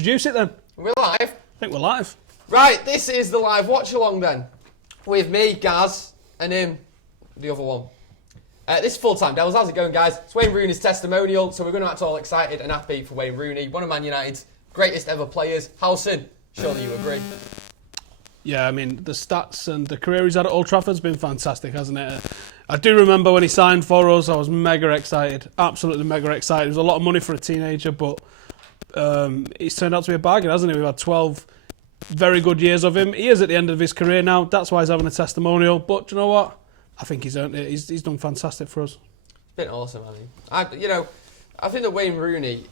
Introduce it then. We're live. I think we're live. Right, this is the live watch along then. With me, Gaz, and him, the other one. This is Full Time Devils. How's it going, guys? It's Wayne Rooney's testimonial, so we're going to act all excited and happy for Wayne Rooney, one of Man United's greatest ever players. Howson, surely you agree? Yeah, I mean, the stats and the career he's had at Old Trafford has been fantastic, hasn't it? I do remember when he signed for us, I was mega excited, absolutely mega excited. It was a lot of money for a teenager, but it's turned out to be a bargain, hasn't it? We've had 12 very good years of him. He is at the end of his career now. That's why he's having a testimonial. But do you know what? I think he's earned it. He's done fantastic for us. It's been awesome, I think that Wayne Rooney,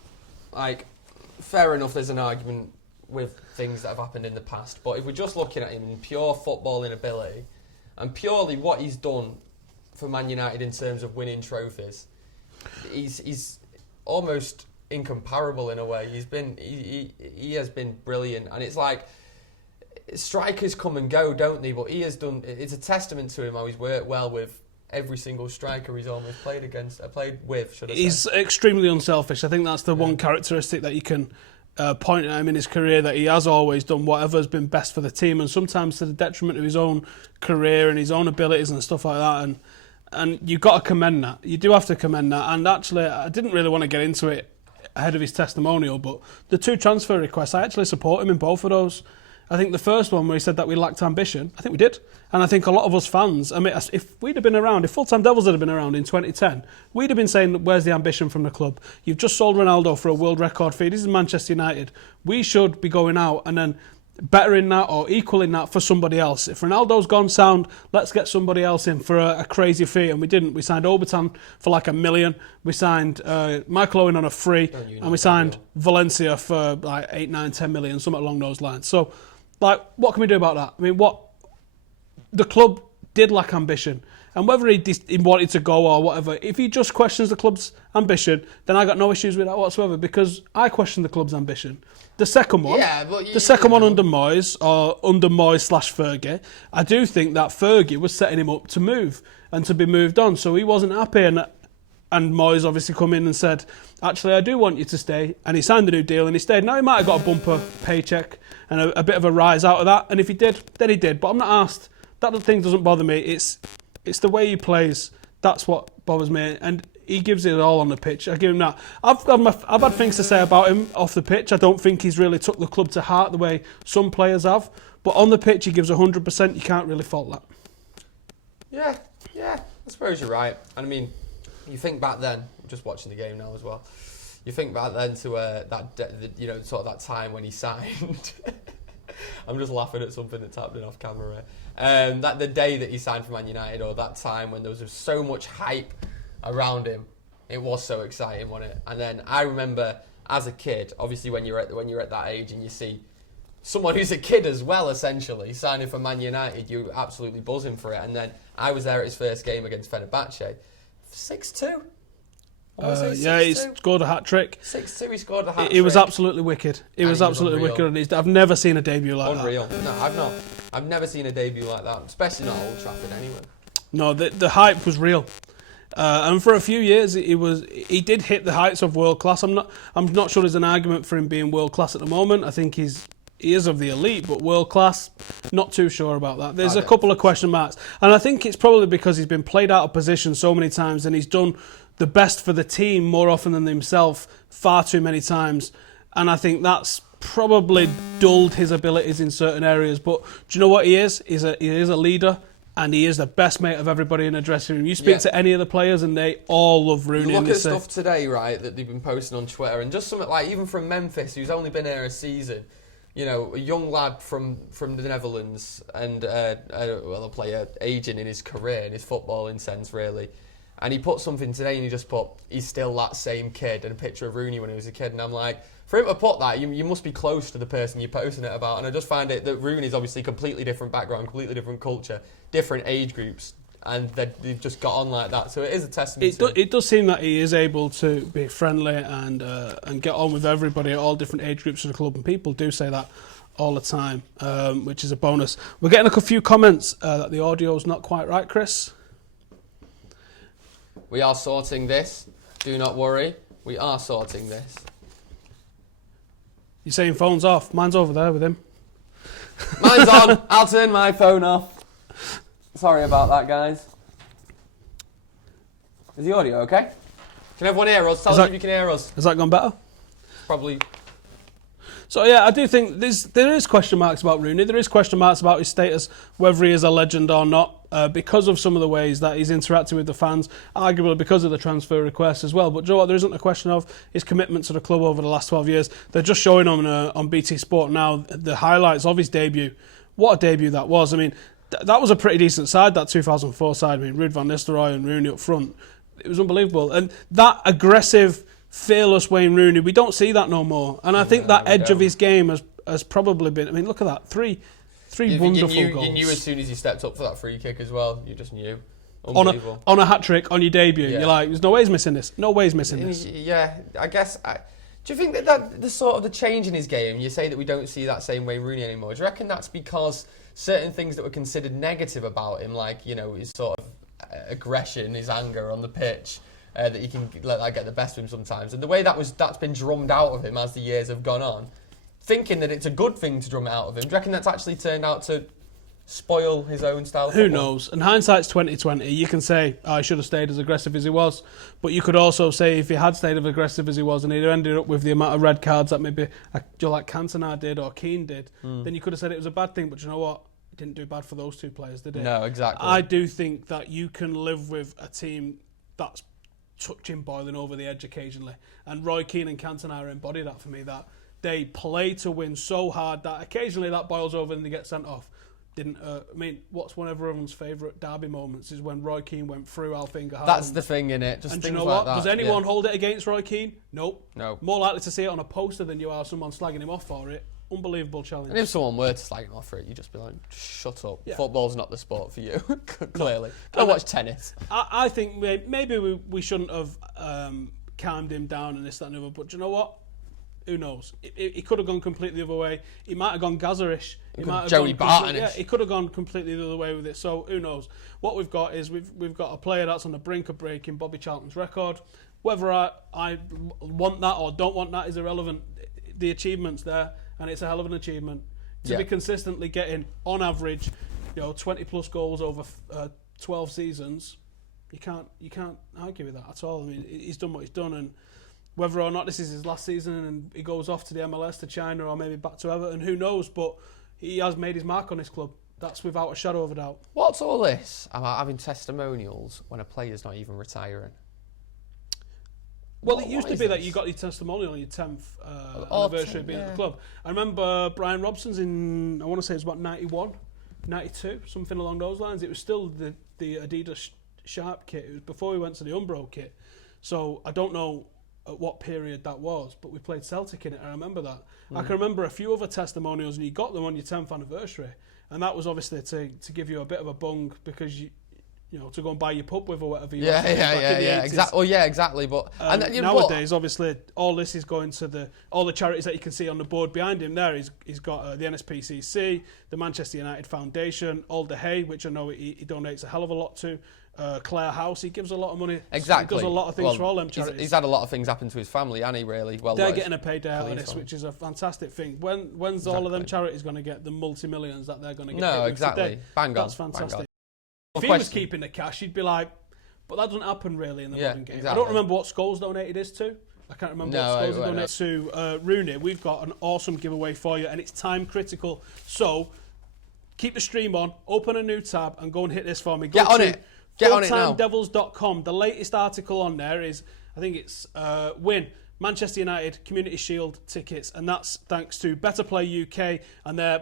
fair enough, there's an argument with things that have happened in the past. But if we're just looking at him in pure footballing ability and purely what he's done for Man United in terms of winning trophies, he's almost incomparable in a way. He has been brilliant, and it's like strikers come and go, don't they? But he has done. It's a testament to him how he's worked well with every single striker he's almost played with. Should I say? He's extremely unselfish. I think that's the one characteristic that you can point at him in his career, that he has always done whatever has been best for the team, and sometimes to the detriment of his own career and his own abilities and stuff like that. And you've got to commend that. You do have to commend that. And actually, I didn't really want to get into it ahead of his testimonial, but the two transfer requests, I actually support him in both of those. I think the first one where he said that we lacked ambition, I think we did. And I think a lot of us fans, I mean, if we'd have been around, if FullTimeDEVIls had been around in 2010, we'd have been saying, where's the ambition from the club? You've just sold Ronaldo for a world record fee. This is Manchester United. We should be going out and then bettering that or equaling that for somebody else. If Ronaldo's gone sound, let's get somebody else in for a crazy fee. And we didn't. We signed Overton for like $1 million. We signed Michael Owen on a free. And we signed Valencia for like 8, 9, 10 million, something along those lines. So, what can we do about that? I mean, the club did lack ambition. And whether he wanted to go or whatever, if he just questions the club's ambition, then I got no issues with that whatsoever, because I question the club's ambition. The second one, under Moyes, or under Moyes/Fergie, I do think that Fergie was setting him up to move and to be moved on. So he wasn't happy, and Moyes obviously come in and said, actually, I do want you to stay. And he signed a new deal and he stayed. Now, he might have got a bumper paycheck and a bit of a rise out of that. And if he did, then he did. But I'm not asked. That thing doesn't bother me. It's the way he plays. That's what bothers me. And he gives it all on the pitch. I give him that. I've had things to say about him off the pitch. I don't think he's really took the club to heart the way some players have. But on the pitch, he gives 100%. You can't really fault that. Yeah. I suppose you're right. And I mean, you think back then, I'm just watching the game now as well. You think back then to that time when he signed. I'm just laughing at something that's happening off camera. That the day that he signed for Man United, or that time when there was so much hype around him, it was so exciting, wasn't it? And then I remember as a kid, obviously when you're at that age and you see someone who's a kid as well, essentially signing for Man United, you're absolutely buzzing for it. And then I was there at his first game against Fenerbahce. 6-2? He scored a hat-trick. 6-2, he scored a hat-trick. It was absolutely wicked. It was absolutely wicked. I've never seen a debut like that. Unreal. No, I've not. I've never seen a debut like that, especially not Old Trafford anyway. No, the hype was real. And for a few years, he did hit the heights of world class. I'm not sure there's an argument for him being world class at the moment. I think he is of the elite, but world class, not too sure about that. There's a couple of question marks. And I think it's probably because he's been played out of position so many times and he's done the best for the team more often than himself far too many times. And I think that's probably dulled his abilities in certain areas. But do you know what he is? He is a leader. And he is the best mate of everybody in the dressing room. You speak to any of the players and they all love Rooney. You look at stuff today, right, that they've been posting on Twitter, and just something like, even from Memphis, who's only been here a season, you know, a young lad from the Netherlands, and a player aging in his career, in his footballing sense, really. And he put something today and he just put, he's still that same kid, and a picture of Rooney when he was a kid. And I'm like, for him to put that, you must be close to the person you're posting it about. And I just find it that Rooney's obviously completely different background, completely different culture, different age groups, and they've just got on like that. So it is a testament it does seem that he is able to be friendly and get on with everybody at all different age groups of the club. And people do say that all the time, which is a bonus. We're getting a few comments that the audio's not quite right, Chris. We are sorting this. Do not worry. We are sorting this. You're saying phone's off. Mine's over there with him. Mine's on. I'll turn my phone off. Sorry about that, guys. Is the audio okay? Can everyone hear us? Tell us if you can hear us. Has that gone better? Probably. So yeah, I do think there is question marks about Rooney. There is question marks about his status, whether he is a legend or not, because of some of the ways that he's interacted with the fans, arguably because of the transfer requests as well. But do you know what? There isn't a question of his commitment to the club over the last 12 years. They're just showing on BT Sport now the highlights of his debut. What a debut that was. I mean, that was a pretty decent side, that 2004 side. I mean, Ruud van Nistelrooy and Rooney up front. It was unbelievable. And that aggressive, fearless Wayne Rooney, we don't see that no more. And I think that edge of his game has probably been, I mean, look at that, three wonderful goals. You knew as soon as he stepped up for that free kick as well. You just knew. Unbelievable. On a hat-trick, on your debut. Yeah. You're like, there's no way he's missing this. No way he's missing this. Yeah, I guess. Do you think that the sort of the change in his game, you say that we don't see that same Wayne Rooney anymore, do you reckon that's because certain things that were considered negative about him, like, you know, his sort of aggression, his anger on the pitch, that he can let that get the best of him sometimes, and the way that's been drummed out of him as the years have gone on, thinking that it's a good thing to drum it out of him, do you reckon that's actually turned out to spoil his own style of football? Who knows? And hindsight's 2020. You can say, I should have stayed as aggressive as he was, but you could also say if he had stayed as aggressive as he was and he'd ended up with the amount of red cards that maybe like Cantona did or Keane did, then you could have said it was a bad thing. But you know what? It didn't do bad for those two players, did it? No, exactly. I do think that you can live with a team that's touching boiling over the edge occasionally, and Roy Keane and Cantona embody that for me, that they play to win so hard that occasionally that boils over and they get sent off. I mean, what's one of everyone's favourite derby moments is when Roy Keane went through Alf-Inge. That's the thing, innit? Just and things do you know like what? that. Does anyone hold it against Roy Keane? Nope. No. More likely to see it on a poster than you are someone slagging him off for it. Unbelievable challenge. And if someone were to slag him off for it, you'd just be like, shut up. Yeah. Football's not the sport for you, clearly. Go watch tennis. I think maybe we shouldn't have calmed him down and this, that and the other, but do you know what? Who knows? He could have gone completely the other way. He might have gone Gazarish. He might have Joey Barton. Yeah, he could have gone completely the other way with it. So who knows? What we've got is we've got a player that's on the brink of breaking Bobby Charlton's record. Whether I want that or don't want that is irrelevant. The achievement's there, and it's a hell of an achievement to be consistently getting, on average, 20 plus goals over 12 seasons. You can't argue with that at all. I mean, he's done what he's done, and whether or not this is his last season and he goes off to the MLS, to China, or maybe back to Everton, who knows? But he has made his mark on his club. That's without a shadow of a doubt. What's all this about having testimonials when a player's not even retiring? Well, it used to be that you got your testimonial on your 10th anniversary of being at the club. I remember Brian Robson's in, I want to say it was about 91, 92, something along those lines. It was still the Adidas Sharp kit. It was before we went to the Umbro kit. So I don't know at what period that was, but we played Celtic in it. I remember that. I can remember a few other testimonials, and you got them on your 10th anniversary, and that was obviously to give you a bit of a bung because you to go and buy your pub with or whatever. Yeah, exactly. Well, yeah, exactly. But and nowadays, obviously, all this is going to all the charities that you can see on the board behind him. There, he's got the NSPCC, the Manchester United Foundation, Alder Hay, which I know he donates a hell of a lot to. Clare House, he gives a lot of money. Exactly. He does a lot of things for all them charities. He's had a lot of things happen to his family, and he really well. They're getting a payday out of this, which is a fantastic thing. When's all of them charities going to get the multi-millions that they're going to get? No, exactly. Today? Bang on. That's fantastic. If he was keeping the cash, he'd be like, but that doesn't happen really in the modern game. Exactly. I don't remember what Scholes donated is to. I can't remember what Scholes donated to Rooney. We've got an awesome giveaway for you, and it's time critical. So keep the stream on, open a new tab, and go and hit this for me. Get on it. Get on it now. FullTimeDEVIls.com. The latest article on there is, I think it's win Manchester United Community Shield tickets, and that's thanks to Better Play UK and their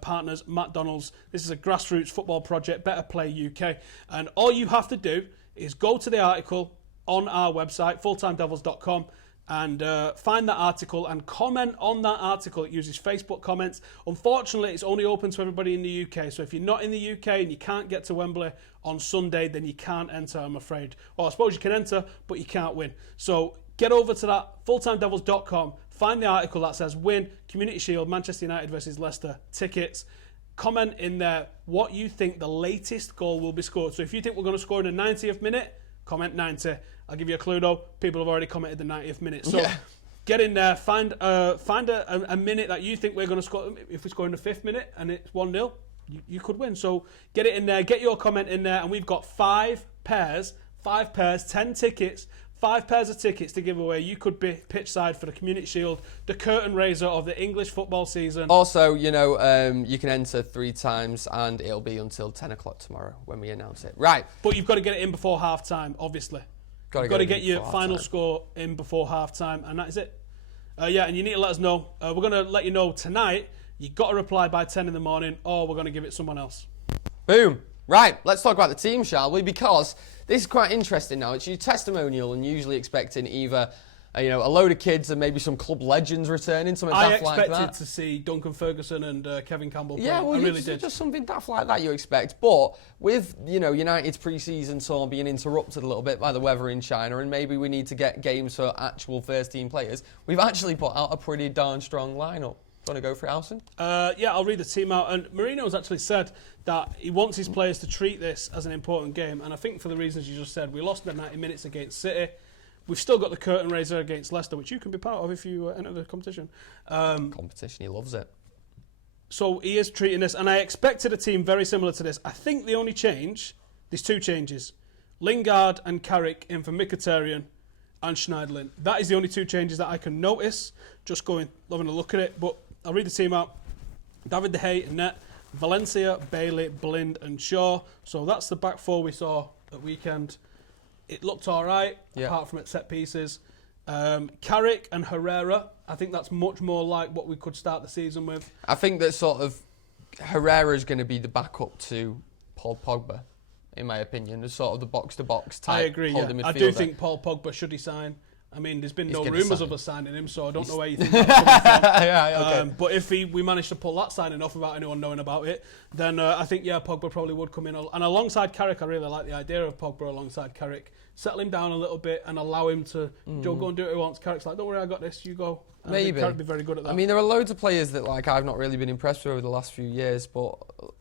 partners McDonald's. This is a grassroots football project, Better Play UK, and all you have to do is go to the article on our website, FullTimeDEVIls.com, and find that article and comment on that article. It uses Facebook comments. Unfortunately, it's only open to everybody in the UK. So if you're not in the UK and you can't get to Wembley on Sunday, then you can't enter, I'm afraid. Well, I suppose you can enter, but you can't win. So get over to that, FullTimeDEVIls.com, find the article that says win Community Shield, Manchester United versus Leicester tickets. Comment in there what you think the latest goal will be scored. So if you think we're going to score in the 90th minute, comment 90. I'll give you a clue though, people have already commented the 90th minute. So Get in there, find a minute that you think we're going to score. If we score in the 5th minute and it's 1-0, you could win. So get it in there, get your comment in there, and we've got 5 pairs, 10 tickets, 5 pairs of tickets to give away. You could be pitch side for the Community Shield, the curtain raiser of the English football season. Also, you know, you can enter 3 times, and it'll be until 10 o'clock tomorrow when we announce it. Right. But you've got to get it in before half time, obviously. You've got to get your final score in before half time, and that is it. Yeah, and you need to let us know. We're going to let you know tonight. You've got to reply by 10 in the morning, or we're going to give it someone else. Boom. Right, let's talk about the team, shall we? Because this is quite interesting now. It's your testimonial, and usually expecting either a load of kids and maybe some club legends returning, something daft like that. I expected to see Duncan Ferguson and Kevin Campbell play. Yeah, well, I really did. Just something daft like that you expect. But with United's pre-season tour being interrupted a little bit by the weather in China, and maybe we need to get games for actual first-team players, we've actually put out a pretty darn strong lineup. Want to go for it, Alison? Yeah, I'll read the team out. And Mourinho's actually said that he wants his players to treat this as an important game. And I think for the reasons you just said, we lost the 90 minutes against City. We've still got the curtain raiser against Leicester, which you can be part of if you enter the competition. Competition, he loves it. So he is treating this, and I expected a team very similar to this. I think the only change, there's 2 changes. Lingard and Carrick in for Mkhitaryan and Schneiderlin. That is the only 2 changes that I can notice, just having a look at it. But I'll read the team out. David De Gea in net, Valencia, Bailey, Blind and Shaw. So that's the back 4 we saw at weekend. It looked all right, apart from its set pieces. Carrick and Herrera, I think that's much more like what we could start the season with. I think that sort of Herrera is going to be the backup to Paul Pogba, in my opinion. As sort of the box-to-box type. I agree, holding yeah. I midfielder. do think Paul Pogba, should he sign? I mean, there's been no rumours of us signing him, so I don't know where you think that's coming from. Yeah, okay. But if we managed to pull that signing off without anyone knowing about it, then I think, Pogba probably would come in. And alongside Carrick, I really like the idea of Pogba alongside Carrick. Settle him down a little bit and allow him to go and do what he wants. Carrick's like, don't worry, I got this, you go. And Maybe. I think Carrick would be very good at that. I mean, there are loads of players that I've not really been impressed with over the last few years, but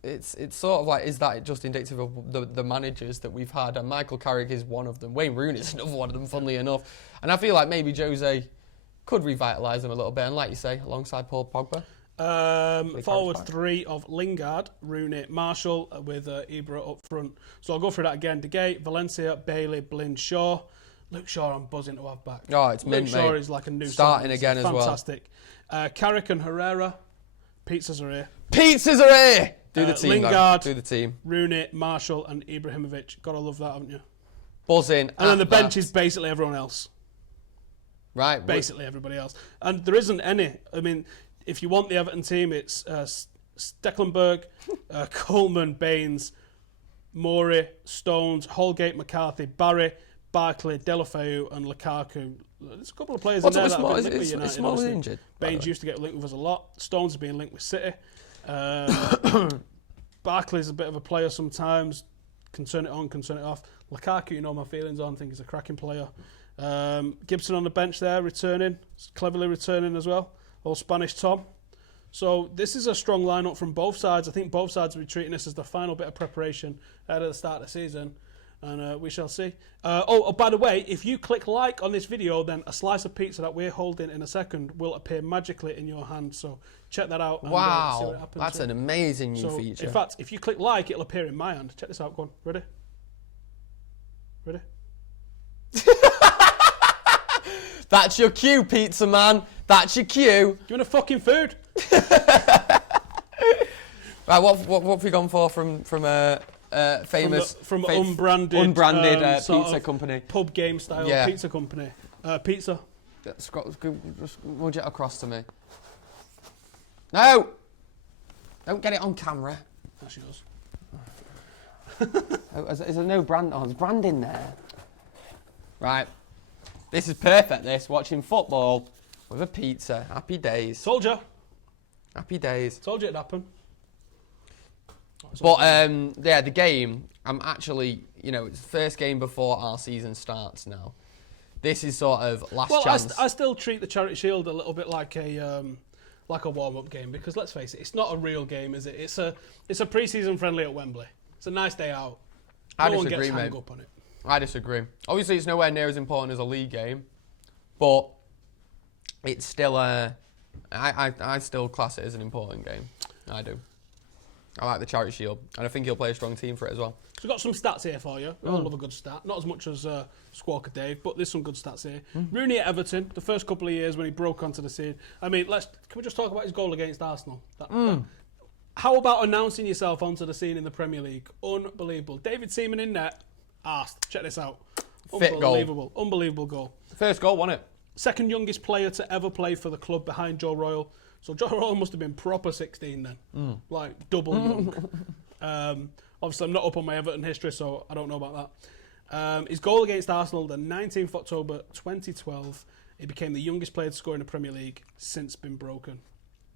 it's sort of like, is that just indicative of the managers that we've had? And Michael Carrick is one of them. Wayne Rooney is another one of them, funnily enough. And I feel like maybe Jose could revitalise them a little bit, and like you say, alongside Paul Pogba. Forward 3 of Lingard, Rooney, Marshall with Ibra up front. So I'll go through that again. De Gea, Valencia, Bailey, Blind, Shaw. Luke Shaw, I'm buzzing to have back. Oh, it's mint, Luke Shaw mate. is like a new starting again as well. Fantastic. Carrick and Herrera. Pizzas are here. Pizzas are here! Do the team, Lingard, Do the team. Rooney, Marshall and Ibrahimovic. Gotta love that, haven't you? Buzzing. And then the bench is basically everyone else. Right. Basically everybody else. And there isn't any. I mean, if you want the Everton team, it's Stecklenburg, Coleman, Baines, Morey, Stones, Holgate, McCarthy, Barry, Barkley, Delafeu and Lukaku. There's a couple of players in there that have been linked with United. Small injured. Baines used to get linked with us a lot. Stones is being linked with City. Barkley's a bit of a player sometimes. Can turn it on, can turn it off. Lukaku, you know my feelings on. I think he's a cracking player. Gibson on the bench there, returning. Cleverly returning as well. Old Spanish Tom. So this is a strong lineup from both sides. I think both sides will be treating this as the final bit of preparation ahead of the start of the season. And we shall see. By the way, if you click like on this video, then a slice of pizza that we're holding in a second will appear magically in your hand. So check that out. And, see what happens. That's an amazing new feature. In fact, if you click like, it'll appear in my hand. Check this out. Go on. Ready? Ready? That's your cue, pizza man. That's your cue. Give me the fucking food. Right, what have we gone for from famous from unbranded pizza company, pub game style pizza company? Pizza. Just nudge it across to me. No, don't get it on camera. There she goes. Is there no brand? Oh, there's brand in there. Right, this is perfect. This watching football with a pizza. Happy days. Told you. Happy days. Told you it'd happen. But the game, I'm actually, it's the first game before our season starts now. This is sort of last chance. I still treat the Charity Shield a little bit like a warm-up game, because let's face it, it's not a real game, is it? It's a pre-season friendly at Wembley. It's a nice day out. I no disagree, one gets mate. hung up on it. I disagree. Obviously, it's nowhere near as important as a league game, but it's still I still class it as an important game. I do. I like the Charity Shield, and I think he'll play a strong team for it as well. So we've got some stats here for you. We all love a good stat. Not as much as Squawker Dave, but there's some good stats here. Rooney at Everton, the first couple of years when he broke onto the scene. I mean, can we just talk about his goal against Arsenal? How about announcing yourself onto the scene in the Premier League? Unbelievable. David Seaman in net. Arsed. Check this out. Fit goal. Unbelievable goal. First goal, wasn't it? Second youngest player to ever play for the club behind Joe Royle. So Joe Royle must have been proper 16 then. Like double young. Obviously, I'm not up on my Everton history, so I don't know about that. His goal against Arsenal, the 19th of October 2012, he became the youngest player to score in the Premier League since been broken.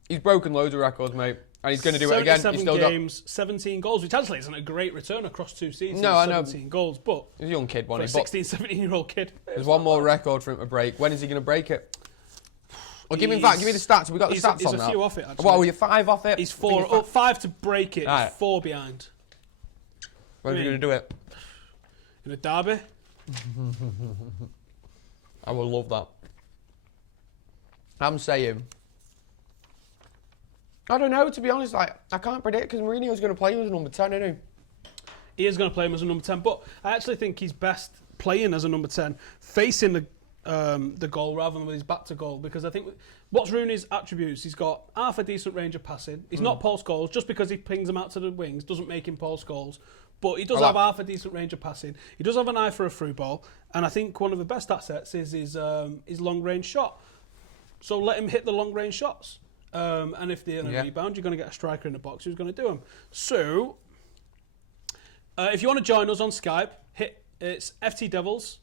He's broken loads of records, mate. And he's going to do it again. 77 games, 17 goals, which actually isn't a great return across 2 seasons. No, I know. 17 goals, but he's a young kid, wasn't he? For a 16, 17-year-old kid. There's one more record for him to break. When is he going to break it? Well, give me the stats. We got the stats on that. He's a few off it, actually. What, were you 5 off it? He's 4, 5 to break it. Right. He's 4 behind. When are you going to do it? In a derby. I would love that. I'm saying, I don't know, to be honest. Like, I can't predict because Mourinho's going to play him as a number 10, isn't he? He is going to play him as a number 10, but I actually think he's best playing as a number 10, facing the goal rather than with his back to goal, because I think what's Rooney's attributes? He's got half a decent range of passing. He's not Paul Scholes. Just because he pings them out to the wings doesn't make him Paul Scholes. But he does have half a decent range of passing. He does have an eye for a through ball, and I think one of the best assets is his long range shot. So let him hit the long range shots. And if they're in a rebound, you're going to get a striker in the box who's going to do them. So, if you want to join us on Skype, it's FTDevils.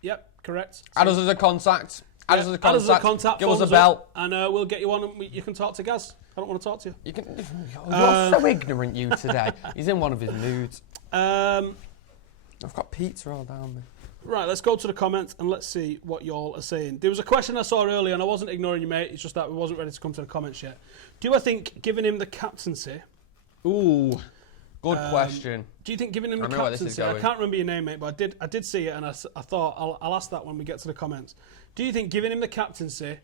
Yep, correct. Add us as a contact. Add us as a contact. Give us a bell. And we'll get you on and you can talk to Gaz. I don't want to talk to you. You're so ignorant, you, today. He's in one of his moods. I've got pizza all down me. Right, let's go to the comments and let's see what y'all are saying. There was a question I saw earlier, and I wasn't ignoring you, mate. It's just that we wasn't ready to come to the comments yet. Do I think giving him the captaincy... Ooh, good question. Do you think giving him the captaincy... I can't remember your name, mate, but I did see it, and I thought I'll ask that when we get to the comments. Do you think giving him the captaincy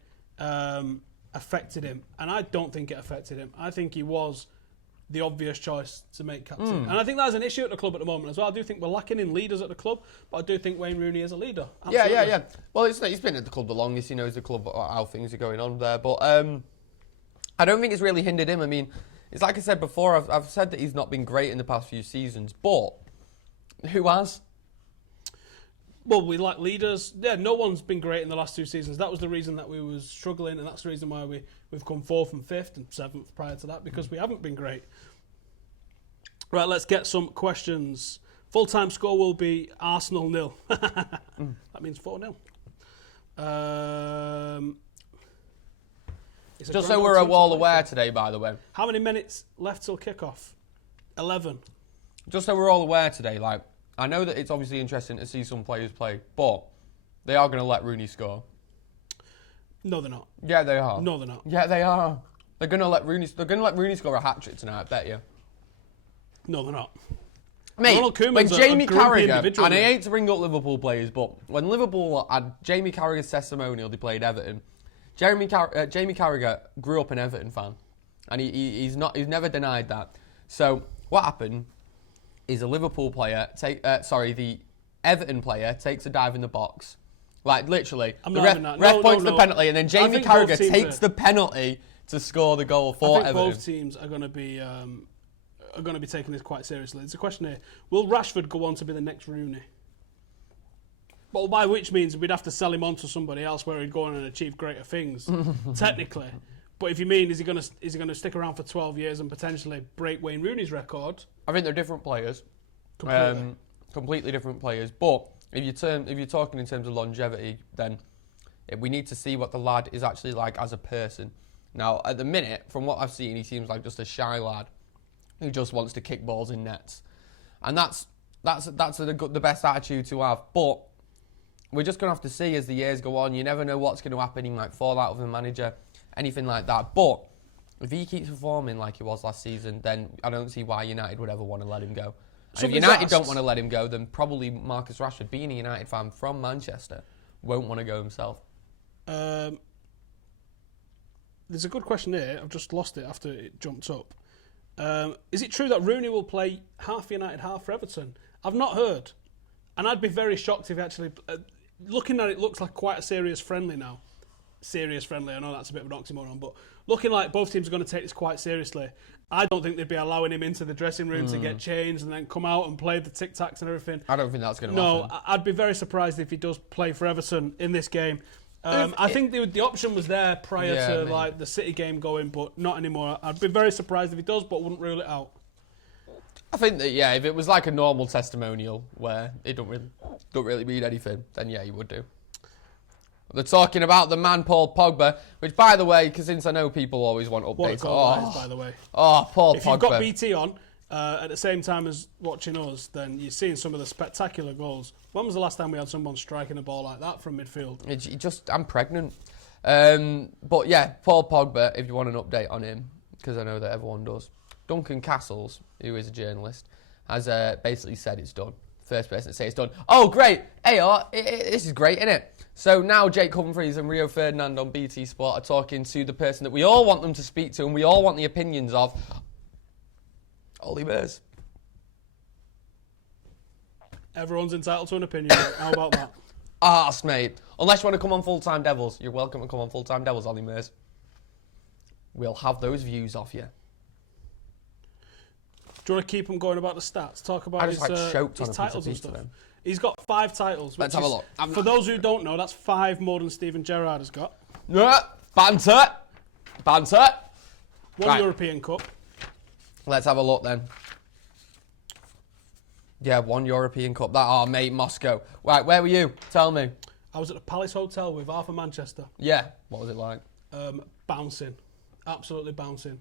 affected him? And I don't think it affected him. I think he was the obvious choice to make captain. And I think that's an issue at the club at the moment as well. I do think we're lacking in leaders at the club, but I do think Wayne Rooney is a leader. Absolutely. Yeah. Well, he's been at the club the longest. He knows the club, how things are going on there. But I don't think it's really hindered him. I mean, it's like I said before, I've said that he's not been great in the past few seasons, but who has? Well, we lack leaders. Yeah, no one's been great in the last 2 seasons. That was the reason that we was struggling, and that's the reason why we've come 4th and 5th and 7th prior to that, because we haven't been great. Right, let's get some questions. Full-time score will be Arsenal 0. That means 4-0. Just so we're all aware today, by the way. How many minutes left till kickoff? 11. Just so we're all aware today, like, I know that it's obviously interesting to see some players play, but they are going to let Rooney score. No, they're not. Yeah, they are. No, they're not. Yeah, they are. They're going to let Rooney score a hat trick tonight, I bet you. No, they're not. Mate, when Jamie Carragher, and I hate to bring up Liverpool players, but when Liverpool had Jamie Carragher's testimonial, they played Everton. Jamie Carragher grew up an Everton fan, and he's never denied that. So what happened is the Everton player takes a dive in the box. Like, literally, the ref points the penalty, and then Jamie Carragher takes the penalty to score the goal for Everton. Both teams are going to be taking this quite seriously. There's a question here. Will Rashford go on to be the next Rooney? Well, by which means we'd have to sell him on to somebody else where he'd go on and achieve greater things, technically. But if you mean, is he going to stick around for 12 years and potentially break Wayne Rooney's record? I think they're different players. Completely different players. But if you're talking in terms of longevity, then we need to see what the lad is actually like as a person. Now, at the minute, from what I've seen, he seems like just a shy lad who just wants to kick balls in nets, and that's the best attitude to have. But we're just going to have to see as the years go on. You never know what's going to happen. He might fall out with a manager, anything like that. But if he keeps performing like he was last season, then I don't see why United would ever want to let him go. And if United don't want to let him go, then probably Marcus Rashford, being a United fan from Manchester, won't want to go himself. there's a good question here. I've just lost it after it jumped up. Is it true that Rooney will play half United, half for Everton? I've not heard. And I'd be very shocked if actually... looking at it, looks like quite a serious friendly now. Serious friendly, I know that's a bit of an oxymoron, but looking like both teams are going to take this quite seriously, I don't think they'd be allowing him into the dressing room to get changed and then come out and play the tic-tacs and everything. I don't think that's going to happen. No, I'd be very surprised if he does play for Everton in this game. I think the option was there prior to like the City game going, but not anymore. I'd be very surprised if he does, but wouldn't rule it out. I think that, if it was like a normal testimonial where it don't really mean anything, then yeah, you would do. They're talking about the man Paul Pogba, which, by the way, because since I know people always want updates. What a goal that is, by the way. Oh, Paul Pogba. If you've got BT on at the same time as watching us, then you're seeing some of the spectacular goals. When was the last time we had someone striking a ball like that from midfield? I'm pregnant. But yeah, Paul Pogba, if you want an update on him, because I know that everyone does. Duncan Castles, who is a journalist, has basically said it's done. First person to say it's done. Oh, great. This is great, isn't it? So now Jake Humphries and Rio Ferdinand on BT Sport are talking to the person that we all want them to speak to and we all want the opinions of. Ollie Bears. Everyone's entitled to an opinion. How about that? Arse, mate. Unless you want to come on Full-Time Devils, you're welcome to come on Full-Time Devils, Ollie Mears. We'll have those views off you. Do you want to keep him going about the stats? Talk about his titles and stuff. He's got 5 titles. Let's have a look. For those who don't know, that's 5 more than Steven Gerrard has got. Banter. One European Cup. Let's have a look then. Yeah, 1 European Cup. Mate, Moscow. Right, where were you? Tell me. I was at the Palace Hotel with Arthur Manchester. Yeah. What was it like? Bouncing. Absolutely bouncing.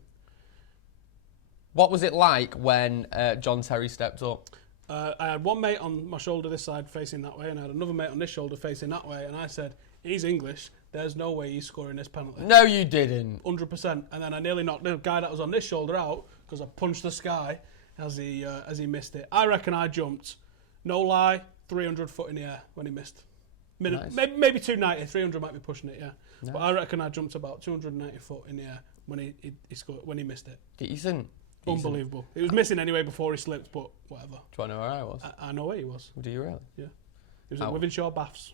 What was it like when John Terry stepped up? I had one mate on my shoulder this side facing that way, and I had another mate on this shoulder facing that way, and I said, he's English, there's no way he's scoring this penalty. No, you didn't. 100%. And then I nearly knocked the guy that was on this shoulder out because I punched the sky as he missed it. I reckon I jumped, no lie, 300 foot in the air when he missed. Nice. Maybe 290, 300 might be pushing it, yeah. Nice. But I reckon I jumped about 290 foot in the air when he scored, when he missed it. Decent. Unbelievable. It was missing anyway before he slipped, but whatever. Do you want to know where I was? I know where he was. Do you really? Yeah. He was at Wivenshaw Baths.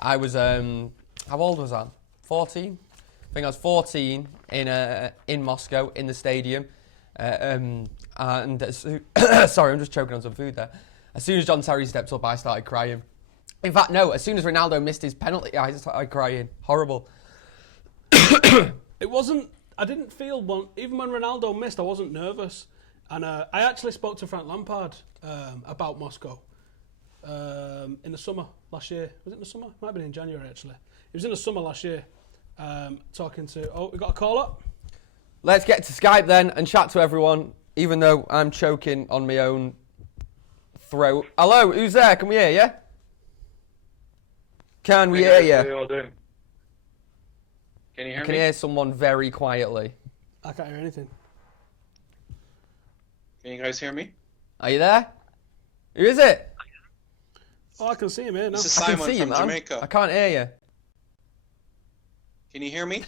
I was, how old was I? 14? I think I was 14 in Moscow, in the stadium. Sorry, I'm just choking on some food there. As soon as John Terry stepped up, I started crying. In fact, no, as soon as Ronaldo missed his penalty, I just started crying. Horrible. It wasn't... I didn't feel one... Even when Ronaldo missed, I wasn't nervous. And I actually spoke to Frank Lampard about Moscow in the summer last year. Was it in the summer? Might have been in January, actually. It was in the summer last year, talking to... Oh, we got a call up? Let's get to Skype then and chat to everyone, even though I'm choking on my own throat. Hello, who's there? Can we hear you? Can we hear you? How are you all doing? Can you hear me? I can hear someone very quietly. I can't hear anything. Can you guys hear me? Are you there? Who is it? Oh, I can see him here now. This is I can Simon see you, from man. Jamaica. I can't hear you. Can you hear me?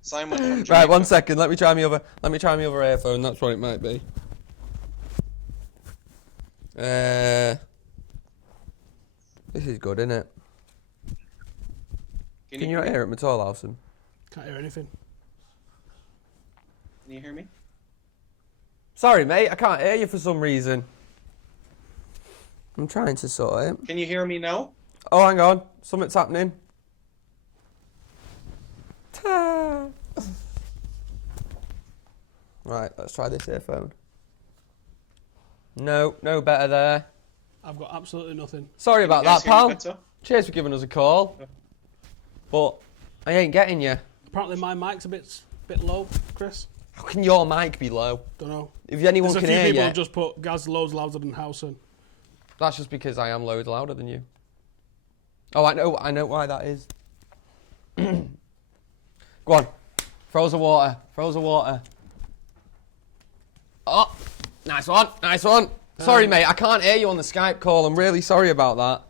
Simon from Jamaica. Right, 1 second. Let me try my other earphone. That's what it might be. This is good, isn't it? Can you not hear it at all, Alison? Can't hear anything. Can you hear me? Sorry, mate. I can't hear you for some reason. I'm trying to sort it. Can you hear me now? Oh, hang on. Something's happening. Ta. Right, let's try this earphone. No better there. I've got absolutely nothing. Sorry Can you about guys that, hear me pal. better? Cheers for giving us a call. But I ain't getting you. Apparently my mic's a bit low, Chris. How can your mic be low? Don't know. If anyone There's can a few hear people you, who just put Gaz loads louder than Howson. that's just because I am loads louder than you. Oh, I know why that is. Go on. Frozen water. Oh, nice one. Sorry, mate, I can't hear you on the Skype call. I'm really sorry about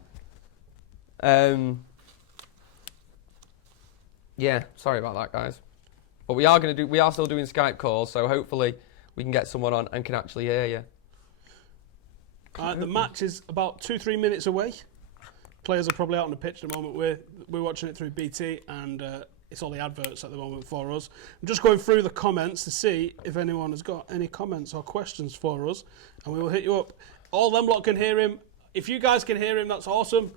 that. Yeah, sorry about that, guys. But we are still doing Skype calls, so hopefully we can get someone on and can actually hear you. The match is about 2-3 minutes away. Players are probably out on the pitch at the moment. We're watching it through BT, and it's all the adverts at the moment for us. I'm just going through the comments to see if anyone has got any comments or questions for us, and we will hit you up. All them lot can hear him. If you guys can hear him, that's awesome.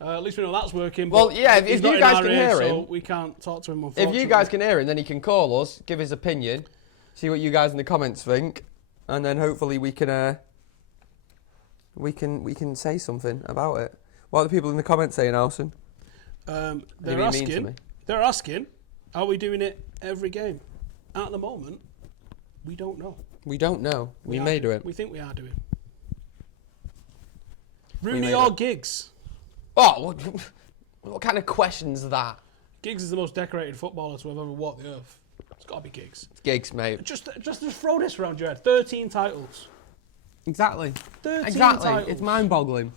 At least we know that's working. Well, yeah, if you guys can hear him, so we can't talk to him. Unfortunately, if you guys can hear him, then he can call us, give his opinion, see what you guys in the comments think, and then hopefully we can say something about it. What are the people in the comments saying, Alison? They're asking, are we doing it every game? At the moment, we don't know. We don't know. We may do it. We think we are doing. Rooney or Giggs? Oh, what kind of questions are that? Giggs is the most decorated footballer to have ever walked the earth. It's got to be Giggs. It's Giggs, mate. Just throw this around your head. 13 titles. Exactly. 13 exactly. titles. It's mind-boggling.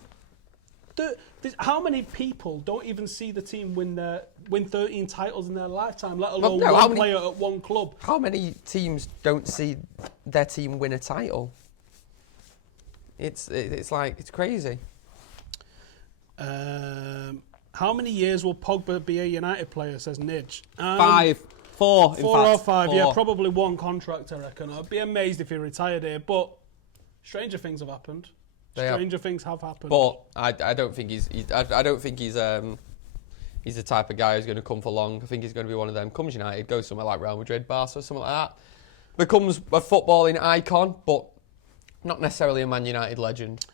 How many people don't even see the team win 13 titles in their lifetime, let alone one player at one club? How many teams don't see their team win a title? It's crazy. How many years will Pogba be a United player, says Nidge? 5. 4, in 4 fact. or 5, 4. yeah, probably one contract, I reckon. I'd be amazed if he retired here, but stranger things have happened. Stranger things have happened. But I don't think he's the type of guy who's going to come for long. I think he's going to be one of them. Comes United, goes somewhere like Real Madrid, Barca, something like that. Becomes a footballing icon, but not necessarily a Man United legend.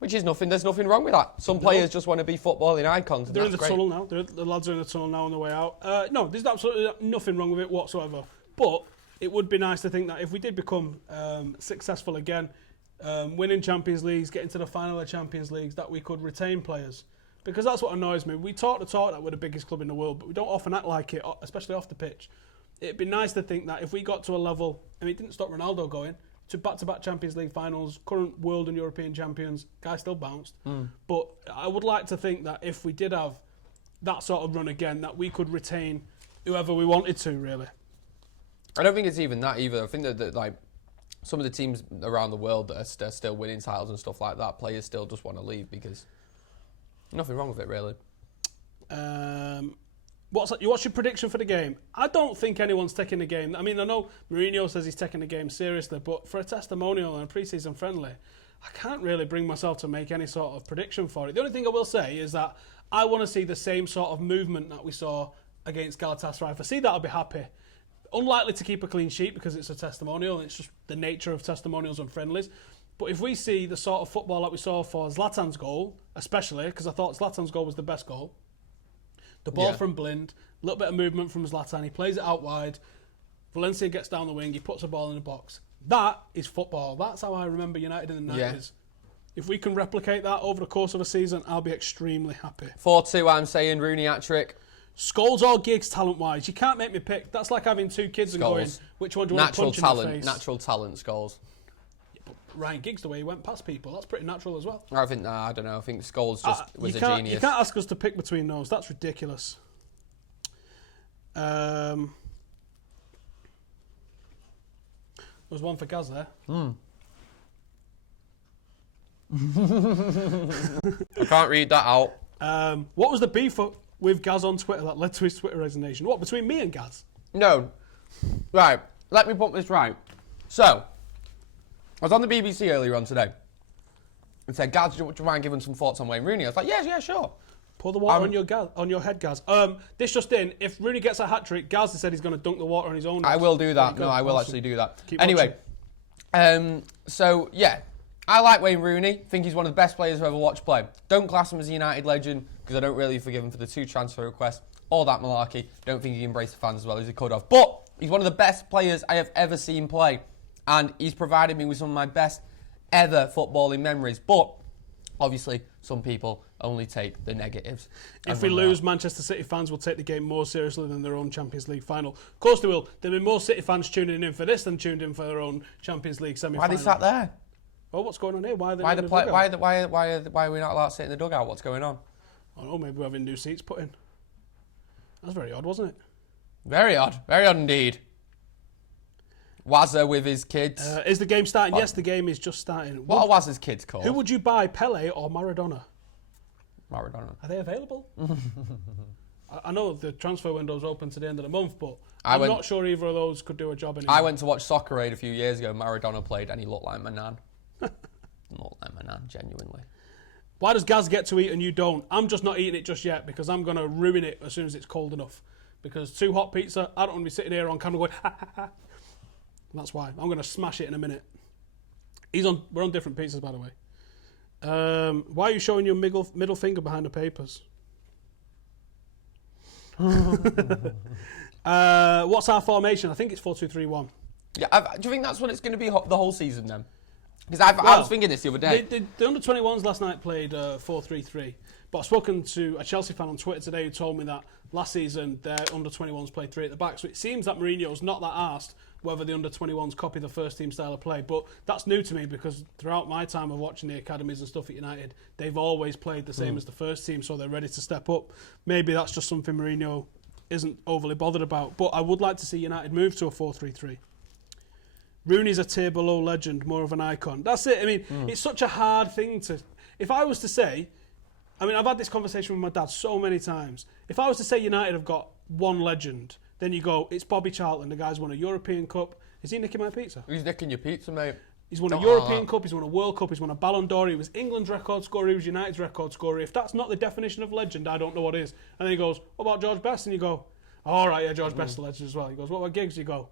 Which is nothing. There's nothing wrong with that. Some players just want to be footballing icons. And they're in the great. tunnel now. The lads are in the tunnel now on the way out. No, there's absolutely nothing wrong with it whatsoever. But it would be nice to think that if we did become successful again, winning Champions Leagues, getting to the final of Champions Leagues, that we could retain players. Because that's what annoys me. We talk the talk that we're the biggest club in the world, but we don't often act like it, especially off the pitch. It'd be nice to think that if we got to a level, I mean, it didn't stop Ronaldo going, to back-to-back Champions League finals, current world and European champions, guy still bounced. But I would like to think that if we did have that sort of run again, that we could retain whoever we wanted to, really. I don't think it's even that either. I think that like some of the teams around the world that are still winning titles and stuff like that, players still just want to leave because nothing wrong with it, really. What's your prediction for the game? I don't think anyone's taking the game. I mean, I know Mourinho says he's taking the game seriously, but for a testimonial and a pre-season friendly, I can't really bring myself to make any sort of prediction for it. The only thing I will say is that I want to see the same sort of movement that we saw against Galatasaray. If I see that, I'll be happy. Unlikely to keep a clean sheet because it's a testimonial and it's just the nature of testimonials and friendlies. But if we see the sort of football that we saw for Zlatan's goal, especially, because I thought Zlatan's goal was the best goal, the ball from Blind, a little bit of movement from Zlatan, he plays it out wide, Valencia gets down the wing, he puts the ball in the box. That is football. That's how I remember United in the 90s. Yeah. If we can replicate that over the course of a season, I'll be extremely happy. 4-2, I'm saying Rooney hat-trick. Scholes or Giggs talent-wise? You can't make me pick. That's like having two kids and going, which one do you want to punch in the face? Natural talent, Scholes. Yeah, but Ryan Giggs, the way he went past people, that's pretty natural as well. I think, I don't know. I think Scholes just was a genius. You can't ask us to pick between those. That's ridiculous. There was one for Gaz there. I can't read that out. What was the beef with Gaz on Twitter that led to his Twitter resignation? What, between me and Gaz? No. Right, let me put this right. So, I was on the BBC earlier on today and said, Gaz, do you mind giving some thoughts on Wayne Rooney? I was like, yeah, sure. Pour the water on your head, Gaz. This just in, if Rooney gets a hat-trick, Gaz has said he's going to dunk the water on his own. I will do that. No, I will actually do that. Keep anyway, so, yeah. I like Wayne Rooney. Think he's one of the best players I've ever watched play. Don't class him as a United legend because I don't really forgive him for the 2 transfer requests. All that malarkey. Don't think he embraced the fans as well as he could have. But he's one of the best players I have ever seen play. And he's provided me with some of my best ever footballing memories. But, obviously, some people only take the negatives. If we lose, Manchester City fans will take the game more seriously than their own Champions League final. Of course they will. There'll be more City fans tuning in for this than tuned in for their own Champions League semi-final. Why are they sat there? Well, what's going on here? Why are why are we not allowed to sit in the dugout? What's going on? I don't know, maybe we're having new seats put in. That's very odd, wasn't it? Very odd indeed. Wazza with his kids. Is the game starting? Yes, the game is just starting. What are Wazza's kids called? Who would you buy, Pele or Maradona? Maradona. Are they available? I know the transfer window's open to the end of the month, but I'm not sure either of those could do a job anymore. I went to watch Soccer Aid a few years ago. Maradona played and he looked like my nan. Looked like my nan, genuinely. Why does Gaz get to eat and you don't? I'm just not eating it just yet because I'm going to ruin it as soon as it's cold enough. Because too hot pizza, I don't want to be sitting here on camera going, ha, ha, ha. That's why. I'm going to smash it in a minute. We're on different pizzas, by the way. Why are you showing your middle finger behind the papers? What's our formation? I think it's 4-2-3-1. Yeah, do you think that's what it's going to be the whole season then? Because I was thinking this the other day. The under-21s last night played 4-3-3. But I've spoken to a Chelsea fan on Twitter today who told me that last season their under-21s played 3 at the back. So it seems that Mourinho's not that arsed whether the under-21s copy the first team style of play. But that's new to me because throughout my time of watching the academies and stuff at United, they've always played the same as the first team, so they're ready to step up. Maybe that's just something Mourinho isn't overly bothered about. But I would like to see United move to a 4-3-3. Rooney's a tier below legend, more of an icon. That's it. I mean, it's such a hard thing to... If I was to say... I mean, I've had this conversation with my dad so many times. If I was to say United have got one legend, then you go, it's Bobby Charlton. The guy's won a European Cup. Is he nicking my pizza? He's nicking your pizza, mate. He's won a European Cup, he's won a World Cup, he's won a Ballon d'Or, he was England's record scorer, he was United's record scorer. If that's not the definition of legend, I don't know what is. And then he goes, what about George Best? And you go, all right, yeah, George Best's a legend as well. He goes, what about Giggs? You go,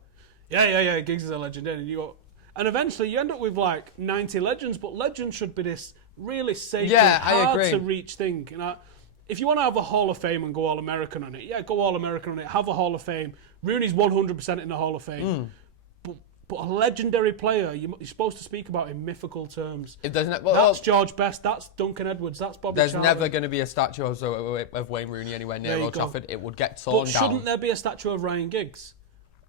yeah, Giggs is a legend. And you go, and eventually you end up with like 90 legends, but legends should be this really sacred, hard to reach thing. You know, if you want to have a Hall of Fame and go All-American on it, yeah, go All-American on it, have a Hall of Fame. Rooney's 100% in the Hall of Fame. But a legendary player, you're supposed to speak about in mythical terms. That's George Best, that's Duncan Edwards, that's Bobby Charlton. There's never going to be a statue of Wayne Rooney anywhere near Old Trafford. It would get torn down. But shouldn't there be a statue of Ryan Giggs?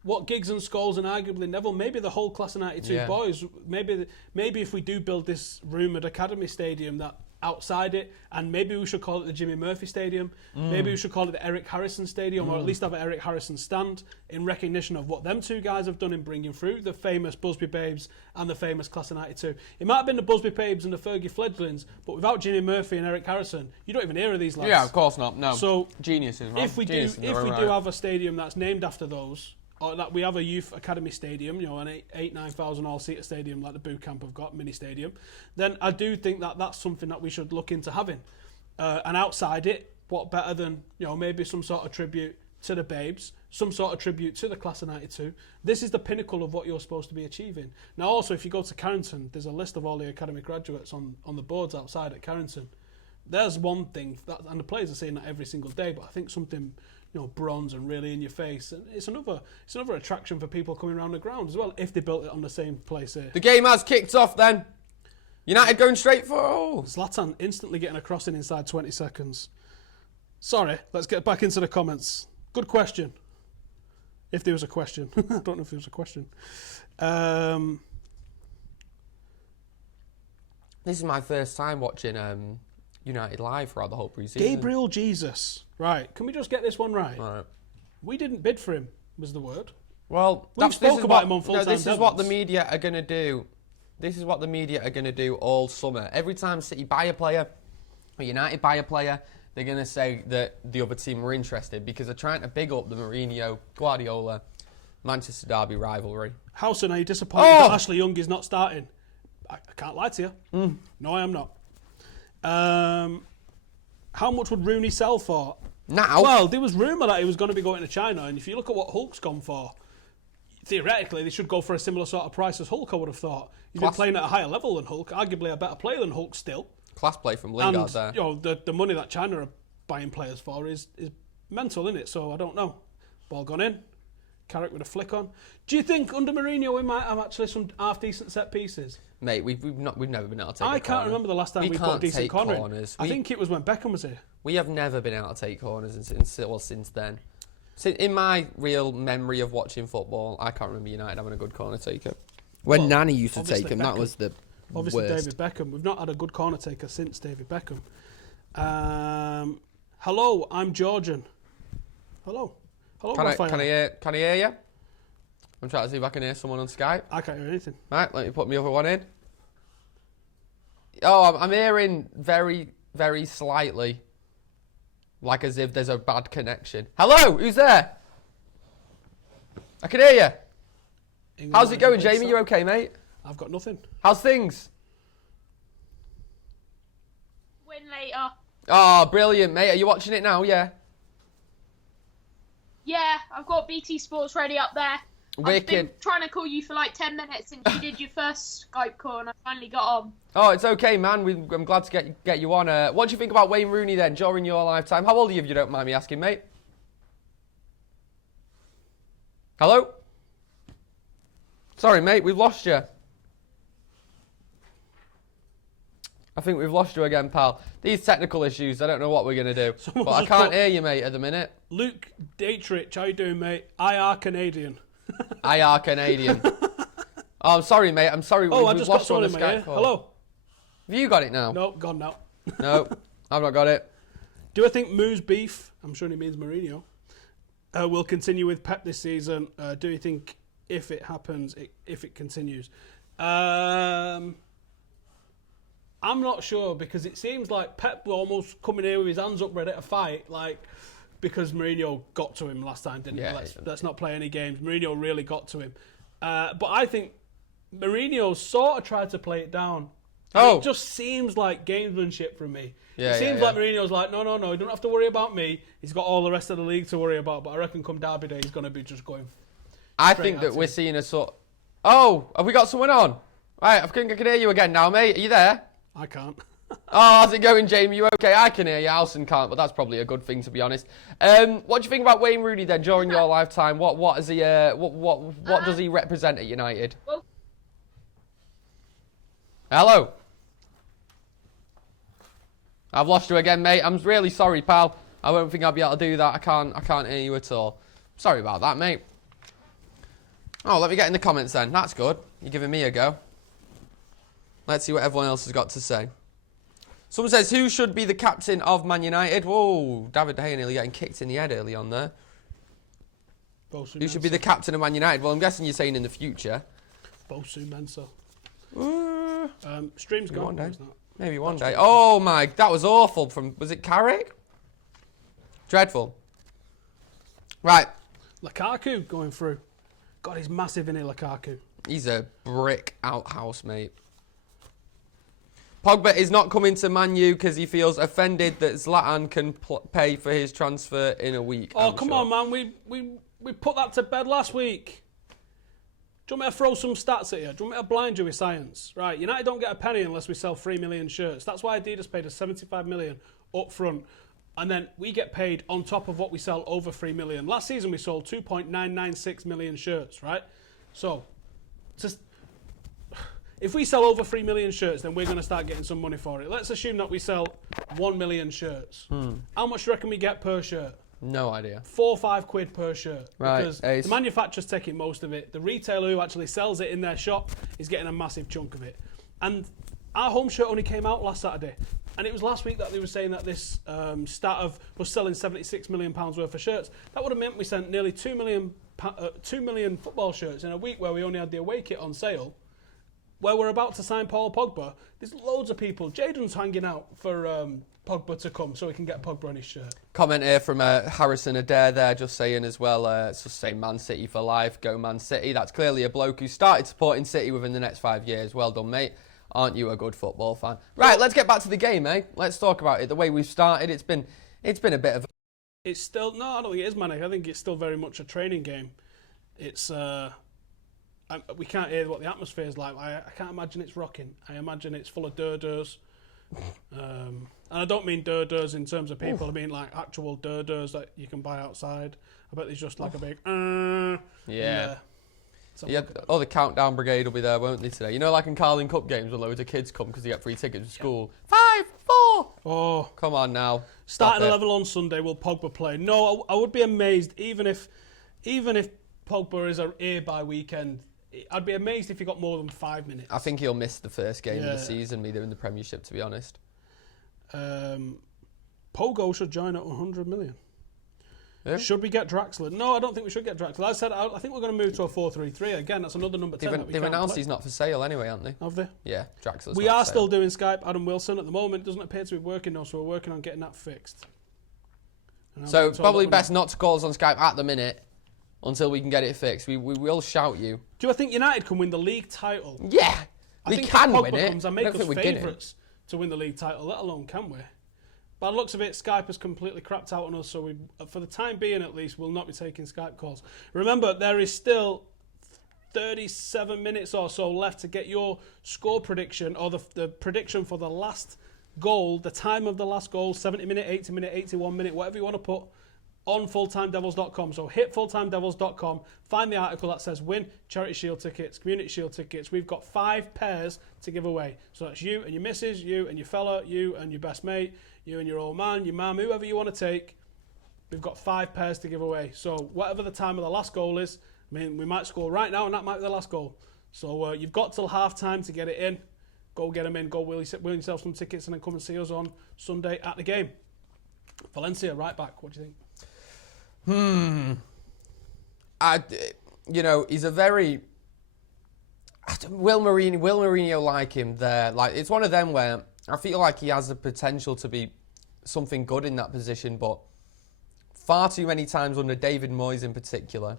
What Giggs and Scholes and arguably Neville, maybe the whole class of 92 boys, maybe if we do build this rumoured academy stadium that outside it, and maybe we should call it the Jimmy Murphy Stadium, maybe we should call it the Eric Harrison Stadium, or at least have an Eric Harrison stand in recognition of what them two guys have done in bringing through the famous Busby Babes and the famous class of 92. It might have been the Busby Babes and the Fergie Fledglings, but without Jimmy Murphy and Eric Harrison, you don't even hear of these lads. Yeah, of course not, no. So geniuses, right? If we do have a stadium that's named after those, or that we have a youth academy stadium, you know, an 8,000-9,000 all-seater stadium like the Boot Camp have got, mini stadium, then I do think that that's something that we should look into having. And outside it, what better than, you know, maybe some sort of tribute to the Babes, some sort of tribute to the class of 92. This is the pinnacle of what you're supposed to be achieving. Now also, if you go to Carrington, there's a list of all the academy graduates on the boards outside at Carrington. There's one thing, and the players are saying that every single day, but I think something, you know, bronze and really in your face, and it's another attraction for people coming around the ground as well, if they built it on the same place here. The game has kicked off then. United going straight for... Zlatan instantly getting a crossing inside 20 seconds. Sorry, let's get back into the comments. Good question. If there was a question. I don't know if there was a question. This is my first time watching United live throughout the whole pre-season. Gabriel Jesus. Right, can we just get this one right? Right. We didn't bid for him, was the word. Well, we spoke about him on FullTimeDEVIls. This is what the media are going to do. This is what the media are going to do all summer. Every time City buy a player, or United buy a player, they're going to say that the other team were interested because they're trying to big up the Mourinho, Guardiola, Manchester Derby rivalry. Howson, are you disappointed that Ashley Young is not starting? I can't lie to you. No, I am not. How much would Rooney sell for? Now? Well, there was rumour that he was going to be going to China, and if you look at what Hulk's gone for, theoretically they should go for a similar sort of price as Hulk, I would have thought. He's been playing at a higher level than Hulk, arguably a better player than Hulk still. Class play from Lingard and, there. You know, the money that China are buying players for is mental, isn't it? So I don't know. Ball gone in. Carrick with a flick on. Do you think under Mourinho we might have actually some half-decent set pieces? Mate, we've never been able to take I can't remember the last time we put a decent corner in. I think it was when Beckham was here. We have never been able to take corners since then. In my real memory of watching football, I can't remember United having a good corner taker. When Nani used to take them, that was the obviously worst. David Beckham. We've not had a good corner taker since David Beckham. Hello, I'm Georgian. Hello. Hello, Can Raphael. I hear you? I'm trying to see if I can hear someone on Skype. I can't hear anything. Right, let me put my other one in. Oh, I'm hearing very, very slightly. Like as if there's a bad connection. Hello, who's there? I can hear you. England How's it might going, be big, Jamie? so- You okay, mate? I've got nothing. How's things? Win later. Oh, brilliant, mate. Are you watching it now? Yeah. Yeah, I've got BT Sports ready up there. I've been Wicked. trying to call you for like 10 minutes since you did your first Skype call and I finally got on. Oh, it's okay, man. I'm glad to get you on. What do you think about Wayne Rooney then during your lifetime? How old are you, if you don't mind me asking, mate? Hello? Sorry, mate. We've lost you. I think we've lost you again, pal. These technical issues, I don't know what we're going to do. Someone's But I just can't put- hear you, mate, at the minute. Luke Dietrich, how you doing, mate? IR Canadian. IR Canadian. Oh, I'm sorry, mate. I'm sorry. Oh, I we've just got lost you on someone the in my ear. Skype call. Hello. Have you got it now? No, gone now. No, I've not got it. Do I think Moo's beef, I'm sure he means Mourinho, will continue with Pep this season? Do you think if it happens, if it continues? I'm not sure because it seems like Pep will almost coming here with his hands up ready to fight, like because Mourinho got to him last time, didn't Yeah, he? Let's not play any games. Mourinho really got to him. But I think Mourinho sort of tried to play it down. Oh. It just seems like gamesmanship from me. Yeah, it seems yeah. like Mourinho's like, no, you don't have to worry about me. He's got all the rest of the league to worry about. But I reckon come Derby Day, he's going to be just going. I straight think at that we're him. seeing a sort. Oh, have we got someone on? Right, I think I can hear you again now, mate. Are you there? I can't. Oh, how's it going, Jamie? You okay? I can hear you. Alison can't, but that's probably a good thing, to be honest. What do you think about Wayne Rooney then during your lifetime? What is he? What does he represent at United? Well- Hello. I've lost you again, mate. I'm really sorry, pal. I don't think I'll be able to do that. I can't hear you at all. Sorry about that, mate. Oh, let me get in the comments then. That's good. You're giving me a go. Let's see what everyone else has got to say. Someone says, who should be the captain of Man United? Whoa, David De Gea nearly getting kicked in the head early on there. Bosu Who should be the captain of Man United? Well, I'm guessing you're saying in the future. Bosu Mensah. Uh, Stream's Maybe gone. one day. It's not. Maybe one day. Oh my, that was awful. Was it Carrick? Dreadful. Right, Lukaku going through. God, he's massive in it, Lukaku. he's a brick outhouse, mate. Pogba is not coming to Man U because he feels offended that Zlatan can pay for his transfer in a week. Oh, I'm come sure. on, man. We put that to bed last week. Do you want me to throw some stats at you? Do you want me to blind you with science? Right, United don't get a penny unless we sell 3 million shirts. That's why Adidas paid us 75 million up front. And then we get paid on top of what we sell over 3 million. Last season we sold 2.996 million shirts, right? So, just if we sell over 3 million shirts, then we're going to start getting some money for it. Let's assume that we sell 1 million shirts. How much do you reckon we get per shirt? No idea. 4 or 5 quid per shirt. Right, Because Ace. the manufacturer's taking most of it. The retailer who actually sells it in their shop is getting a massive chunk of it. And our home shirt only came out last Saturday. And it was last week that they were saying that this stat of us selling £76 million worth of shirts. That would have meant we sent nearly 2 million football shirts in a week where we only had the away kit on sale. Where we're about to sign Paul Pogba. There's loads of people. Jadon's hanging out for Pogba to come so he can get Pogba on his shirt. Comment here from Harrison Adair there, just saying as well, it's just saying Man City for life, go Man City. That's clearly a bloke who started supporting City within the next 5 years. Well done, mate. Aren't you a good football fan? Right, let's get back to the game, eh? Let's talk about it. The way we've started, it's been a bit of. It's still no, I don't think it is manic. I think it's still very much a training game. It's we can't hear what the atmosphere is like. I can't imagine it's rocking. I imagine it's full of durs. And I don't mean durs in terms of people. I mean like actual durs that you can buy outside. I bet there's just like a big Yeah. So Yeah, the countdown brigade will be there, won't they, today? You know, like in Carling Cup games when loads of kids come because they get free tickets to school. 5, 4. Oh, Come on now. starting Stop it. 11 on Sunday. Will Pogba play? No, I would be amazed even if Pogba is here by weekend. I'd be amazed if he got more than 5 minutes. I think he'll miss the first game of Yeah. the season, either in the Premiership, to be honest. Pogo should join at 100 million. Should we get Draxler? No, I don't think we should get Draxler. I said I think we're going to move to a 4-3-3 again. That's another number 10. They've announced he's not for sale anyway, aren't they? Have they? Yeah, Draxler's We not are for still sale. doing Skype. Adam Wilson at the moment doesn't appear to be working though, so we're working on getting that fixed. So probably best not to call us on Skype at the minute until we can get it fixed. We will shout you. Do I think United can win the league title? Yeah, I we think can if Pogba win it. comes, I I make don't us think we're getting it. favourites to win the league title, let alone can we? By the looks of it, Skype has completely crapped out on us, so we, for the time being at least, will not be taking Skype calls. Remember, there is still 37 minutes or so left to get your score prediction, or the prediction for the last goal, the time of the last goal, 70 minute, 80 minute, 81 minute, whatever you want to put, on FullTimeDevils.com. So hit FullTimeDevils.com, find the article that says win Charity Shield tickets, Community Shield tickets. We've got 5 pairs to give away. So that's you and your missus, you and your fella, you and your best mate, you and your old man, your mum, whoever you want to take. We've got 5 pairs to give away. So whatever the time of the last goal is, I mean, we might score right now and that might be the last goal. So you've got till half time to get it in. Go get them in, go win yourself some tickets and then come and see us on Sunday at the game. Valencia, right back, what do you think? He's a very... Will Mourinho like him there? Like, it's one of them where I feel like he has the potential to be something good in that position, but far too many times under David Moyes in particular,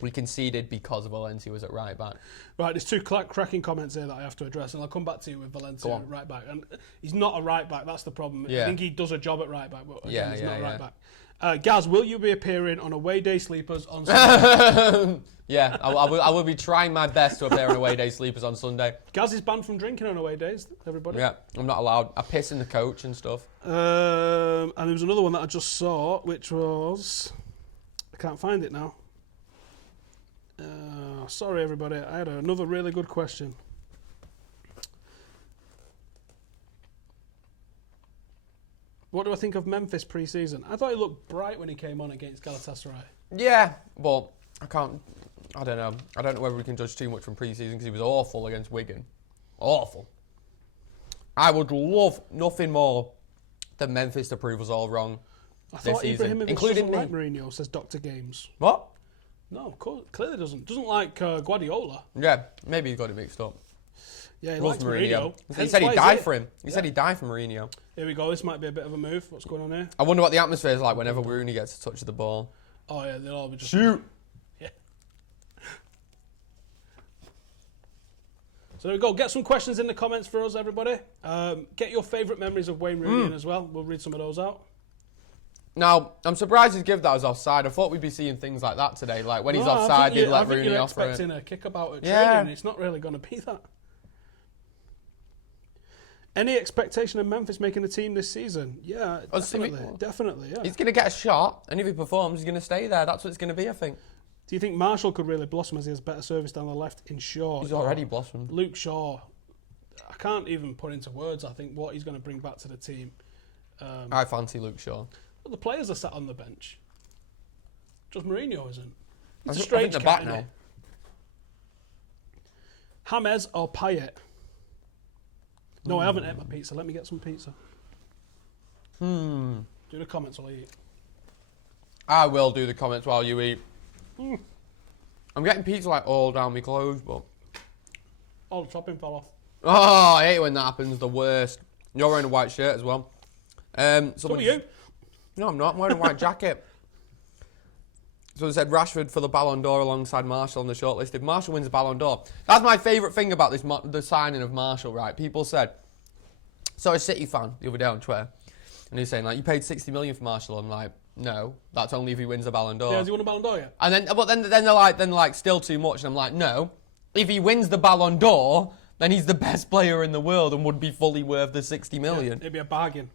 we conceded because Valencia was at right back. Right, there's 2 cracking comments here that I have to address, and I'll come back to you with Valencia at right back. And he's not a right back, that's the problem. Yeah. I think he does a job at right back, but again, he's not a right yeah. back. Gaz, will you be appearing on Away Day Sleepers on Sunday? Yeah, I will be trying my best to appear on Away Day Sleepers on Sunday. Gaz is banned from drinking on away days, everybody. Yeah, I'm not allowed. I piss in the coach and stuff. And there was another one that I just saw, which was... I can't find it now. Sorry, everybody. I had another really good question. What do I think of Memphis pre-season? I thought he looked bright when he came on against Galatasaray. Yeah, but I don't know. I don't know whether we can judge too much from pre-season because he was awful against Wigan. Awful. I would love nothing more than Memphis to prove us all wrong I this thought season, Ibrahimovic including doesn't me. like Mourinho, says Dr. Games. What? No, clearly doesn't. Doesn't like Guardiola. Yeah, maybe he got it mixed up. Yeah, he Loves likes Mourinho. He said he'd die for him. He said he'd die for Mourinho. Here we go. This might be a bit of a move. What's going on here? I wonder what the atmosphere is like whenever Rooney gets a touch of the ball. Oh, yeah, they'll all be just... Shoot! Yeah. So there we go. Get some questions in the comments for us, everybody. Get your favourite memories of Wayne Rooney in as well. We'll read some of those out. Now, I'm surprised he'd give that as offside. I thought we'd be seeing things like that today. Like when he's offside, he'd let Rooney off for it. I think you're expecting a kick about at Yeah. training. It's not really going to be that. Any expectation of Memphis making the team this season? Yeah, definitely, yeah. He's going to get a shot, and if he performs, he's going to stay there. That's what it's going to be, I think. Do you think Marshall could really blossom as he has better service down the left in Shaw? He's already blossomed. Luke Shaw, I can't even put into words, I think, what he's going to bring back to the team. I fancy Luke Shaw. But the players are sat on the bench. Just Mourinho isn't. It's a I strange think they're back cat, now. James or Payet? No, I haven't ate my pizza. Let me get some pizza. Do the comments while I eat. I will do the comments while you eat. I'm getting pizza like all down my clothes, but... Oh, the topping fell off. Oh, I hate when that happens. The worst. You're wearing a white shirt as well. So are you? No, I'm not. I'm wearing a white jacket. So they said Rashford for the Ballon d'Or alongside Marshall on the shortlist. If Marshall wins the Ballon d'Or, that's my favourite thing about this the signing of Marshall, right? People said, so a City fan the other day on Twitter, and he's saying, like, you paid 60 million for Marshall. I'm like, no, that's only if he wins the Ballon d'Or. Yeah, has he won a Ballon d'Or yet? And then they're like, still too much. And I'm like, no, if he wins the Ballon d'Or, then he's the best player in the world and would be fully worth the 60 million. Yeah, it'd be a bargain.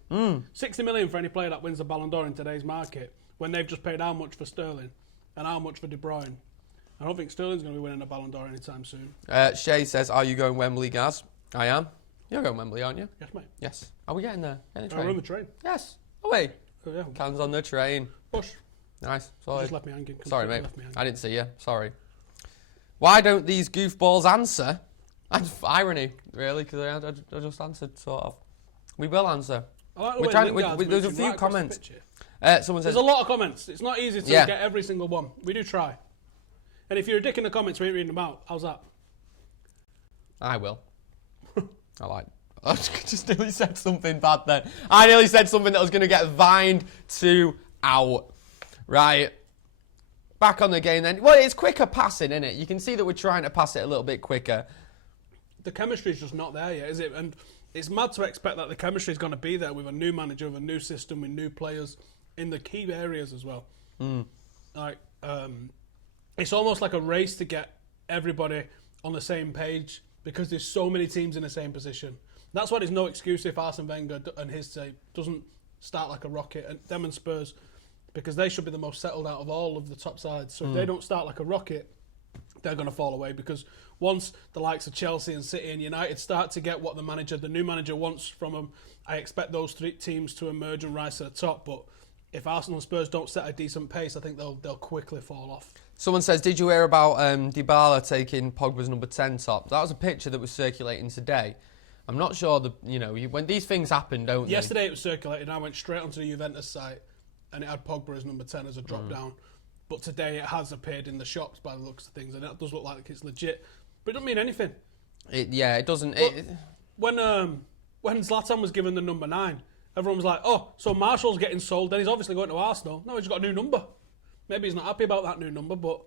60 million for any player that wins the Ballon d'Or in today's market, when they've just paid how much for Sterling and how much for De Bruyne. I don't think Sterling's going to be winning a Ballon d'Or anytime soon. Shay says, are you going Wembley, Gaz? I am. You're going Wembley, aren't you? Yes, mate. Yes. Are we getting there? Getting the We're train? on the train. Yes. Away. Oh, yeah. Cans on the train. Push. Nice. You Sorry. just left me hanging. Sorry, mate. Left me hanging. I didn't see you. Sorry. Why don't these goofballs answer? That's irony, really, because I just answered, sort of. We will answer. I like the We're way trying- Lingard's there's a moving few right across the comments. pitch here. Someone says... There's a lot of comments. It's not easy to Yeah. get every single one. We do try. And if you're a dick in the comments, we ain't reading them out. How's that? I will. I just nearly said something bad then. I nearly said something that was going to get vined to out. Right. Back on the game then. Well, it's quicker passing, isn't it? You can see that we're trying to pass it a little bit quicker. The chemistry's just not there yet, is it? And it's mad to expect that the chemistry's going to be there with a new manager, with a new system, with new players in the key areas as well. Like, it's almost like a race to get everybody on the same page because there's so many teams in the same position. That's why there's no excuse if Arsene Wenger and his team doesn't start like a rocket, and them and Spurs, because they should be the most settled out of all of the top sides. So if they don't start like a rocket, they're going to fall away, because once the likes of Chelsea and City and United start to get what the new manager wants from them, I expect those three teams to emerge and rise to the top. But if Arsenal and Spurs don't set a decent pace, I think they'll quickly fall off. Someone says, did you hear about Dybala taking Pogba's number 10 top? That was a picture that was circulating today. I'm not sure, when these things happen, don't they? Yesterday it was circulated, and I went straight onto the Juventus site, and it had Pogba as number 10 as a drop down. But today it has appeared in the shops by the looks of things, and it does look like it's legit. But it doesn't mean anything. It doesn't. When Zlatan was given the number 9, everyone was like, oh, so Marshall's getting sold, then he's obviously going to Arsenal. No, he's got a new number. Maybe he's not happy about that new number, but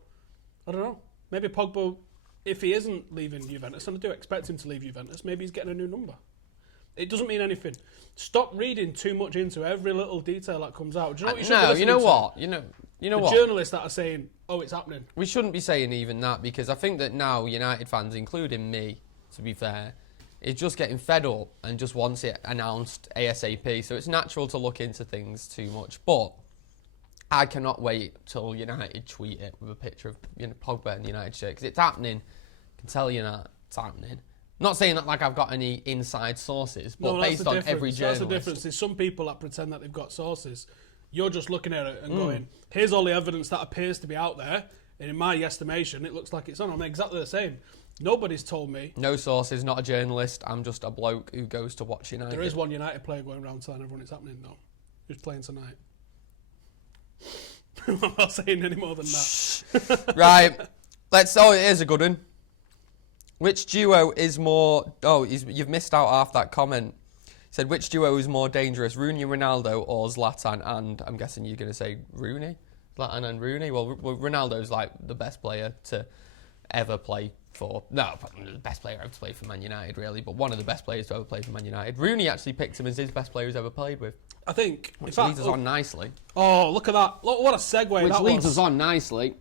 I don't know. Maybe Pogba, if he isn't leaving Juventus, and I do expect him to leave Juventus, maybe he's getting a new number. It doesn't mean anything. Stop reading too much into every little detail that comes out. Do you know what you should be listening to? You know what? The journalists that are saying, oh, it's happening. We shouldn't be saying even that, because I think that now United fans, including me, to be fair, is just getting fed up and just wants it announced ASAP. So it's natural to look into things too much. But I cannot wait till United tweet it with a picture of Pogba in the United shirt, because it's happening. I can tell you that it's happening. Not saying that like I've got any inside sources, but based on every journalist. That's the difference. There's some people that pretend that they've got sources. You're just looking at it and going, here's all the evidence that appears to be out there, and in my estimation, it looks like it's on. I'm exactly the same. Nobody's told me. No sources, not a journalist. I'm just a bloke who goes to watch United. There is one United player going around telling everyone it's happening, though. Who's playing tonight? I'm not saying any more than that. Right. Here's a good one. Which duo is more... Oh, you've missed out half that comment. He said, which duo is more dangerous, Rooney and Ronaldo or Zlatan? And I'm guessing you're going to say Rooney? Zlatan and Rooney? Well, Ronaldo's like the best player to ever play for... No, probably the best player ever to play for Man United, really, but one of the best players to ever play for Man United. Rooney actually picked him as his best player he's ever played with. I think... Which leads us on nicely. Oh, look at that. Look, what a segue that was. Which leads us on nicely.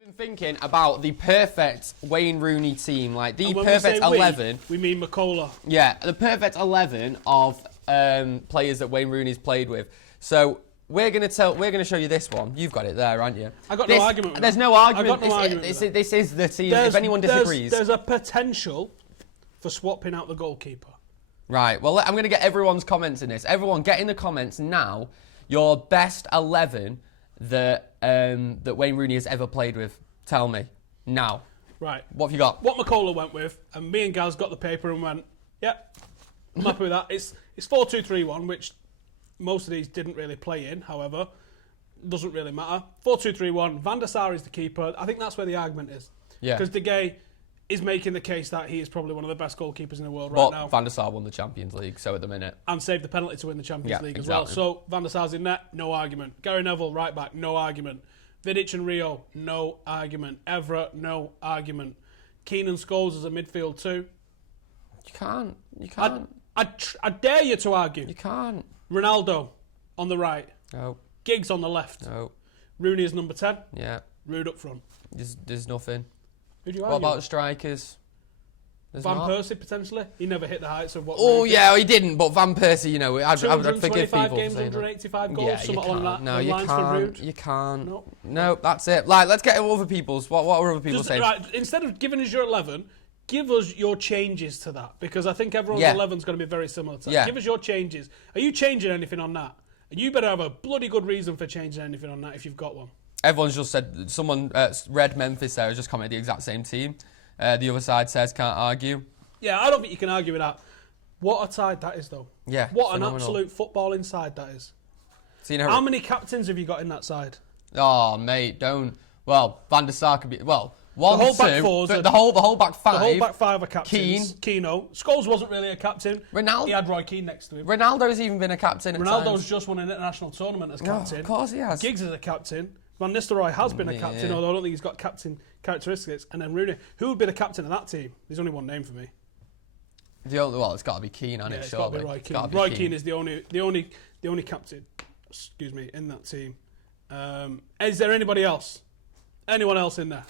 I've been thinking about the perfect Wayne Rooney team, like the perfect 11. We mean McCullough. Yeah, the perfect 11 of players that Wayne Rooney's played with. So we're going to show you this one. You've got it there, aren't you? I got no argument with There's that. no argument. I got no argument with that. This is the team. If anyone disagrees, there's a potential for swapping out the goalkeeper. Right. Well, I'm going to get everyone's comments in this. Everyone, get in the comments now your best 11 that Wayne Rooney has ever played with. Tell me now. Right. What have you got? What McCullough went with, and me and Gaz got the paper and went, yep, I'm happy with that. It's 4-2-3-1, which most of these didn't really play in. However, doesn't really matter. 4-2-3-1. Van der Sar is the keeper. I think that's where the argument is. Yeah. Because De Gea is making the case that he is probably one of the best goalkeepers in the world right now. Van der Sar won the Champions League, so at the minute. And saved the penalty to win the Champions League as exactly. well. So Van der Sar's in net, no argument. Gary Neville, right back, no argument. Vidic and Rio, no argument. Evra, no argument. Keenan Scholes as a midfield too. You can't. I dare you to argue. You can't. Ronaldo on the right. No. Giggs on the left. No. Rooney is number 10. Yeah. Rude up front. There's nothing. Who do you What argue? about the strikers? Van Persie potentially. He never hit the heights of what. Oh yeah, he didn't. But Van Persie, I'd forgive 225 people games, saying that. 185 goals, Yeah, something along that. No, you lines for can't. Rude. You can't. Nope. No, that's it. Like, let's get other people's. What are other people saying? Right, instead of giving us your 11, give us your changes to that, because I think everyone's 11 is going to be very similar to that. Yeah. Give us your changes. Are you changing anything on that? And you better have a bloody good reason for changing anything on that if you've got one. Everyone's just said. Someone read Memphis there has just commented the exact same team. The other side says can't argue. Yeah, I don't think you can argue with that. What a side that is, though. Yeah, What phenomenal. an absolute footballing side that is. How many captains have you got in that side? Oh, mate, don't. Well, Van der Sar could be. Well, one, The whole two, back fours the whole back five. The whole back five are captains. Keano. Scholes wasn't really a captain. Ronaldo. He had Roy Keane next to him. Ronaldo's even been a captain. Ronaldo's just won an international tournament as captain. Of course he has. Giggs is a captain. Van Nistelrooy has been a captain, although I don't think he's got captain characteristics. And then Rooney, who would be the captain of that team? There's only one name for me. It's got to be Keane, hasn't it? It's got to be Roy Keane. Roy Keane is the only captain. Excuse me, in that team. Is there anybody else? Anyone else in there?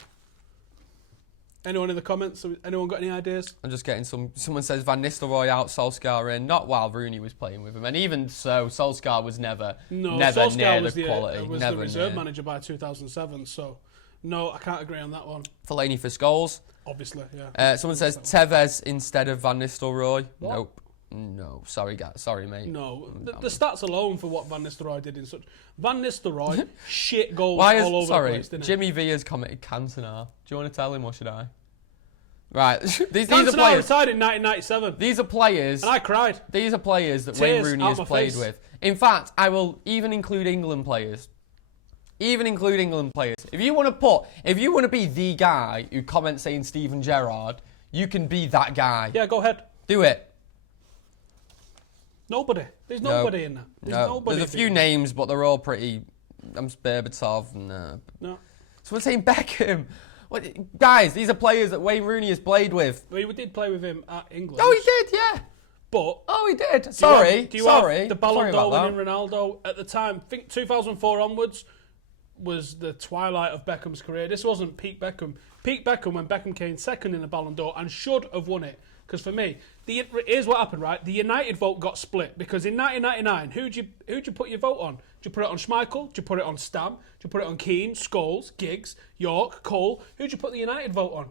Anyone in the comments? Anyone got any ideas? I'm just getting someone says Van Nistelrooy out, Solskjaer in. Not while Rooney was playing with him. And even so, Solskjaer was never Solskjaer near was the quality. Was never the reserve manager by 2007, so no, I can't agree on that one. Fellaini for Scholes. Obviously, yeah. Someone says Tevez instead of Van Nistelrooy. What? Nope. No, sorry, mate. No, the stats alone for what Van Nistelrooy did in such... Van Nistelrooy, shit goals all over the place, didn't Jimmy V has commented Cantona. Do you want to tell him or should I? Right, these are Cantona players. retired in 1997. These are players. And I cried. These are players that Wayne Rooney has played with. In fact, I will even include England players. If you want to be the guy who comments saying Steven Gerrard, you can be that guy. Yeah, go ahead. Do it. Nobody. There's nobody in that. There's a few names, but they're all pretty. I'm Berbatov. No. Someone's saying Beckham. What, guys, these are players that Wayne Rooney has played with. Well, we did play with him at England. Oh, he did, yeah. But he did. Do Sorry. you have the Ballon d'Or winning Ronaldo at the time? I think 2004 onwards was the twilight of Beckham's career. This wasn't peak Beckham. Peak Beckham when Beckham came second in the Ballon d'Or and should have won it. Because for me, here's what happened, right? The United vote got split because in 1999, who'd you put your vote on? Did you put it on Schmeichel? Did you put it on Stam? Did you put it on Keane, Scholes, Giggs, York, Cole? Who'd you put the United vote on?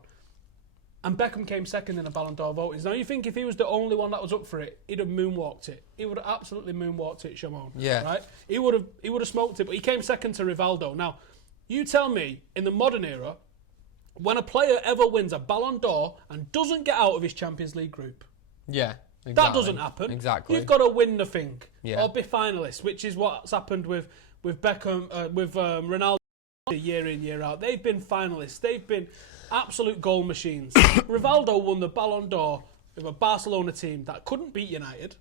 And Beckham came second in the Ballon d'Or votings. Now you think if he was the only one that was up for it, he'd have moonwalked it. He would have absolutely moonwalked it, Shimon. Yeah. Right? He would have smoked it, but he came second to Rivaldo. Now, you tell me, in the modern era, when a player ever wins a Ballon d'Or and doesn't get out of his Champions League group. Yeah, exactly. That doesn't happen. Exactly. You've got to win the thing Yeah. or be finalists, which is what's happened with Beckham, with Ronaldo year in, year out. They've been finalists. They've been absolute goal machines. Rivaldo won the Ballon d'Or with a Barcelona team that couldn't beat United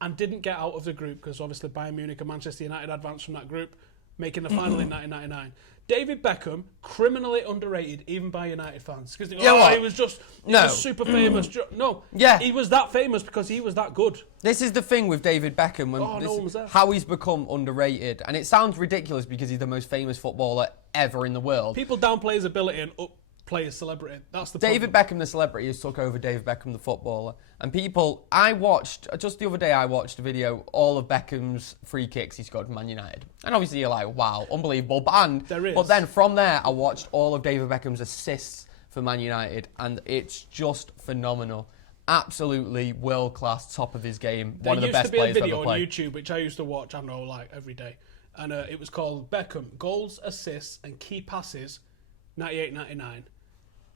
and didn't get out of the group because obviously Bayern Munich and Manchester United advanced from that group, making the final in 1999. David Beckham, criminally underrated even by United fans. Because he was just super famous. He was that famous because he was that good. This is the thing with David Beckham. No one was there. How he's become underrated. And it sounds ridiculous because he's the most famous footballer ever in the world. People downplay his ability and upplay his celebrity. That's the David problem. Beckham, the celebrity, has took over David Beckham, the footballer. And just the other day, I watched a video, all of Beckham's free kicks he scored for Man United. And obviously you're like, wow, unbelievable. But then from there, I watched all of David Beckham's assists for Man United. And it's just phenomenal. Absolutely world-class, top of his game. One of the best players ever played. There used to be a video on YouTube, which I used to watch, every day. And it was called Beckham, Goals, Assists and Key Passes, 98-99.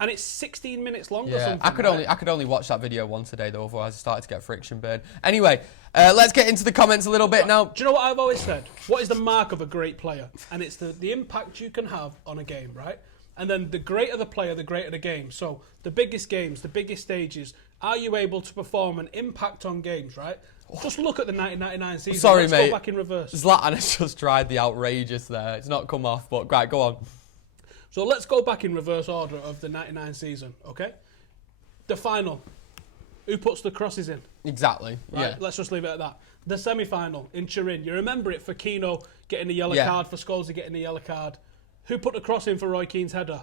And it's 16 minutes long or something. I could only watch that video once a day though, otherwise I started to get friction burn. Anyway, let's get into the comments a little bit now. Do you know what I've always said? What is the mark of a great player? And it's the impact you can have on a game, right? And then the greater the player, the greater the game. So the biggest games, the biggest stages, are you able to perform an impact on games, right? Just look at the 1999 season. Sorry, Let's mate. go back in reverse. Zlatan has just tried the outrageous there. It's not come off, but right, go on. So let's go back in reverse order of the 99 season, okay? The final. Who puts the crosses in? Exactly, Right, yeah. let's just leave it at that. The semi-final in Turin. You remember it for Keano getting the yellow card, for Scholes getting the yellow card. Who put the cross in for Roy Keane's header?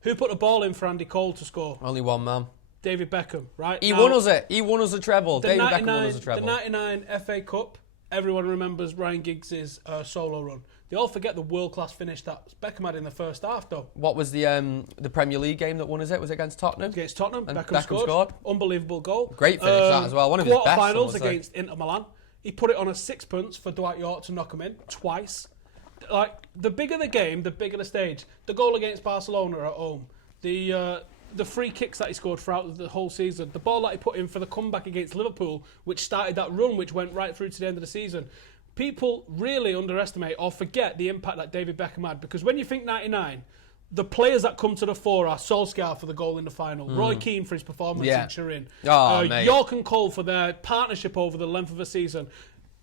Who put the ball in for Andy Cole to score? Only one man. David Beckham, right? He won us it. He won us a treble. David Beckham won us a treble. The 99 FA Cup, everyone remembers Ryan Giggs' solo run. They all forget the world-class finish that Beckham had in the first half, though. What was the Premier League game that won us it? Was it against Tottenham? Against Tottenham, And Beckham scored. Unbelievable goal. Great finish that as well. One of his best. Quarterfinals against Inter Milan. He put it on a sixpence for Dwight York to knock him in twice. Like, the bigger the game, the bigger the stage. The goal against Barcelona at home. The free kicks that he scored throughout the whole season. The ball that he put in for the comeback against Liverpool, which started that run, which went right through to the end of the season. people really underestimate or forget the impact that David Beckham had, because when you think 99, the players that come to the fore are Solskjaer for the goal in the final, Roy Keane for his performance in Turin, York and Cole for their partnership over the length of a season,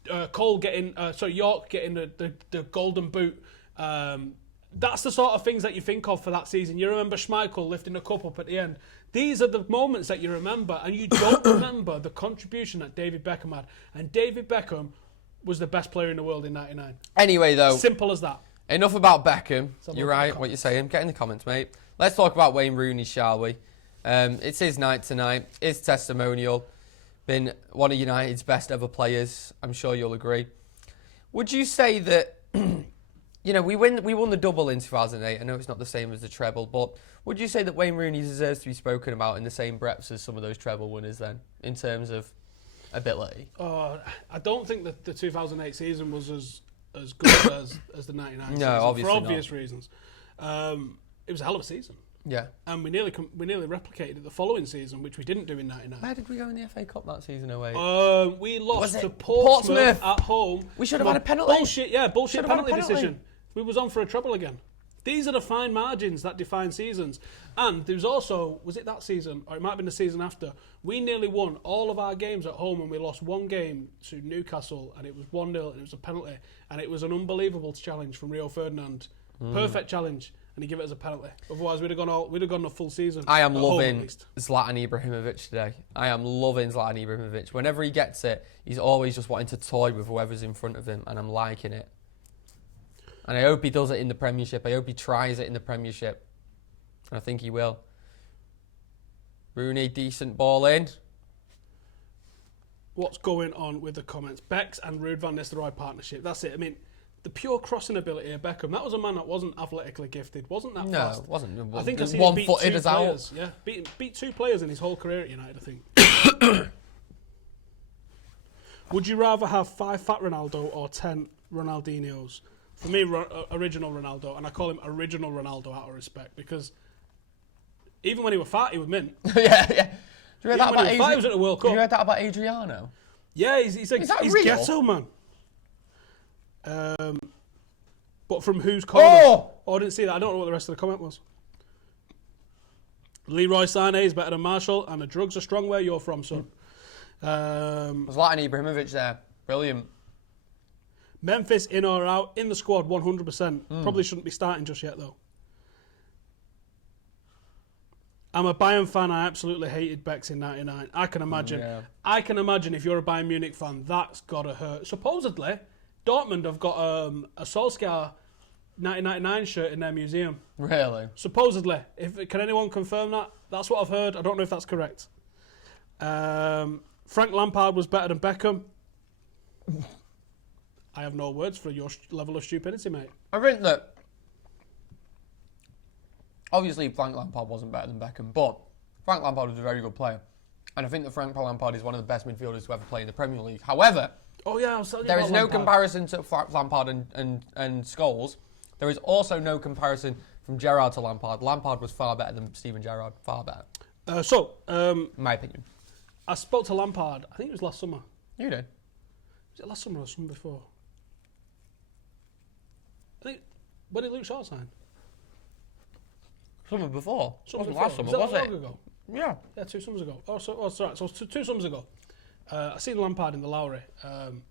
York getting the golden boot. That's the sort of things that you think of for that season. You remember Schmeichel lifting the cup up at the end. These are the moments that you remember, and you don't remember the contribution that David Beckham had. And David Beckham was the best player in the world in 99. Anyway, though. Simple as that. Enough about Beckham. You're right, what you're saying. Get in the comments, mate. Let's talk about Wayne Rooney, shall we? It's his night tonight. His testimonial. Been one of United's best ever players. I'm sure you'll agree. Would you say that... we won the double in 2008. I know it's not the same as the treble, but would you say that Wayne Rooney deserves to be spoken about in the same breaths as some of those treble winners then, in terms of ability? I don't think that the 2008 season was as good as the 99 season, obviously for obvious reasons. It was a hell of a season. Yeah. And we nearly replicated it the following season, which we didn't do in 99. Where did we go in the FA Cup that season, 08? We lost to Portsmouth at home. We should have had a penalty. Bullshit penalty decision. We was on for a treble again. These are the fine margins that define seasons. And there was also, was it that season, or it might have been the season after, we nearly won all of our games at home and we lost one game to Newcastle and it was 1-0 and it was a penalty. And it was an unbelievable challenge from Rio Ferdinand. Perfect challenge. And he gave it as a penalty. Otherwise, we'd have gone a full season. I am loving Zlatan Ibrahimovic today. I am loving Zlatan Ibrahimovic. Whenever he gets it, he's always just wanting to toy with whoever's in front of him, and I'm liking it. And I hope he does it in the Premiership. I hope he tries it in the Premiership. And I think he will. Rooney, decent ball in. What's going on with the comments? Bex and Ruud van Nistelrooy partnership. That's it. I mean, the pure crossing ability of Beckham. That was a man that wasn't athletically gifted. Wasn't that fast? No, it wasn't. I think I seen him beat 2 players. Yeah, beat 2 players in his whole career at United, I think. Would you rather have 5 fat Ronaldo or 10 Ronaldinhos? For me, original Ronaldo, and I call him original Ronaldo out of respect, because even when he was fat, he was mint. yeah. Do you hear that about he was at the World Cup. You heard that about Adriano? Yeah, he's real? ghetto, man. But from whose corner? Oh, I didn't see that. I don't know what the rest of the comment was. Leroy Sané is better than Marshall, and the drugs are strong where you're from, son. Zlatan Ibrahimovic there. Brilliant. Memphis in or out, in the squad 100%. Probably shouldn't be starting just yet, though. I'm a Bayern fan. I absolutely hated Bex in 99. I can imagine. I can imagine if you're a Bayern Munich fan, that's got to hurt. Supposedly, Dortmund have got a Solskjaer 1999 shirt in their museum. Really? Supposedly. Can anyone confirm that? That's what I've heard. I don't know if that's correct. Frank Lampard was better than Beckham. I have no words for your level of stupidity, mate. I think that obviously Frank Lampard wasn't better than Beckham, but Frank Lampard was a very good player. And I think that Frank Lampard is one of the best midfielders to ever play in the Premier League. However, there is no comparison to Lampard and Scholes. There is also no comparison from Gerrard to Lampard. Lampard was far better than Steven Gerrard. Far better. In my opinion. I spoke to Lampard, I think it was last summer. You did? Was it last summer or summer before? I think, when did Luke Shaw sign? Summer before. Wasn't last summer, was it? Long ago? Yeah. Yeah, 2 summers ago. Sorry. So 2 summers ago. I seen Lampard in the Lowry. And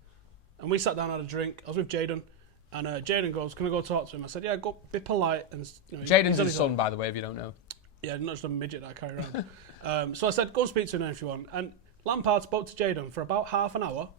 we sat down, had a drink. I was with Jayden. And Jayden goes, can I go talk to him? I said, yeah, go, be polite. And Jayden's his son, by the way, if you don't know. Yeah, not just a midget that I carry around. So I said, go and speak to him if you want. And Lampard spoke to Jayden for about half an hour.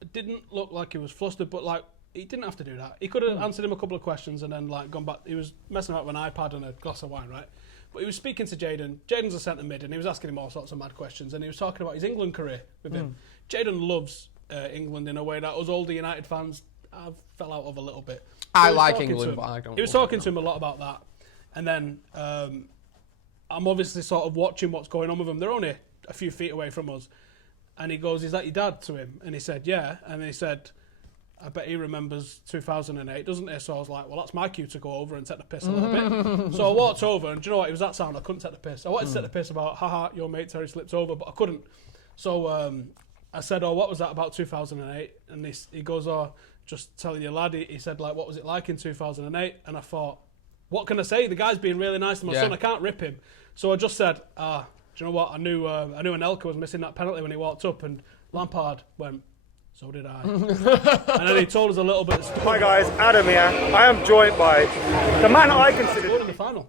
It didn't look like he was flustered, but he didn't have to do that. He could have answered him a couple of questions and then gone back. He was messing about with an iPad and a glass of wine, right? But he was speaking to Jayden. Jayden's a centre mid, and he was asking him all sorts of mad questions, and he was talking about his England career with him. Jayden loves England in a way that us older United fans have fell out of a little bit. I like England, but I don't. He was talking to him a lot about that, and then I'm obviously sort of watching what's going on with him. They're only a few feet away from us, and he goes, "Is that your dad?" to him, and he said, "Yeah," and he said, I bet he remembers 2008, doesn't he? So I was like, well, that's my cue to go over and take the piss a little bit. So I walked over, and do you know what? It was that sound. I couldn't take the piss. I wanted to take the piss about, haha, your mate Terry slipped over, but I couldn't. So I said, oh, what was that about 2008? And he goes, oh, just telling you, lad. He said, like, what was it like in 2008? And I thought, what can I say? The guy's being really nice to my son. I can't rip him. So I just said, do you know what? I knew Anelka was missing that penalty when he walked up, and Lampard went, so did I. And then he told us a little bit. Hi guys, Adam here. I am joined by the man I consider in the final.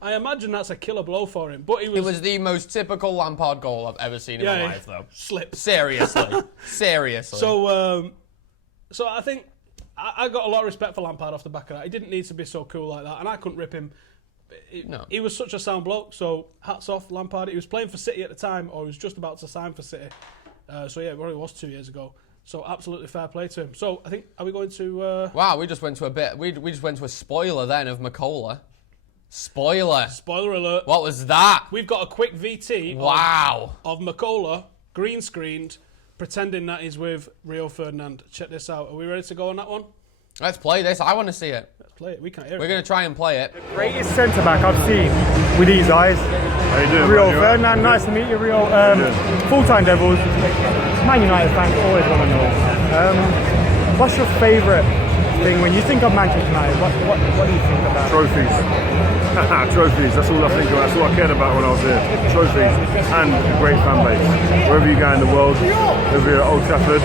I imagine that's a killer blow for him. But It was the most typical Lampard goal I've ever seen in my life, though. Slip. Seriously. Seriously. So I think I got a lot of respect for Lampard off the back of that. He didn't need to be so cool like that, and I couldn't rip him. No. He was such a sound bloke, so hats off Lampard. He was playing for City at the time, or he was just about to sign for City. So yeah, it probably was 2 years ago. So absolutely fair play to him. So I think, are we going to... Wow, we just went to a bit... We just went to a spoiler then of Macola. Spoiler. Spoiler alert. What was that? We've got a quick VT of Macola, green screened, pretending that he's with Rio Ferdinand. Check this out. Are we ready to go on that one? Let's play this. I want to see it. Let's play it. We can't hear We're it. going to try and play it. greatest centre-back I've seen with these eyes. How you doing, Rio man? Ferdinand, nice to meet you, Rio. Full-time Devils. Man United fans always want to know. What's your favourite thing when you think of Manchester United? What do you think about? Trophies. Trophies, that's all I think about. That's all I cared about when I was here. Trophies and a great fan base. Wherever you go in the world, whether you're at Old Trafford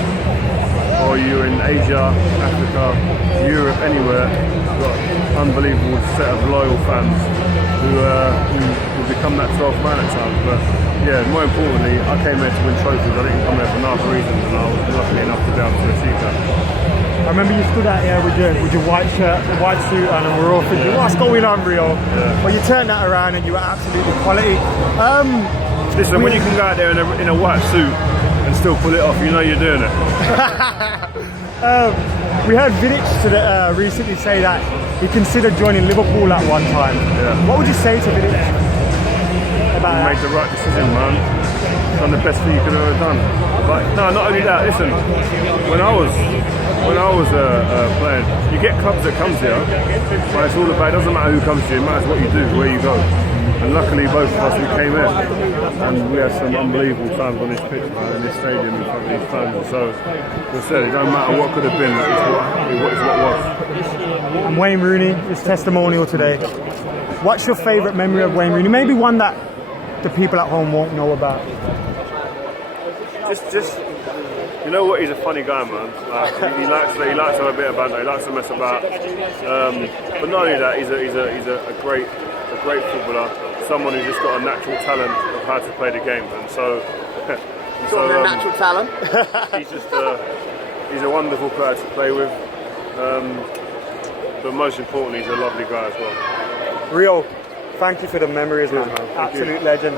or you're in Asia, Africa, Europe, anywhere, you've got an unbelievable set of loyal fans who become that 12th man at times. But yeah, more importantly, I came here to win trophies. I didn't come here for other reasons, and I was lucky enough to be able to achieve that. I remember you stood out here with your white shirt, white suit, and we're all thinking, what's going on, Rio? Yeah. But you turned that around and you were absolutely quality. Listen, when you can go out there in a white suit and still pull it off, you know you're doing it. We heard Vidic recently say that he considered joining Liverpool at one time. Yeah. What would you say to Vidic about You that? made the right decision, man. Done the best thing you could have ever done. But no, not only that. Listen, when I was playing, you get clubs that comes here, but it's all about. It doesn't matter who comes to you. It matters what you do, where you go. And luckily, both of us we came here, and we had some unbelievable times on this pitch, man, in this stadium in front of these fans. And so, as I said, it don't matter what could have been. It's what was. And Wayne Rooney, his testimonial today. What's your favourite memory of Wayne Rooney? Maybe one that the people at home won't know about. Just you know what? He's a funny guy, man. Like, he likes to have a bit of banter. He likes to mess about. But not only that, he's a great footballer. Someone who's just got a natural talent of how to play the game, and so. Natural talent. He's a wonderful player to play with. But most importantly, he's a lovely guy as well. Rio, thank you for the memories, man. Absolute legend.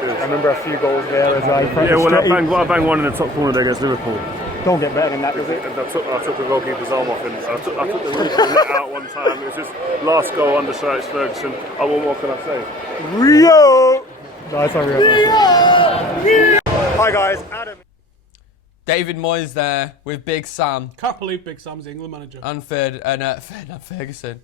Cheers. I remember a few goals there as well. Yeah, well, I banged one in the top corner there against Liverpool. Don't get better than that, does it? I took the goalkeeper's arm off, and I took the roof of the net out one time. It was his last goal under Sir Alex Ferguson. Oh, what more can I say? Rio! Nice one, Rio. Hi guys, Adam. David Moyes there with Big Sam Can't believe Big Sam's the England manager. and Ferdinand Ferguson.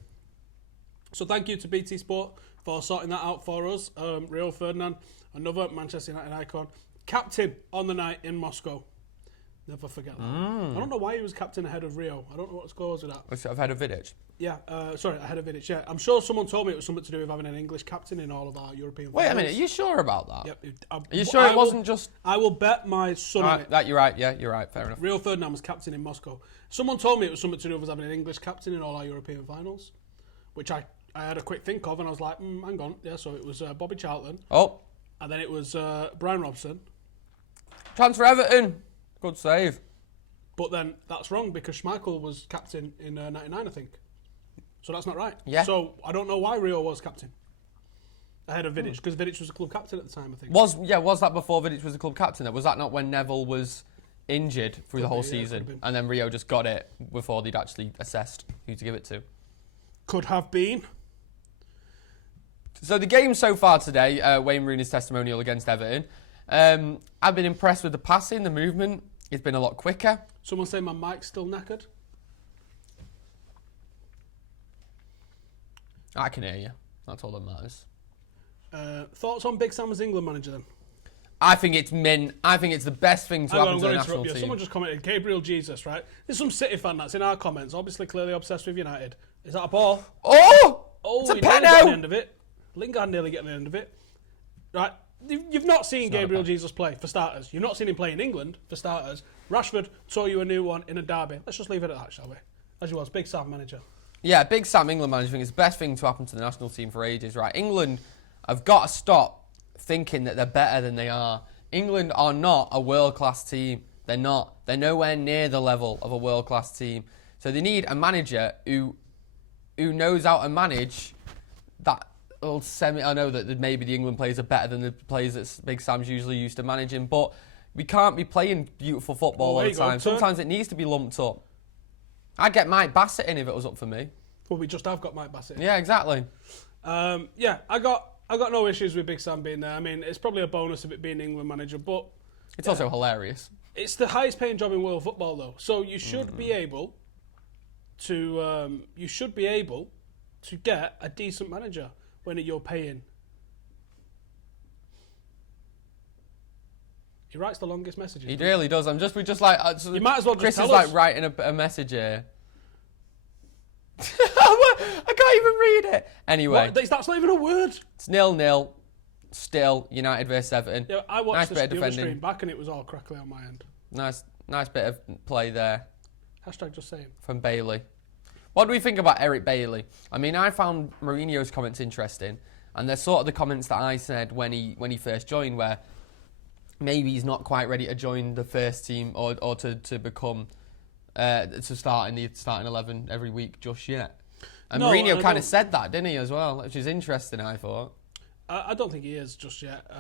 So thank you to BT Sport for sorting that out for us. Rio Ferdinand, another Manchester United icon, captain on the night in Moscow. Never forget that. I don't know why he was captain ahead of Rio. I don't know what the score was with that. I've had a Vidic. Yeah, sorry, ahead of Vidic. Yeah, I'm sure someone told me it was something to do with having an English captain in all of our European. Wait a finals. minute, are you sure about that? Yep. Are you sure it wasn't just... I will bet my son on it. That you're right, yeah, you're right, fair enough. Rio Ferdinand was captain in Moscow. Someone told me it was something to do with having an English captain in all our European finals, which I had a quick think of, and I was like, hang on. Yeah, so it was Bobby Charlton, Oh, and then it was Brian Robson. transfer Everton. Good save. But then that's wrong because Schmeichel was captain in '99, I think. So that's not right. Yeah. So I don't know why Rio was captain ahead of Vidic, because Vidic was a club captain at the time, I think. Was that before Vidic was the club captain? Was that not when Neville was injured through the whole be, yeah, could season, have been. and then Rio just got it before they'd actually assessed who to give it to? Could have been. So the game so far today, Wayne Rooney's testimonial against Everton. I've been impressed with the passing, the movement. It's been a lot quicker. Someone say my mic's still knackered. I can hear you. That's all that matters. Thoughts on Big Sam as England manager then? I think it's mint. I think it's the best thing to Hang on, happen I'm to the going to national interrupt you. team. Someone just commented, Gabriel Jesus, right? There's some City fan that's in our comments, obviously clearly obsessed with United. Is that a ball? Oh! Oh, It's a he nearly got penalty! the end of it. Lingard nearly getting the end of it. Right. You've not seen Gabriel Jesus play, for starters. You've not seen him play in England, for starters. Rashford taught you a new one in a derby. Let's just leave it at that, shall we? As you was, Big Sam manager. Yeah, Big Sam, England manager, I think it's the best thing to happen to the national team for ages, right? England have got to stop thinking that they're better than they are. England are not a world-class team. They're not. They're nowhere near the level of a world-class team. So they need a manager who knows how to manage that old semi. I know that maybe the England players are better than the players that Big Sam's usually used to managing, but we can't be playing beautiful football all the time. Sometimes it needs to be lumped up. I'd get Mike Bassett in if it was up for me. Well, we just have got Mike Bassett. Yeah, exactly. Yeah, I got no issues with Big Sam being there. I mean, it's probably a bonus of it being England manager, but It's also hilarious. it's the highest paying job in world football, though. So you should be able to get a decent manager when you're paying. He writes the longest messages. He really does. We just like. You might as well just Chris tell is us. like writing a message here. I can't even read it. Anyway, That's not even a word. it's 0-0. Still, United versus Everton. Yeah, I Nice watched bit of the other defending. stream back and it was all crackly on my end. Nice bit of play there Hashtag just saying. from Bailey. What do we think about Eric Bailey? I mean, I found Mourinho's comments interesting, and they're sort of the comments that I said when he first joined, where maybe he's not quite ready to join the first team or to become to start in the starting 11 every week just yet. And No, Mourinho I kind don't- of said that, didn't he, as well, which is interesting, I thought. I don't think he is just yet.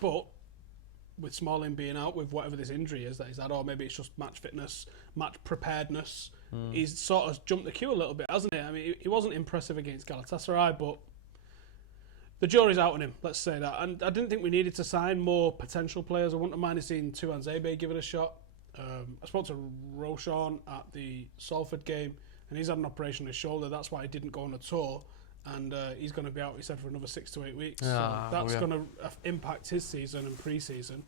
But with Smalling being out with whatever this injury is that he's had, or maybe it's just match fitness, match preparedness, he's sort of jumped the queue a little bit, hasn't he? I mean, he wasn't impressive against Galatasaray, but the jury's out on him, let's say that. And I didn't think we needed to sign more potential players. I wouldn't have minded seeing Tuanzebe give it a shot. I spoke to Roshan at the Salford game, and he's had an operation on his shoulder. That's why he didn't go on a tour. And he's going to be out, he said, for another 6 to 8 weeks. So that's going to impact his season and pre-season.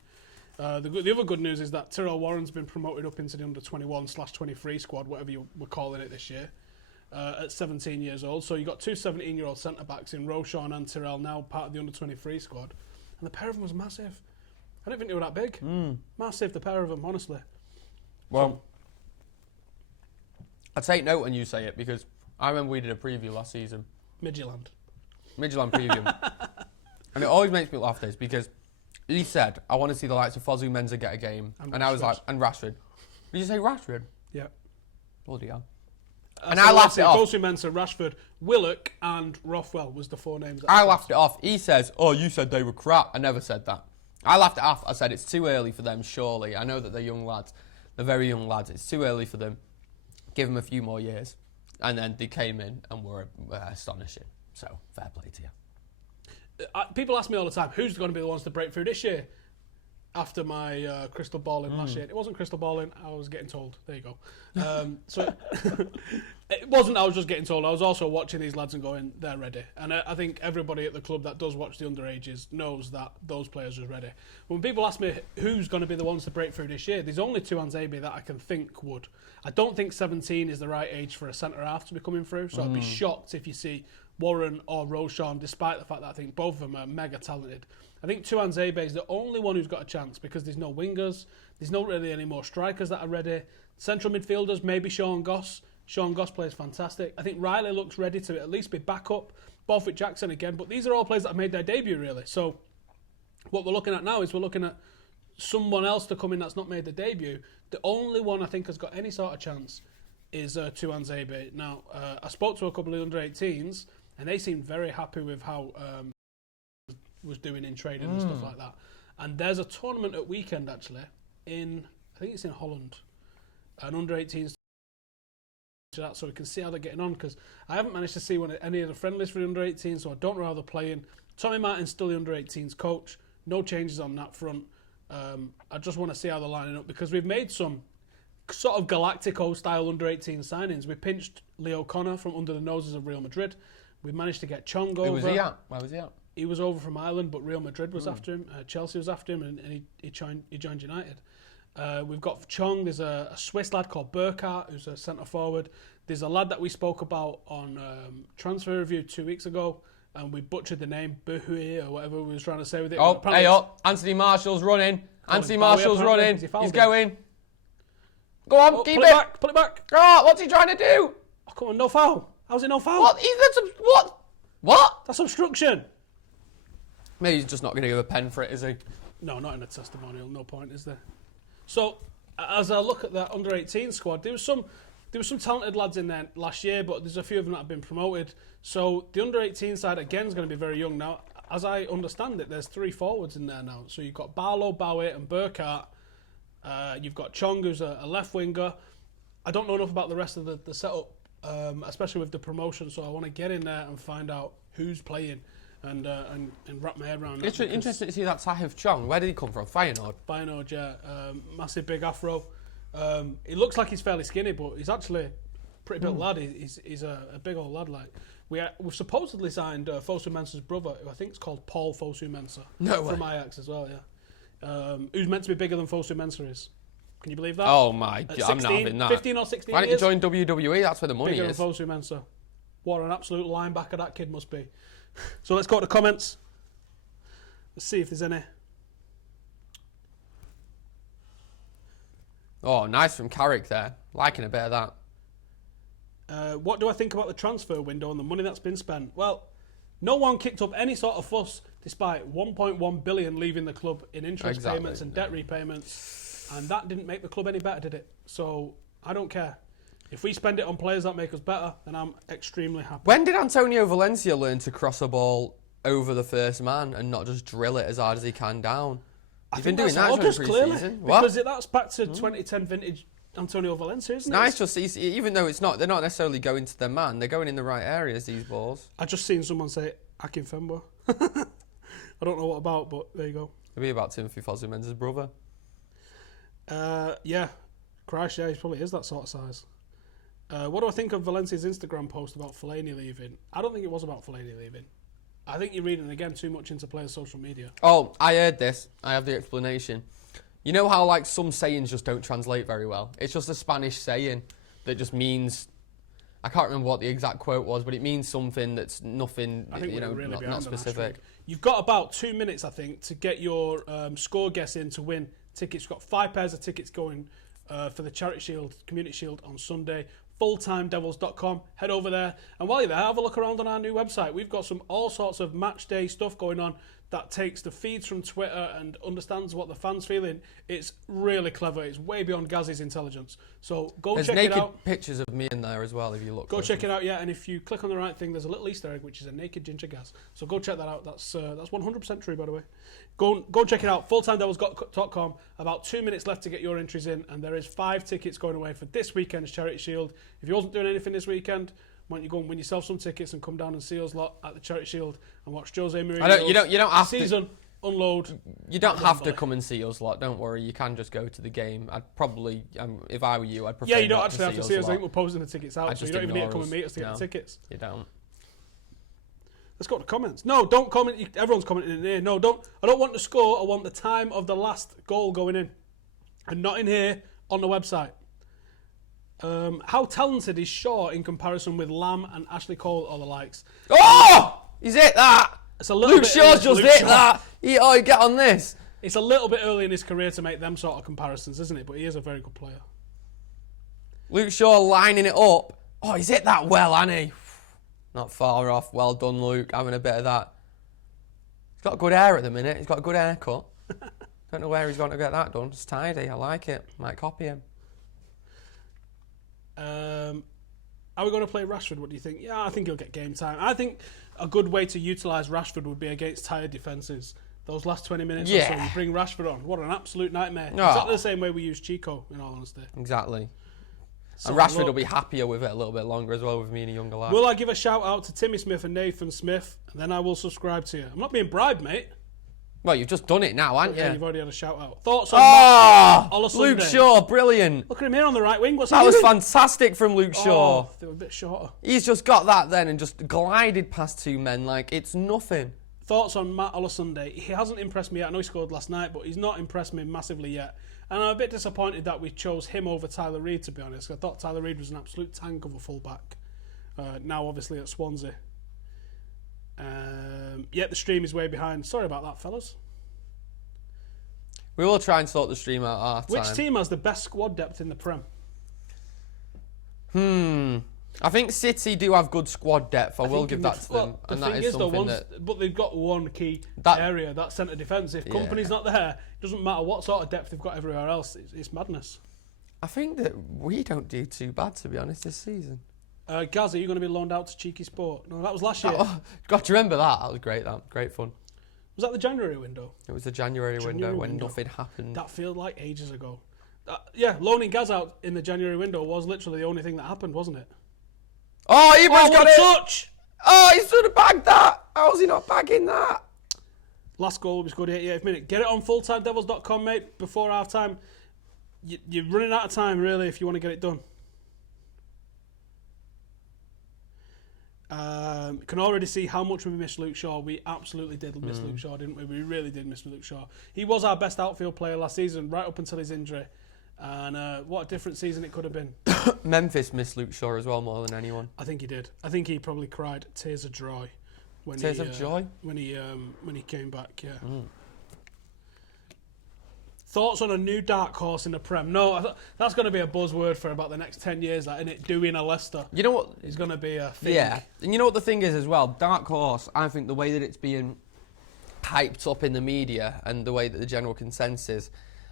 The other good news is that Tyrell Warren's been promoted up into the under-21/23 squad, whatever you were calling it this year, at 17 years old. So you've got two 17-year-old centre-backs in Roshan and Tyrell, now part of the under-23 squad. And the pair of them was massive. I didn't think they were that big. Massive, the pair of them, honestly. Well, I take note when you say it, because I remember we did a preview last season. Midtjylland. Midtjylland preview. And it always makes me laugh, this, because he said, I want to see the likes of Fosu Mensah get a game. And I was like, and Rashford. Did you say Rashford? Yeah. Bloody hell. And I laughed it off. Fosu Mensah, Rashford, Willock and Rothwell was the 4 names. I laughed it off. He says, oh, you said they were crap. I never said that. I laughed it off. I said, it's too early for them, surely. I know that they're young lads. They're very young lads. It's too early for them. Give them a few more years. And then they came in and were astonishing. So, fair play to you. People ask me all the time, who's going to be the ones to break through this year? After my crystal balling last year. It wasn't crystal balling, I was getting told. There you go. So it wasn't I was just getting told. I was also watching these lads and going, they're ready. And I think everybody at the club that does watch the underages knows that those players are ready. When people ask me who's going to be the ones to break through this year, there's only Tuanzebe that I can think would. I don't think 17 is the right age for a centre-half to be coming through, so I'd be shocked if you see Warren or Roshan, despite the fact that I think both of them are mega talented. I think Tuanzebe is the only one who's got a chance because there's no wingers, there's not really any more strikers that are ready. Central midfielders, maybe Sean Goss. Sean Goss plays fantastic. I think Riley looks ready to at least be back up. Borthwick Jackson again, but these are all players that have made their debut really. So what we're looking at now is we're looking at someone else to come in that's not made the debut. The only one I think has got any sort of chance is Tuanzebe. Now, I spoke to a couple of under-18s and they seemed very happy with how was doing in training and stuff like that. And there's a tournament at weekend actually I think it's in Holland, an under-18s so we can see how they're getting on, because I haven't managed to see any of the friendlies for the under-18s, so I don't know how they're playing. Tommy Martin's still the under-18s coach, no changes on that front. I just want to see how they're lining up, because we've made some sort of Galactico style under-18 signings. We pinched Leo Connor from under the noses of Real Madrid. We managed to get Chong over. Who was he at? Where was he at? he was over from Ireland, but Real Madrid was after him. Chelsea was after him, and he joined United. We've got Chong. There's a Swiss lad called Burkhardt, who's a centre forward. There's a lad that we spoke about on Transfer Review 2 weeks ago, and we butchered the name, Buhui, or whatever we was trying to say with it. Oh, hey up. Anthony Marshall's running. Anthony Marshall's running. He's going. Go on, keep it. Pull it back. Oh, what's he trying to do? Oh, come on, no foul. How's it no foul? What? What? That's obstruction. Maybe he's just not going to give a pen for it, is he? No, not in a testimonial. No point, is there? So, as I look at that under-18 squad, there was some talented lads in there last year, but there's a few of them that have been promoted. So the under-18 side, again, is going to be very young. Now, as I understand it, there's 3 forwards in there now. So you've got Barlow, Bowie and Burkhardt. You've got Chong, who's a left winger. I don't know enough about the rest of the setup, especially with the promotion, so I want to get in there and find out who's playing and wrap my head around that. Interesting to see that Tahiv Chong. Where did he come from? Feyenoord? Feyenoord, yeah. Massive big afro. He looks like he's fairly skinny, but he's actually a pretty built lad. He's a big old lad. Like we've supposedly signed Fosu Mensah's brother, who I think is called Paul Fosu Mensah. No way. From Ajax as well, yeah. Who's meant to be bigger than Fosu Mensah is. Can you believe that? Oh my God, I'm not having that. 15 or 16 Why don't you years? join WWE? That's where the money Bigger is. than Fosu Mensah. What an absolute linebacker that kid must be. So let's go to the comments. Let's see if there's any. Oh, nice from Carrick there. Liking a bit of that. What do I think about the transfer window and the money that's been spent? Well, no one kicked up any sort of fuss despite 1.1 billion leaving the club in interest payments and debt repayments, and that didn't make the club any better, did it? So I don't care. If we spend it on players that make us better, then I'm extremely happy. When did Antonio Valencia learn to cross a ball over the first man and not just drill it as hard as he can down? He's been doing that during pre-season. Because that's back to 2010 vintage Antonio Valencia, isn't it? Nice to see, even though they're not necessarily going to their man, they're going in the right areas, these balls. I just seen someone say Akinfenwa. I don't know what about, but there you go. It'll be about Timothy Fosu Mensah's brother. Yeah. Christ, yeah, he probably is that sort of size. What do I think of Valencia's Instagram post about Fellaini leaving? I don't think it was about Fellaini leaving. I think you're reading, again, too much into players' social media. Oh, I heard this. I have the explanation. You know how, like, some sayings just don't translate very well? It's just a Spanish saying that just means... I can't remember what the exact quote was, but it means something that's nothing, not specific. You've got about 2 minutes, I think, to get your score guess in to win tickets. You've got 5 pairs of tickets going for the Charity Shield, Community Shield on Sunday. FullTimeDEVIls.com. Head over there. And while you're there, have a look around on our new website. We've got all sorts of match day stuff going on that takes the feeds from Twitter and understands what the fans feeling. It's really clever. It's way beyond Gazzy's intelligence. So go check it out. There's naked pictures of me in there as well if you look. Go check it out, yeah. And if you click on the right thing, there's a little Easter egg, which is a naked Ginger Gaz. So go check that out. That's 100% true, by the way. Go check it out. FullTimeDEVIls.com. About 2 minutes left to get your entries in, and there is 5 tickets going away for this weekend's Charity Shield. If you wasn't doing anything this weekend, why don't you go and win yourself some tickets and come down and see us lot at the Charity Shield and watch Jose Mourinho's you don't have season unload. You don't have to come and see us lot. Don't worry. You can just go to the game. I'd probably, if I were you, I'd prefer. Yeah, you don't not actually have to see us. I think we're posting the tickets out, so you don't even need to come and meet us to get the tickets. You don't. Let's go to comments. No, don't comment. Everyone's commenting in here. No, don't. I don't want the score. I want the time of the last goal going in, and not in here on the website. How talented is Shaw in comparison with Lamb and Ashley Cole or the likes? Oh! He's hit that! It's a little Luke bit Shaw's just hit that! Get on this! It's a little bit early in his career to make them sort of comparisons, isn't it? But he is a very good player. Luke Shaw lining it up. Oh, he's hit that well, hasn't he? Not far off. Well done, Luke. Having a bit of that. He's got good hair at the minute. He's got a good haircut. Don't know where he's going to get that done. It's tidy. I like it. Might copy him. Are we going to play Rashford? What do you think? Yeah, I think he'll get game time. I think a good way to utilise Rashford would be against tired defences. Those last 20 minutes or so, you bring Rashford on. What an absolute nightmare. Oh. Exactly the same way we use Chico, in all honesty. Exactly. So and Rashford will be happier with it a little bit longer as well with me and a younger lad. Will I give a shout out to Timmy Smith and Nathan Smith, and then I will subscribe to you? I'm not being bribed, mate. Well, you've just done it now, haven't you? Yeah, you've already had a shout out. Thoughts on Luke Shaw, brilliant. Look at him here on the right wing. What's he doing? That was fantastic from Luke Shaw. They were a bit shorter. He's just got that then and just glided past 2 men like it's nothing. Thoughts on Matt Olasunde? He hasn't impressed me yet. I know he scored last night, but he's not impressed me massively yet. And I'm a bit disappointed that we chose him over Tyler Reid, to be honest. I thought Tyler Reid was an absolute tank of a fullback. Now, obviously, at Swansea. The stream is way behind. Sorry about that, fellas. We will try and sort the stream out our time. Which team has the best squad depth in the Prem? I think City do have good squad depth. I will give that to them. The thing is, but they've got one key area, that centre defence. If Company's not there, it doesn't matter what sort of depth they've got everywhere else. It's madness. I think that we don't do too bad, to be honest, this season. Gaz, are you going to be loaned out to Cheeky Sport? No, that was last year. Got to remember that. That was great. Great fun. Was that the January window? It was the January window when nothing happened. That feels like ages ago. Loaning Gaz out in the January window was literally the only thing that happened, wasn't it? Oh, Ibra's got a it! Touch! Oh, he should have bagged that! How's he not bagging that? Last goal was scored 88th minute. Get it on FullTimeDEVILS.com, mate, before half time. You're running out of time, really, if you want to get it done. Can already see how much we missed Luke Shaw. We absolutely did miss Luke Shaw, didn't we? We really did miss Luke Shaw. He was our best outfield player last season, right up until his injury. And what a different season it could have been. Memphis missed Luke Shaw as well more than anyone. I think he did. I think he probably cried tears of joy when joy when he came back. Yeah. Thoughts on a new dark horse in the Prem? No, that's going to be a buzzword for about the next 10 years. That isn't it? Doing a Leicester. You know what? Is going to be a thing. Yeah, and you know what the thing is as well. Dark horse. I think the way that it's being hyped up in the media and the way that the general consensus.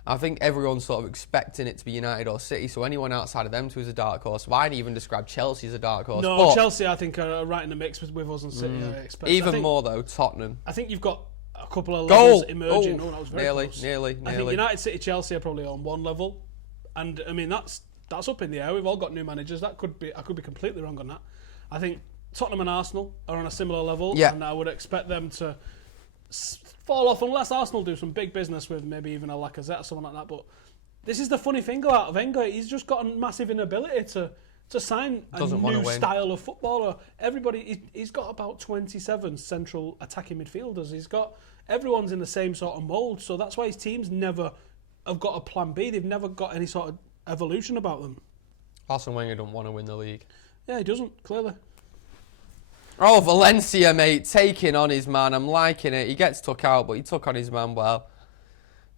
I think everyone's sort of expecting it to be United or City, so anyone outside of them two is a dark horse. Well, I'd even describe Chelsea as a dark horse. No, Chelsea, I think, are right in the mix with us and City. I expect. Even more, though, Tottenham. I think you've got a couple of levels emerging. Oh, that was very close. Nearly. I think United, City, Chelsea are probably on one level. And, I mean, that's up in the air. We've all got new managers. I could be completely wrong on that. I think Tottenham and Arsenal are on a similar level. Yeah. And I would expect them to fall off unless Arsenal do some big business with maybe even a Lacazette or someone like that. But this is the funny thing about Wenger. He's just got a massive inability to sign a new style of footballer. He's got about 27 central attacking midfielders. Everyone's in the same sort of mould. So that's why his teams never have got a plan B. They've never got any sort of evolution about them. Arsene Wenger don't want to win the league. Yeah, he doesn't, clearly. Oh, Valencia, mate, taking on his man. I'm liking it. He gets took out, but he took on his man well.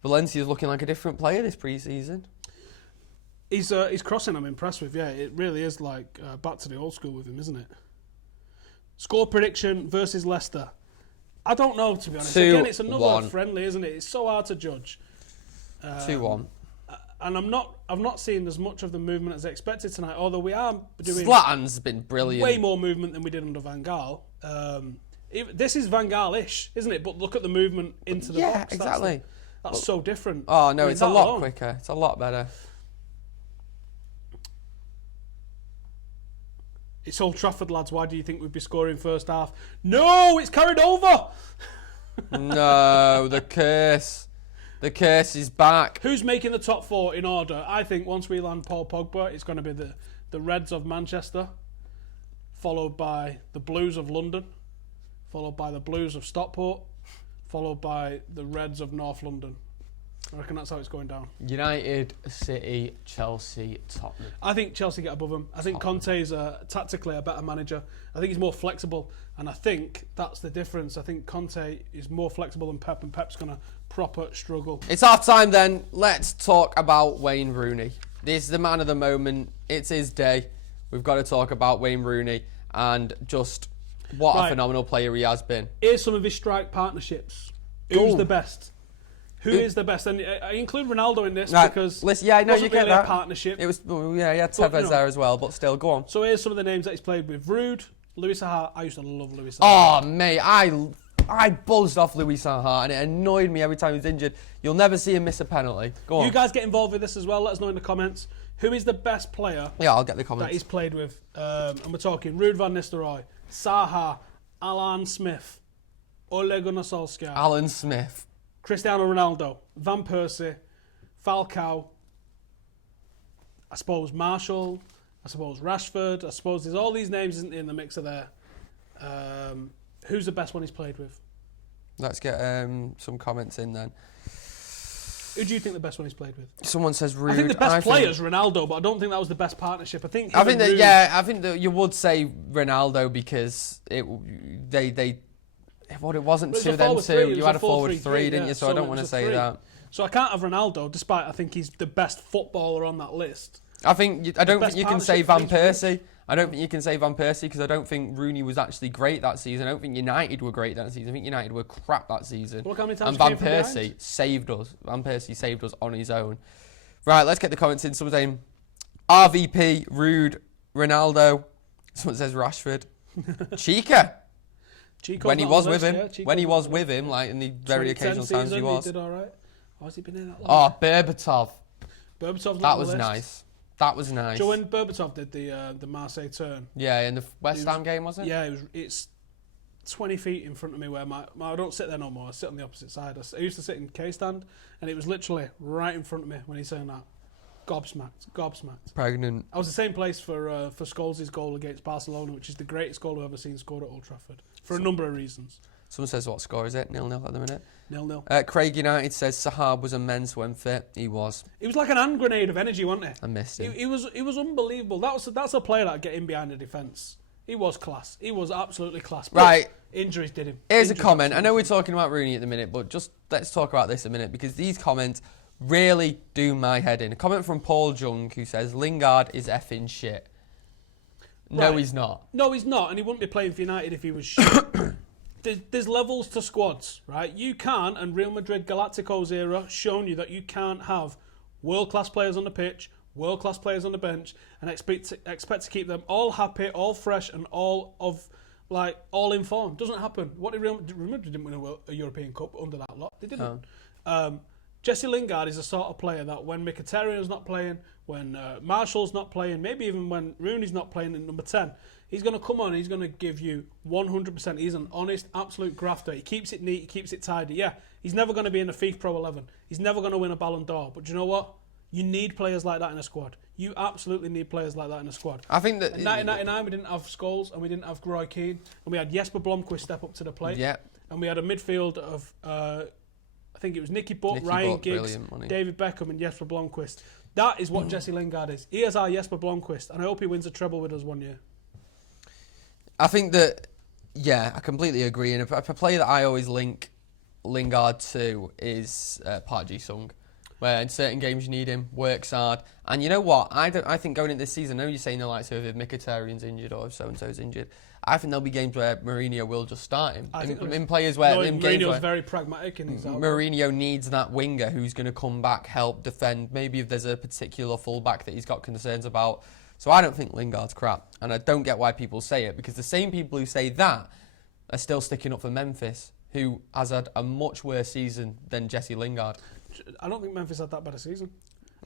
Valencia's looking like a different player this pre-season. He's crossing I'm impressed with, yeah. It really is like back to the old school with him, isn't it? Score prediction versus Leicester. I don't know, to be honest. Again, it's another friendly, isn't it? It's so hard to judge. 2-1. And I've not seen as much of the movement as I expected tonight, although we are doing Zlatan's been brilliant. Way more movement than we did under Van Gaal. This is Van Gaal-ish, isn't it? But look at the movement into the box. Yeah, exactly. That's so different. Oh, no, it's a lot quicker. It's a lot better. It's Old Trafford, lads. Why do you think we'd be scoring first half? No, it's carried over. No, the curse. The curse is back. Who's making the top four in order? I think once we land Paul Pogba, it's going to be the Reds of Manchester, followed by the Blues of London, followed by the Blues of Stockport, followed by the Reds of North London. I reckon that's how it's going down. United, City, Chelsea, Tottenham. I think Chelsea get above them. I think Conte's tactically a better manager. I think he's more flexible, and I think that's the difference. I think Conte is more flexible than Pep, and Pep's going to proper struggle. It's half time then. Let's talk about Wayne Rooney. This is the man of the moment. It's his day. We've got to talk about Wayne Rooney and just what a phenomenal player he has been. Here's some of his strike partnerships. Who's the best? Who is the best? And I include Ronaldo in this because you get really that. A partnership. It was, he had Tevez there as well, but still, go on. So here's some of the names that he's played with. Rude, Luis Saha. I used to love Luis Saha. Oh, mate, I buzzed off Luis Saha, and it annoyed me every time he was injured. You'll never see him miss a penalty. Go on. You guys get involved with this as well. Let us know in the comments. Who is the best player? Yeah, I'll get the comments. That he's played with. And we're talking Ruud van Nistelrooy, Saha, Alan Smith, Ole Gunnar Solskjaer, Alan Smith, Cristiano Ronaldo, Van Persie, Falcao, I suppose Marshall, I suppose Rashford, I suppose there's all these names in the mixer there. Who's the best one he's played with? Let's get some comments in then. Who do you think the best one he's played with? Someone says Rude. I think the best player is Ronaldo, but I don't think that was the best partnership. I think I think that you would say Ronaldo because it wasn't two of them two. You had a forward three, didn't you? So I don't want to say that. So I can't have Ronaldo, despite I think he's the best footballer on that list. I don't think you can say Van Persie. I don't think you can say Van Persie because I don't think Rooney was actually great that season. I don't think United were great that season. I think United were crap that season. Look how many times and Van Persie saved us. Van Persie saved us on his own. Right, let's get the comments in. Someone saying RVP, Rude, Ronaldo. Someone says Rashford. Chica. When he was with him. When he was with him, like in the very occasional times he was. He did all right. Or has he been in that long? Oh, Berbatov. Berbatov's that was nice. That was nice. Do you know when Berbatov did the Marseille turn? Yeah, in the West Ham game, was it? Yeah, it's 20 feet in front of me where I don't sit there no more. I sit on the opposite side. I used to sit in K-stand, and it was literally right in front of me when he's saying that. Gobsmacked. Pregnant. I was the same place for Scholes' goal against Barcelona, which is the greatest goal I've ever seen scored at Old Trafford, for a number of reasons. Someone says, what score is it? 0-0 at the minute. 0-0. Craig United says Sahab was immense when fit. He was. He was like an hand grenade of energy, wasn't he? I missed him. He was unbelievable. That's a player that get in behind the defence. He was class. He was absolutely class. But right. Injuries did him. Here's a comment. I know we're talking about Rooney at the minute, but just let's talk about this a minute because these comments really do my head in. A comment from Paul Jung who says Lingard is effing shit. No, he's not. No, he's not, and he wouldn't be playing for United if he was shit. There's levels to squads, right? You can't, and Real Madrid Galacticos era shown you that you can't have world-class players on the pitch, world-class players on the bench, and expect to keep them all happy, all fresh, and all in form. Doesn't happen. What did Real Madrid didn't win a European Cup under that lot? They didn't. Jesse Lingard is the sort of player that when Mkhitaryan's not playing, when Marshall's not playing, maybe even when Rooney's not playing in number 10, he's going to come on and he's going to give you 100%. He's an honest, absolute grafter. He keeps it neat, he keeps it tidy. Yeah, he's never going to be in the FIFA Pro 11. He's never going to win a Ballon d'Or. But do you know what? You need players like that in a squad. You absolutely need players like that in a squad. I think that... In 1999, we didn't have Scholes and we didn't have Roy Keane. And we had Jesper Blomqvist step up to the plate. Yeah. And we had a midfield of... I think it was Nicky Butt, Ryan Giggs, David Beckham and Jesper Blomqvist. That is what Jesse Lingard is. He is our Jesper Blomqvist, and I hope he wins a treble with us one year. I think that, yeah, I completely agree. And a player that I always link Lingard to is Park Ji-sung, where in certain games you need him, works hard. And you know what? I think going into this season, I know you're saying the likes of if Mkhitaryan's injured or if so-and-so's injured, I think there'll be games where Mourinho will just start him. In players where... Mourinho's very pragmatic in his output. Mourinho needs that winger who's going to come back, help, defend. Maybe if there's a particular fullback that he's got concerns about. So I don't think Lingard's crap. And I don't get why people say it, because the same people who say that are still sticking up for Memphis, who has had a much worse season than Jesse Lingard. I don't think Memphis had that bad a season.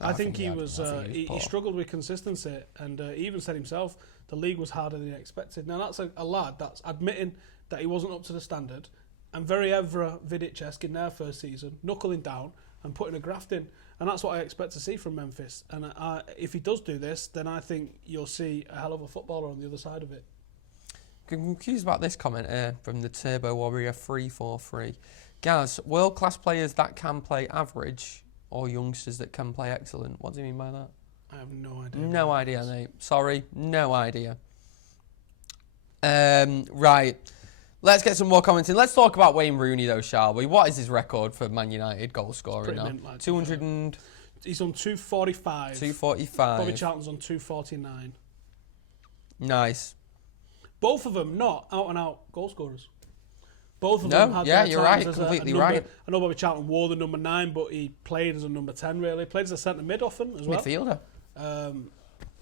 I think he struggled with consistency, and he even said himself the league was harder than he expected. Now that's a lad that's admitting that he wasn't up to the standard, and very Evra Vidic-esque in their first season, knuckling down and putting a graft in, and that's what I expect to see from Memphis. And if he does do this, then I think you'll see a hell of a footballer on the other side of it. I'm confused about this comment here from the Turbo Warrior 343. Gaz, world-class players that can play average, or youngsters that can play excellent. What do you mean by that? I have no idea. No idea, mate. Sorry, no idea. Right. Let's get some more comments in. Let's talk about Wayne Rooney, though, shall we? What is his record for Man United goal scoring now? 200 and... He's on 245. 245. Bobby Charlton's on 249. Nice. Both of them not out-and-out goal scorers. Both of them had yeah, their you're times right, as completely a number. right. I know Bobby Charlton wore the number 9, but he played as a number 10, really. Played as a centre mid often as well. Midfielder.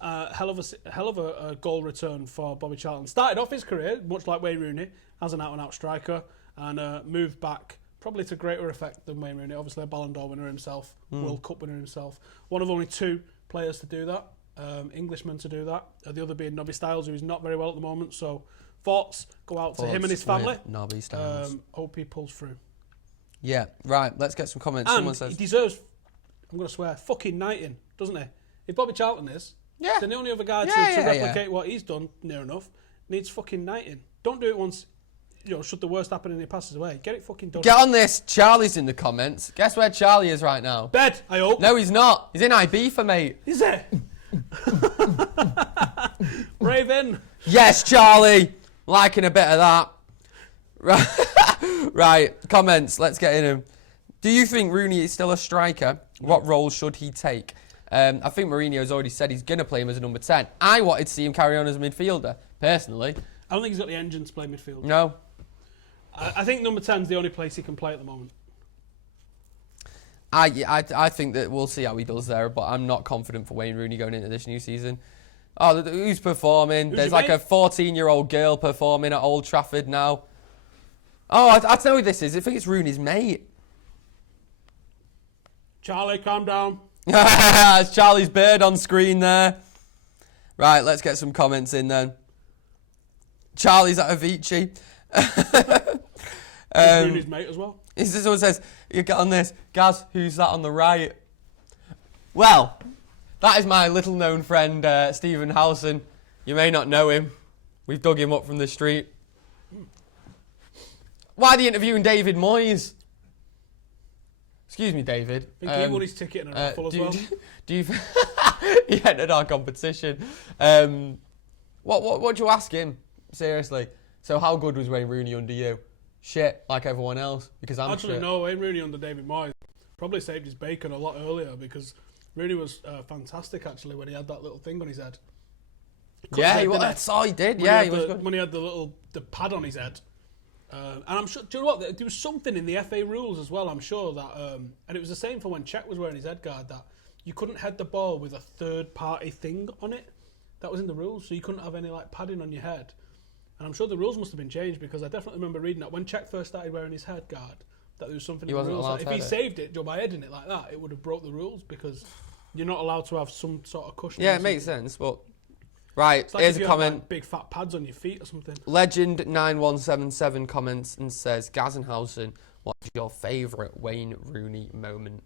Hell of a goal return for Bobby Charlton. Started off his career, much like Wayne Rooney, as an out-and-out striker, and moved back probably to greater effect than Wayne Rooney. Obviously a Ballon d'Or winner himself, World Cup winner himself. One of only 2 players to do that, Englishmen to do that. The other being Nobby Stiles, who is not very well at the moment, so... Thoughts go out to him and his family. Nobby Stiles. Hope he pulls through. Yeah, right. Let's get some comments. And someone says he deserves, I'm going to swear, fucking knighting, doesn't he? If Bobby Charlton is, then the only other guy to replicate what he's done, near enough, needs fucking knighting. Don't do it once should the worst happen and he passes away, get it fucking done. Get on this. Charlie's in the comments. Guess where Charlie is right now? Bed, I hope. No, he's not. He's in IB for mate. Is it? Raven. Yes, Charlie. Liking a bit of that. Right. Right. Comments. Let's get in them. Do you think Rooney is still a striker? What role should he take? I think Mourinho's already said he's going to play him as a number 10. I wanted to see him carry on as a midfielder, personally. I don't think he's got the engine to play midfield. No. I think number 10's the only place he can play at the moment. I think that we'll see how he does there, but I'm not confident for Wayne Rooney going into this new season. Oh, who's performing? Who's There's your like mate? a 14-year-old girl performing at Old Trafford now. Oh, I know who this is. I think it's Rooney's mate. Charlie, calm down. It's Charlie's bird on screen there. Right, let's get some comments in then. Charlie's at Avicii. Rooney's mate as well. Someone says, you get on this. Gaz, who's that on the right? Well, that is my little known friend, Stephen Howson. You may not know him. We've dug him up from the street. Why are they interviewing David Moyes? Excuse me, David. I think he won his ticket in a raffle as well. Do you he entered our competition. What do you ask him? Seriously. So how good was Wayne Rooney under you? Shit, like everyone else, because I'm Actually, shit. no, Wayne Rooney under David Moyes probably saved his bacon a lot earlier because Rooney was fantastic actually when he had that little thing on his head. Yeah, that's all he did. Yeah, he was good. When he had the pad on his head. And I'm sure, do you know what? There was something in the FA rules as well, I'm sure, that, and it was the same for when Cech was wearing his head guard, that you couldn't head the ball with a third-party thing on it. That was in the rules, so you couldn't have any like padding on your head. And I'm sure the rules must have been changed because I definitely remember reading that when Cech first started wearing his head guard, that there was something in the rules. Like if he saved it by heading it like that, it would have broke the rules because you're not allowed to have some sort of cushion. Yeah, it makes sense, but... Right, it's like here's if a you comment. Have, like, big fat pads on your feet or something. Legend9177 comments and says, Gazenhausen, what's your favourite Wayne Rooney moment?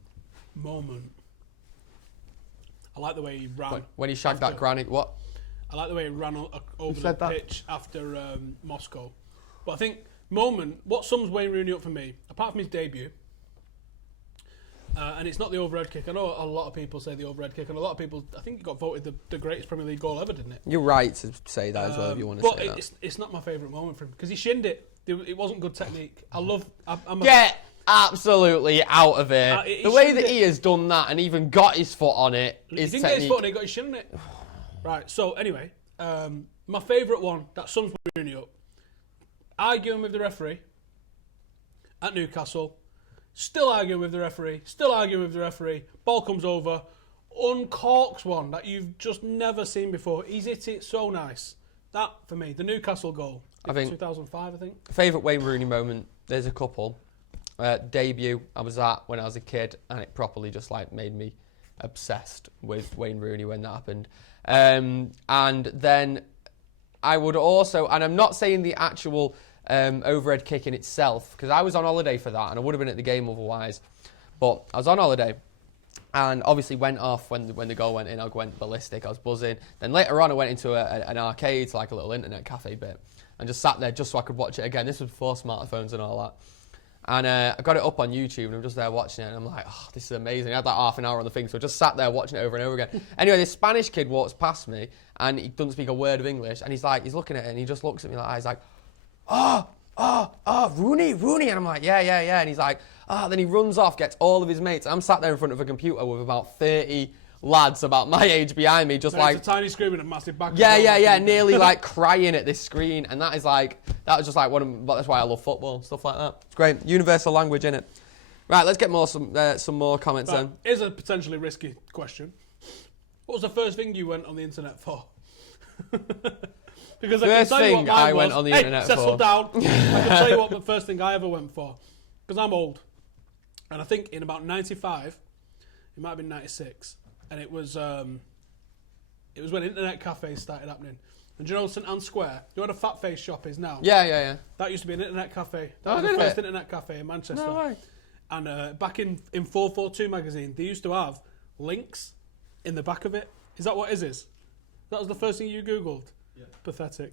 I like the way he ran. When he shagged that granny, what? I like the way he ran over the pitch after Moscow. But I think what sums Wayne Rooney up for me, apart from his debut, and it's not the overhead kick. I know a lot of people say the overhead kick, and a lot of people, I think it got voted the greatest Premier League goal ever, didn't it? You're right to say that as well if you want to say that. But it's not my favourite moment for him, because he shinned it. It wasn't good technique. Get absolutely out of it. The way that he has done that and even got his foot on it is technique. He didn't get his foot on it, he got his shin on it. Right, so anyway, my favourite one that sums Rooney up, arguing with the referee at Newcastle, still arguing with the referee, ball comes over, uncorks one that you've just never seen before. He's hit it so nice. That, for me, the Newcastle goal, I think 2005, I think. Favourite Wayne Rooney moment, there's a couple. Debut, I was at when I was a kid, and it properly just like made me obsessed with Wayne Rooney when that happened. And then I would also, and I'm not saying the actual overhead kick in itself, because I was on holiday for that and I would have been at the game otherwise, but I was on holiday and obviously went off when the goal went in. I went ballistic, I was buzzing. Then later on I went into an arcade, like a little internet cafe bit, and just sat there just so I could watch it again. This was before smartphones and all that. And I got it up on YouTube and I'm just there watching it and I'm like, oh, this is amazing. I had like half an hour on the thing, so I just sat there watching it over and over again. Anyway, this Spanish kid walks past me and he doesn't speak a word of English, and he's looking at it and he just looks at me like, he's like, Rooney. And I'm like, yeah. And he's like, then he runs off, gets all of his mates. I'm sat there in front of a computer with about 30 lads about my age behind me, just like... It's a tiny screen and a massive back. Yeah, nearly like crying at this screen. And that was just like that's why I love football, stuff like that. It's great. Universal language, innit? Right, let's get some more comments then. Here's a potentially risky question. What was the first thing you went on the internet for? Because I can tell you what mine was. On the internet settle down. I can tell you what the first thing I ever went for. Because I'm old. And I think in about 95, it might have been 96, and it was when internet cafes started happening. And do you know St Anne's Square? You know what a fat face shop is now? Yeah. That used to be an internet cafe. That was the first internet cafe in Manchester. No way. And back in 442 magazine, they used to have links in the back of it. Is that what it is? That was the first thing you Googled? Yeah. Pathetic.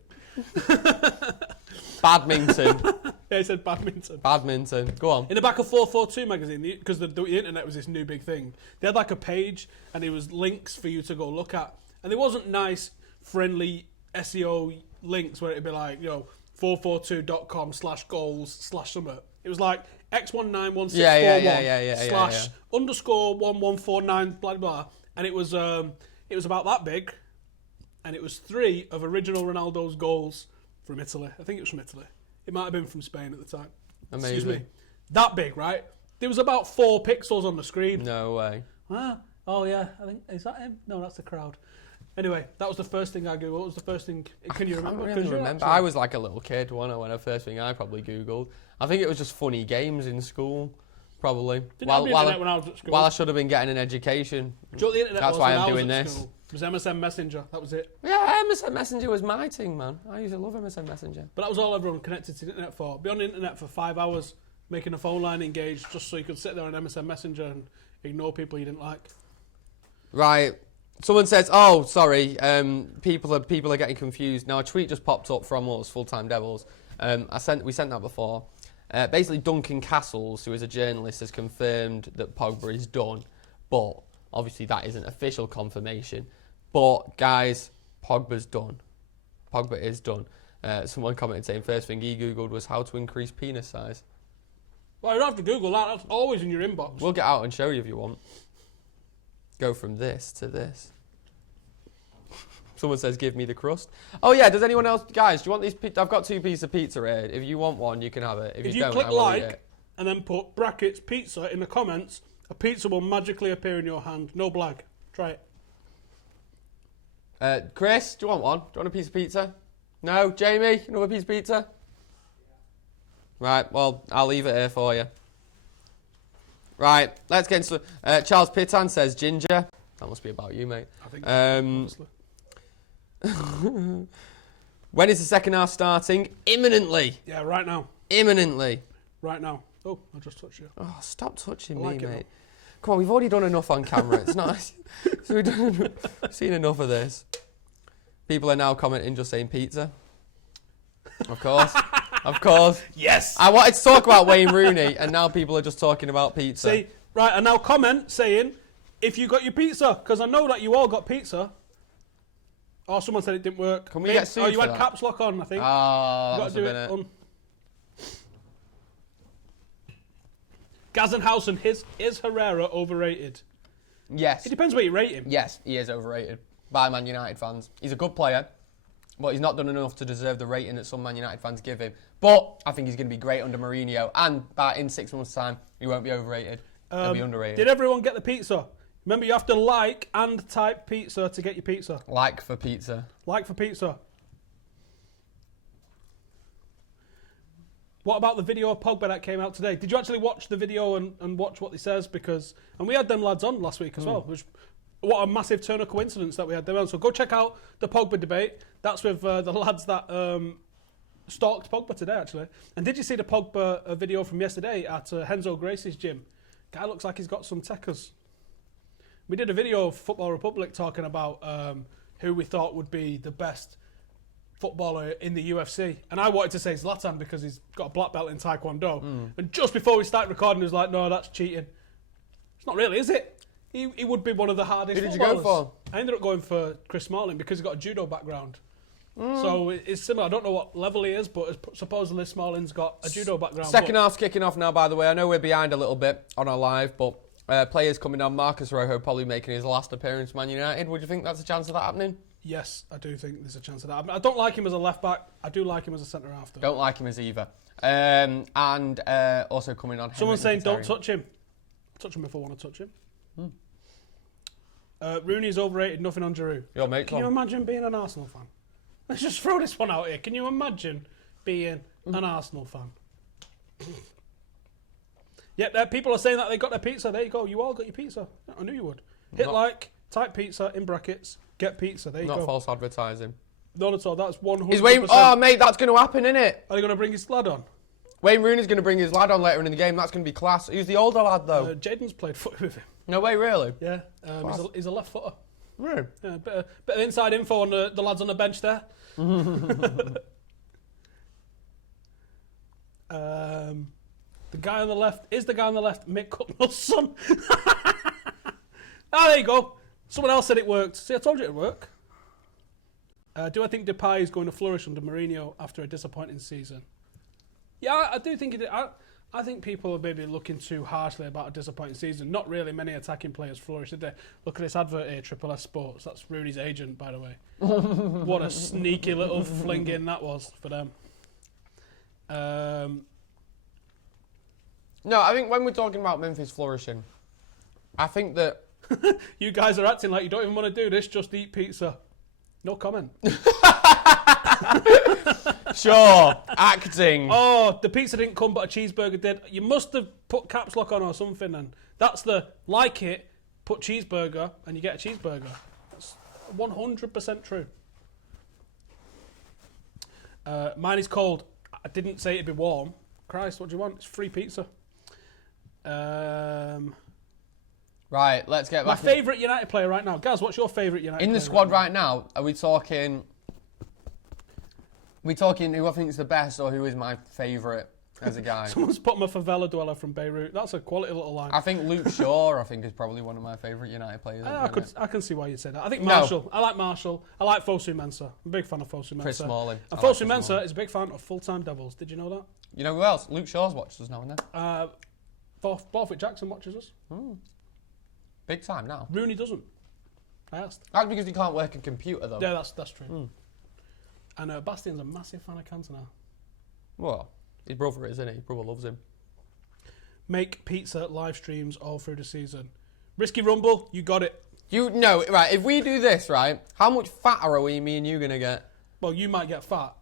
Badminton. Yeah, he said badminton. Badminton. Go on. In the back of 442 magazine, because the internet was this new big thing, they had like a page and it was links for you to go look at. And there wasn't nice, friendly SEO links where it'd be like, 442.com/goals/summer. It was like x191641 /_1149 blah blah. And it was about that big, and it was 3 of original Ronaldo's goals from Italy. I think it was from Italy. It might have been from Spain at the time. Amazing. Excuse me. That big, right? There was about 4 pixels on the screen. No way. Oh yeah, I think, is that him? No, that's the crowd. Anyway, that was the first thing I googled. What was the first thing? Can you remember? I don't really remember. I was like a little kid when the first thing I probably googled. I think it was just funny games in school, probably. Didn't have the internet when I was at school. While I should have been getting an education. Do you know what the internet That's was why when I'm I was doing at this. school? It was MSN Messenger. That was it. Yeah, MSN Messenger was my thing, man. I used to love MSN Messenger. But that was all everyone connected to the internet for. Be on the internet for 5 hours, making a phone line engaged, just so you could sit there on MSN Messenger and ignore people you didn't like. Right. Someone says, "Oh, sorry. People are getting confused." Now a tweet just popped up from us, Full-Time Devils. We sent that before. Basically, Duncan Castles, who is a journalist, has confirmed that Pogba is done, but obviously that isn't official confirmation. But guys, Pogba's done. Pogba is done. Someone commented saying first thing he googled was how to increase penis size. Well, you don't have to Google that. That's always in your inbox. We'll get out and show you if you want. Go from this to this. Someone says, give me the crust. Oh, yeah, does anyone else... Guys, do you want these... I've got 2 pieces of pizza here. If you want one, you can have it. If you don't, click I will eat like it. and then put brackets pizza in the comments, a pizza will magically appear in your hand. No blag. Try it. Chris, do you want one? Do you want a piece of pizza? No? Jamie, another piece of pizza? Right, well, I'll leave it here for you. Right, let's get into... Charles Pittan says ginger. That must be about you, mate. I think honestly. When is the second half starting? Imminently. Yeah, right now. Imminently. Right now. Oh, I just touched you. Oh, stop touching me, like it, mate. Come on, we've already done enough on camera. It's nice. So we've seen enough of this. People are now commenting just saying pizza. Of course. Of course. Yes. I wanted to talk about Wayne Rooney, and now people are just talking about pizza. See, right, and now comment saying if you got your pizza, because I know that you all got pizza. Oh, someone said it didn't work. Can we get sued Oh, you for had that? caps lock on, I think. Ah, You that got was to a do minute. it on. Gazenhausen, is Herrera overrated? Yes. It depends where you rate him. Yes, he is overrated by Man United fans. He's a good player, but he's not done enough to deserve the rating that some Man United fans give him. But I think he's going to be great under Mourinho, and in 6 months' time, he won't be overrated. He'll be underrated. Did everyone get the pizza? Remember, you have to like and type pizza to get your pizza. Like for pizza. Like for pizza. What about the video of Pogba that came out today? Did you actually watch the video and watch what he says? And we had them lads on last week as well. Which, what a massive turn of coincidence that we had them on. So go check out the Pogba debate. That's with the lads that stalked Pogba today, actually. And did you see the Pogba video from yesterday at Henzo Gracie's gym? Guy looks like he's got some techers. We did a video of Football Republic talking about who we thought would be the best footballer in the UFC. And I wanted to say Zlatan because he's got a black belt in Taekwondo. And just before we started recording, he was like, no, that's cheating. It's not really, is it? He would be one of the hardest Who did you footballers. go for? I ended up going for Chris Smalling because he's got a judo background. So it's similar. I don't know what level he is, but supposedly Smalling's got a judo background. Second half's kicking off now, by the way. I know we're behind a little bit on our live, but players coming on. Marcus Rojo probably making his last appearance for Man United. Would you think that's a chance of that happening? Yes, I do think there's a chance of that. I don't like him as a left back. I do like him as a centre half, though. Don't like him as either. And also coming on. Someone's saying Mkhitaryan. don't touch him. Touch him if I want to touch him. Rooney's overrated, nothing on Giroud. Your mate, Can you imagine being an Arsenal fan? Let's just throw this one out here. Can you imagine being an Arsenal fan? Yeah, people are saying that they got their pizza. There you go. You all got your pizza. I knew you would. Hit like, type pizza in brackets, get pizza. There you go. Not false advertising. Not at all. That's 100%. He's Wayne. Oh, mate, that's going to happen, isn't it? Are they going to bring his lad on? Wayne Rooney's going to bring his lad on later in the game. That's going to be class. Who's the older lad, though? Jaden's played footy with him. No way, really? Yeah, he's a left footer. Really? Yeah, bit of inside info on the lads on the bench there. The guy on the left is the guy on the left, Mick Hucknall's son. There you go. Someone else said it worked. See, I told you it would work. Do I think Depay is going to flourish under Mourinho after a disappointing season? Yeah, I do think it. I think people are maybe looking too harshly about a disappointing season. Not really many attacking players flourished, did they? Look at this advert here, Triple S Sports. That's Rooney's agent, by the way. What a sneaky little fling in that was for them. No, I think when we're talking about Memphis flourishing, I think that... You guys are acting like you don't even want to do this, just eat pizza. No comment. Sure, acting. Oh, the pizza didn't come, but a cheeseburger did. You must have put caps lock on or something then. That's the like it, put cheeseburger, and you get a cheeseburger. That's 100% true. Mine is cold. I didn't say it'd be warm. Christ, what do you want? It's free pizza. Right, let's get My back. favourite United player right now. Gaz, what's your favourite United player? In the squad right now, are we talking... who I think is the best or who is my favourite as a guy? Someone's put him a favela dweller from Beirut. That's a quality little line. I think Luke Shaw, is probably one of my favourite United players. I can see why you say that. I think Marshall. I like Marshall. I like Fosu Mensah. I'm a big fan of Fosu Mensah. Chris Smalling. And Fosu Mensah is a big fan of Full-Time Devils. Did you know that? You know who else? Luke Shaw's watched us now and then. Borthwick Jackson watches us. Big time now. Rooney doesn't. I asked. That's because he can't work a computer though. Yeah, that's true. And Bastian's a massive fan of Cantona. Well, his brother is, isn't he? His brother loves him. Make pizza live streams all through the season. Risky Rumble, you got it. You know, right, if we do this, right, how much fatter are me and you going to get? Well, you might get fat.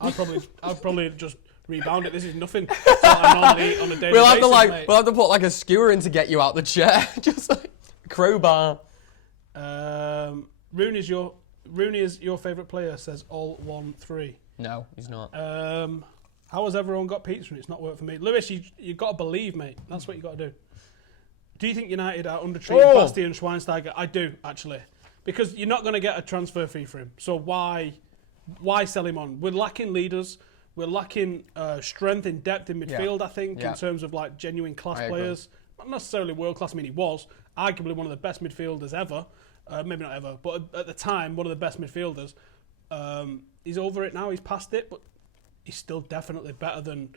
I'd probably just rebound it. This is nothing that I normally eat on a daily basis, mate. We'll have to put like a skewer in to get you out the chair. Just like a crowbar. Rooney is your favourite player, says all 1-3. No, he's not. How has everyone got pizza and it's not worked for me? Lewis, you've got to believe, mate. That's what you got to do. Do you think United are undertreating Bastian Schweinsteiger? I do, actually. Because you're not going to get a transfer fee for him. So why sell him on? We're lacking leaders. We're lacking strength in depth in midfield, I think, in terms of like genuine class players. Not necessarily world class. I mean, he was arguably one of the best midfielders ever. Maybe not ever, but at the time, one of the best midfielders. He's over it now. He's past it, but he's still definitely better than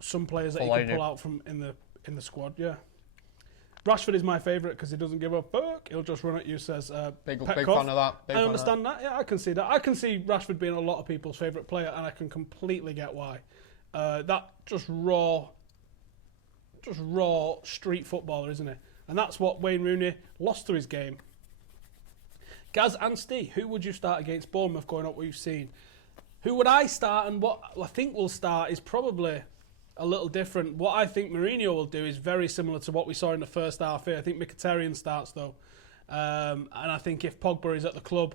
some players that he can pull out from in the squad. Yeah. Rashford is my favourite because he doesn't give a fuck. He'll just run at you, says big fan of that. I understand that. Yeah, I can see that. I can see Rashford being a lot of people's favourite player, and I can completely get why. That just raw street footballer, isn't it? And that's what Wayne Rooney lost to his game. Gaz and Steve, who would you start against Bournemouth going up what you've seen? Who would I start? And what I think will start is probably a little different. What I think Mourinho will do is very similar to what we saw in the first half here. I think Mkhitaryan starts though. And I think if Pogba is at the club,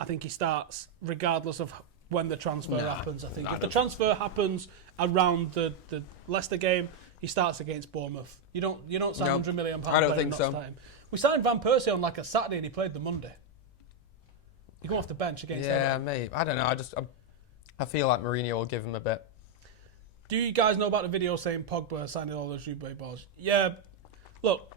I think he starts regardless of when the transfer happens. I think if the transfer happens around the Leicester game, he starts against Bournemouth. You don't sign £100 million I don't think so. We signed Van Persie on like a Saturday and he played the Monday. You come off the bench against Everton. Mate. I don't know. I feel like Mourinho will give him a bit. Do you guys know about the video saying Pogba signing all those Jubilee balls? Yeah. Look,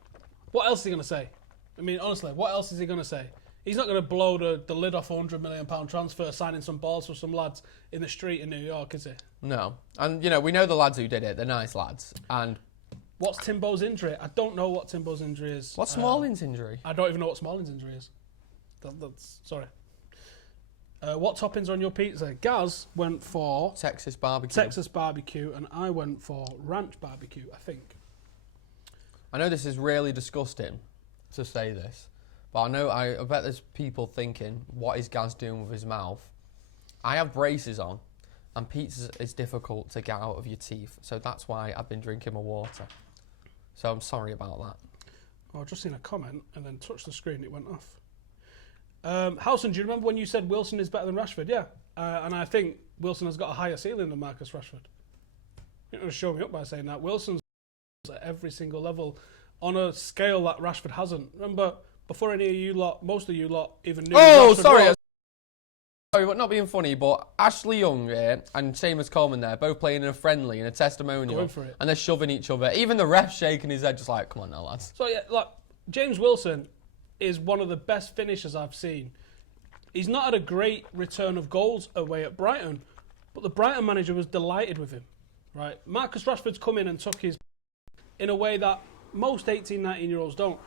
what else is he going to say? I mean, honestly, what else is he going to say? He's not going to blow the lid off a £100 million transfer signing some balls for some lads in the street in New York, is he? No. And, we know the lads who did it. They're nice lads. And what's Timbo's injury? I don't know what Timbo's injury is. What's Smalling's injury? I don't even know what Smalling's injury is. Sorry. What toppings are on your pizza? Gaz went for Texas barbecue. And I went for ranch barbecue, I think. I know this is really disgusting to say this, but I bet there's people thinking, what is Gaz doing with his mouth? I have braces on, and pizza is difficult to get out of your teeth, so that's why I've been drinking my water. So I'm sorry about that. Oh, I've just seen a comment and then touched the screen, it went off. Howson, do you remember when you said Wilson is better than Rashford? Yeah. And I think Wilson has got a higher ceiling than Marcus Rashford. You're going to show me up by saying that. Wilson's at every single level on a scale that Rashford hasn't. Remember, before any of you lot, most of you lot even knew. Oh, Rashford sorry. was, Sorry, but not being funny, but Ashley Young and Seamus Coleman there, both playing in a friendly, in a testimonial. Going for it. And they're shoving each other. Even the ref shaking his head, just like, come on now, lads. So, yeah, like, James Wilson is one of the best finishers I've seen. He's not had a great return of goals away at Brighton, but the Brighton manager was delighted with him, right? Marcus Rashford's come in and took his in a way that most 18, 19-year-olds don't.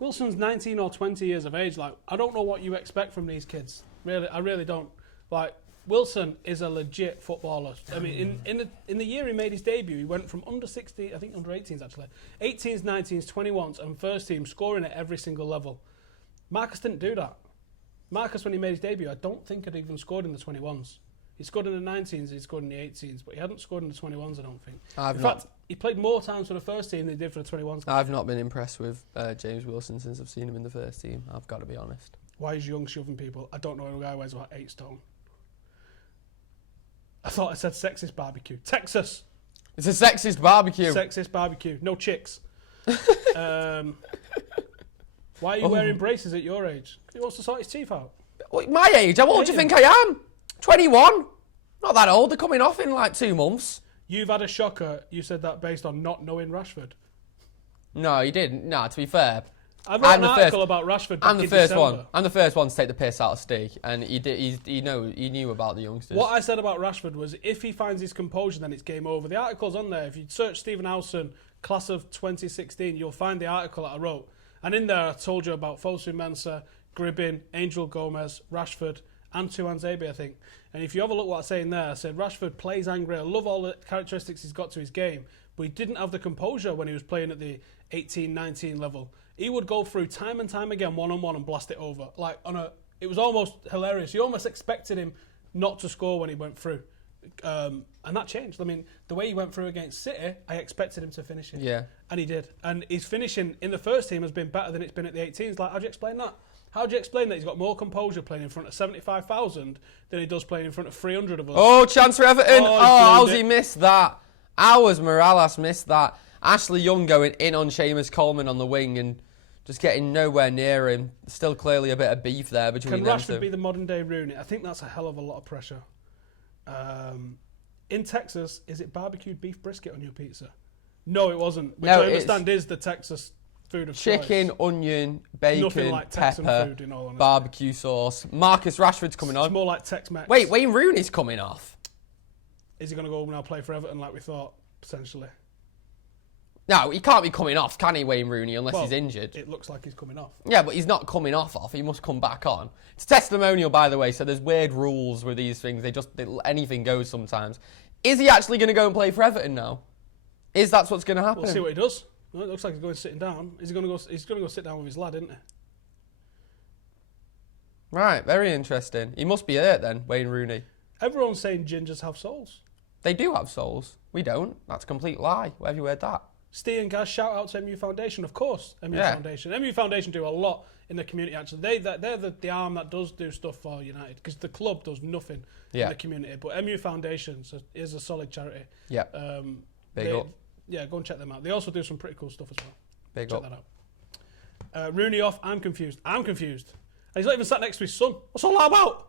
Wilson's 19 or 20 years of age. Like, I don't know what you expect from these kids. Really, I really don't. Like, Wilson is a legit footballer. I mean, in the year he made his debut, he went from under 60, I think under 18s actually, 18s, 19s, 21s, and first team scoring at every single level. Marcus didn't do that. Marcus, when he made his debut, I don't think had even scored in the 21s. He scored in the 19s, he scored in the 18s, but he hadn't scored in the 21s, I don't think. In fact, he played more times for the first team than he did for the 21s. I've not been impressed with James Wilson since I've seen him in the first team, I've got to be honest. Why is Young shoving people? I don't know, a guy weighs about 8 stone. I thought I said sexist barbecue. Texas! It's a sexist barbecue. Sexist barbecue. No chicks. Why are you wearing braces at your age? He wants to sort his teeth out. My age? How old do you think I am? 21. Not that old. They're coming off in like 2 months. You've had a shocker. You said that based on not knowing Rashford. No, you didn't. No, to be fair. I wrote an article about Rashford back in December. I'm the first one to take the piss out of Steve, and he knew about the youngsters. What I said about Rashford was if he finds his composure, then it's game over. The article's on there. If you search Stephen Howson, class of 2016, you'll find the article that I wrote. And in there, I told you about Fosu Mensah, Gribbin, Angel Gomez, Rashford, and Tuanzebe, I think. And if you have a look what I say in there, I said Rashford plays angry. I love all the characteristics he's got to his game, but he didn't have the composure when he was playing at the 18, 19 level. He would go through time and time again, one-on-one, and blast it over. Like it was almost hilarious. You almost expected him not to score when he went through. And that changed. I mean, the way he went through against City, I expected him to finish it. Yeah. And he did. And his finishing in the first team has been better than it's been at the 18s. Like, how do you explain that? How do you explain that he's got more composure playing in front of 75,000 than he does playing in front of 300 of us? Oh, chance for Everton. How's he missed that? How has Morales missed that? Ashley Young going in on Seamus Coleman on the wing and just getting nowhere near him. Still clearly a bit of beef there between them two. Can Rashford be the modern day Rooney? I think that's a hell of a lot of pressure. In Texas, is it barbecued beef brisket on your pizza? No, it wasn't. Which I understand is the Texas food of chicken, choice. Onion, bacon, Nothing like Texan pepper, food, in all honesty. barbecue sauce. Marcus Rashford's coming on. It's more like Tex-Mex. Wait, Wayne Rooney's coming off. Is he going to go now play for Everton like we thought, potentially? No, he can't be coming off, can he, Wayne Rooney, unless he's injured? It looks like he's coming off. Yeah, but he's not coming off. He must come back on. It's a testimonial, by the way, so there's weird rules with these things. Anything goes sometimes. Is he actually going to go and play for Everton now? That's what's going to happen? We'll see what he does. Well, it looks like he's going sitting down. Is he going to go? He's going to go sit down with his lad, isn't he? Right, very interesting. He must be hurt then, Wayne Rooney. Everyone's saying gingers have souls. They do have souls. We don't. That's a complete lie. Where have you heard that? Steve and Gaz, shout out to MU Foundation, of course. Foundation. MU Foundation do a lot in the community, actually. They're the arm that does do stuff for United, because the club does nothing in the community. But MU Foundation is a solid charity. Yeah. Big up. Yeah, go and check them out. They also do some pretty cool stuff as well. Big check up. that out. Rooney off, I'm confused. He's not even sat next to his son. What's all that about?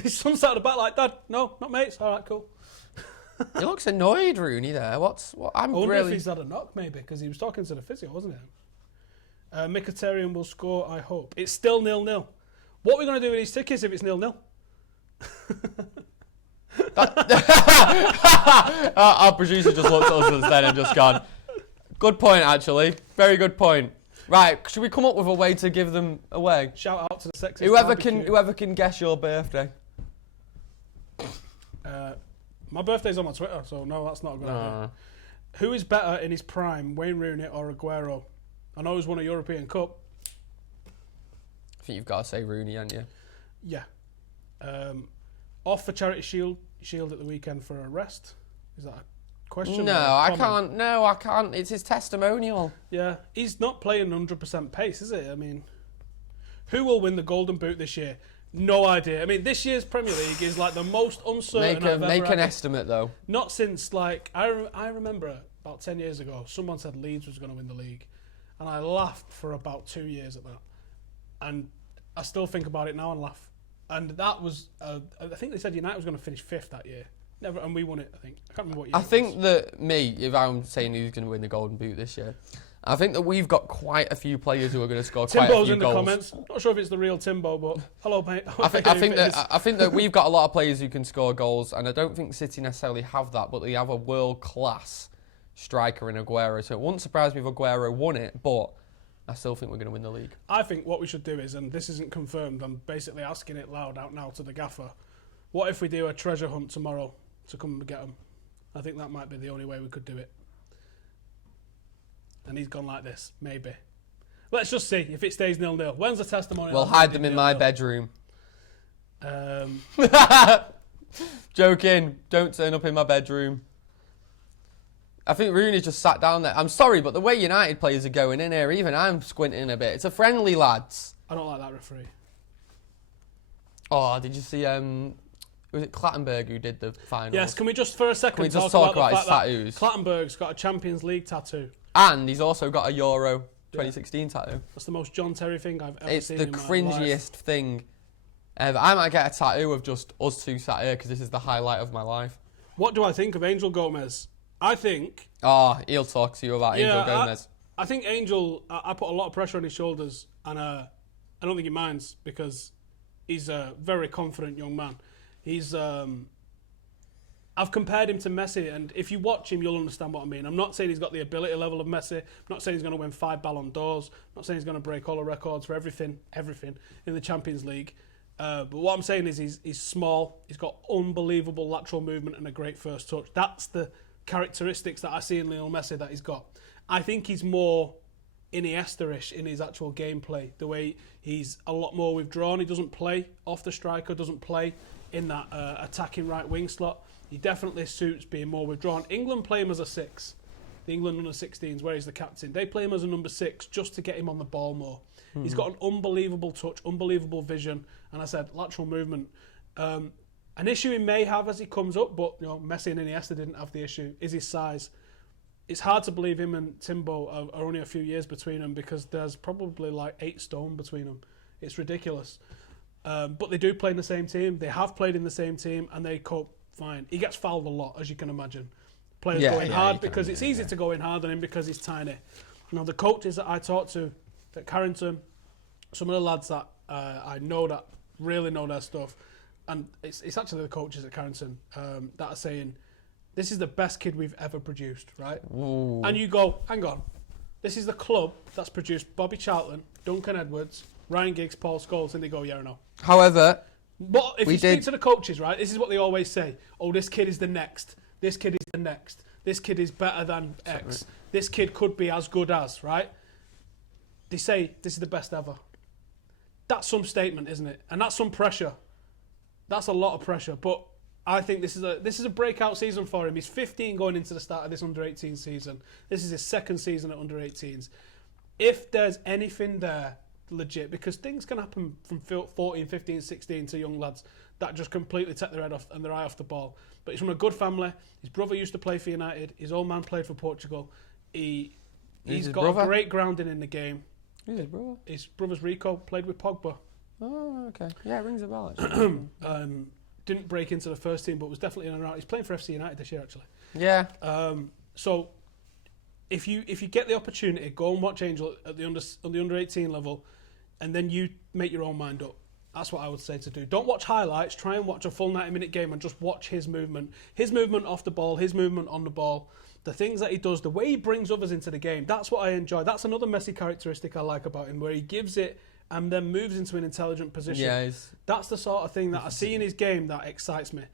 His son sat at the back like, Dad, no, not mates. All right, cool. He looks annoyed, Rooney, there. I wonder if he's had a knock, maybe, because he was talking to the physio, wasn't he? Mkhitaryan will score, I hope. It's still 0-0. What are we going to do with these tickets if it's 0-0? Our producer just looked at us instead and just gone, good point, actually. Very good point. Right, should we come up with a way to give them away? Shout out to the sexy Whoever can guess your birthday. My birthday's on my Twitter, so no, that's not a good idea. Who is better in his prime, Wayne Rooney or Aguero? I know he's won a European Cup. I think you've got to say Rooney, haven't you? Yeah. Off for Charity Shield at the weekend for a rest. Is that a question? No, I can't. No, I can't. It's his testimonial. Yeah, he's not playing 100% pace, is it? I mean, who will win the Golden Boot this year? No idea. I mean, this year's Premier League is like the most uncertain. Make an estimate though. Not since like I remember about 10 years ago, someone said Leeds was going to win the league, and I laughed for about 2 years at that, and I still think about it now and laugh. And that was, I think they said United was going to finish 5th that year. Never, and we won it, I think. I can't remember what year I think that if I'm saying who's going to win the Golden Boot this year, I think that we've got quite a few players who are going to score quite a Timbo's few in the goals. comments. Not sure if it's the real Timbo, but hello, mate. I think that we've got a lot of players who can score goals, and I don't think City necessarily have that, but they have a world-class striker in Aguero. So it wouldn't surprise me if Aguero won it, but I still think we're going to win the league. I think what we should do is, and this isn't confirmed, I'm basically asking it loud out now to the gaffer, what if we do a treasure hunt tomorrow to come and get them? I think that might be the only way we could do it. And he's gone like this, maybe. Let's just see if it stays 0-0. When's the testimonial? We'll hide them in my bedroom. Joking. Don't turn up in my bedroom. I think Rooney just sat down there. I'm sorry, but the way United players are going in here, even I'm squinting a bit. It's a friendly, lads. I don't like that referee. Oh, did you see... was it Clattenburg who did the finals? Yes, can we just for a second Can we just talk about the his fact tattoos? that Clattenburg's got a Champions League tattoo. And he's also got a Euro 2016 tattoo. That's the most John Terry thing I've ever It's seen the in my cringiest life. thing ever. I might get a tattoo of just us two sat here because this is the highlight of my life. What do I think of Angel Gomez? I think... Oh, he'll talk to you about Angel Gomez. I think Angel... I put a lot of pressure on his shoulders, and I don't think he minds because he's a very confident young man. He's... I've compared him to Messi, and if you watch him, you'll understand what I mean. I'm not saying he's got the ability level of Messi. I'm not saying he's going to win 5 Ballon d'Ors. I'm not saying he's going to break all the records for everything in the Champions League. But what I'm saying is he's small. He's got unbelievable lateral movement and a great first touch. That's the characteristics that I see in Lionel Messi that he's got. I think he's more Iniesta-ish in his actual gameplay. The way he's a lot more withdrawn. He doesn't play off the striker, doesn't play in that attacking right wing slot. He definitely suits being more withdrawn. England play him as a 6. The England under-16s, where he's the captain. They play him as a number 6 just to get him on the ball more. He's got an unbelievable touch, unbelievable vision, and I said lateral movement. An issue he may have as he comes up, but Messi and Iniesta didn't have the issue, is his size. It's hard to believe him and Timbo are only a few years between them because there's probably like 8 stone between them. It's ridiculous. But they do play in the same team. They have played in the same team, and they cope fine. He gets fouled a lot, as you can imagine. Players going hard because it's easy to go in hard on him because he's tiny. The coaches that I talked to at Carrington, some of the lads that I know that really know their stuff, and it's actually the coaches at Carrington that are saying, this is the best kid we've ever produced, right? Ooh. And you go, hang on, this is the club that's produced Bobby Charlton, Duncan Edwards, Ryan Giggs, Paul Scholes, and they go, yeah or no. However... But if you speak to the coaches, right, this is what they always say. Oh, this kid is the next. This kid is the next. This kid is better than X. This kid could be as good as, right? They say, this is the best ever. That's some statement, isn't it? And that's some pressure. That's a lot of pressure. But I think this is a breakout season for him. He's 15 going into the start of this under-18 season. This is his second season at under-18s. If there's anything there... legit, because things can happen from 14, 15, 16 to young lads that just completely take their head off and their eye off the ball. But he's from a good family. His brother used to play for United. His old man played for Portugal. He's got a great grounding in the game. Who's his brother? His brother's Rico, played with Pogba. Oh, okay. Yeah, it rings a bell, actually. Didn't break into the first team, but was definitely in and around. He's playing for FC United this year, actually. Yeah. So if you get the opportunity, go and watch Angel at the under 18 level, and then you make your own mind up. That's what I would say to do. Don't watch highlights. Try and watch a full 90-minute game and just watch his movement. His movement off the ball, his movement on the ball, the things that he does, the way he brings others into the game. That's what I enjoy. That's another Messi characteristic I like about him, where he gives it and then moves into an intelligent position. Yeah, that's the sort of thing that I see in his game that excites me.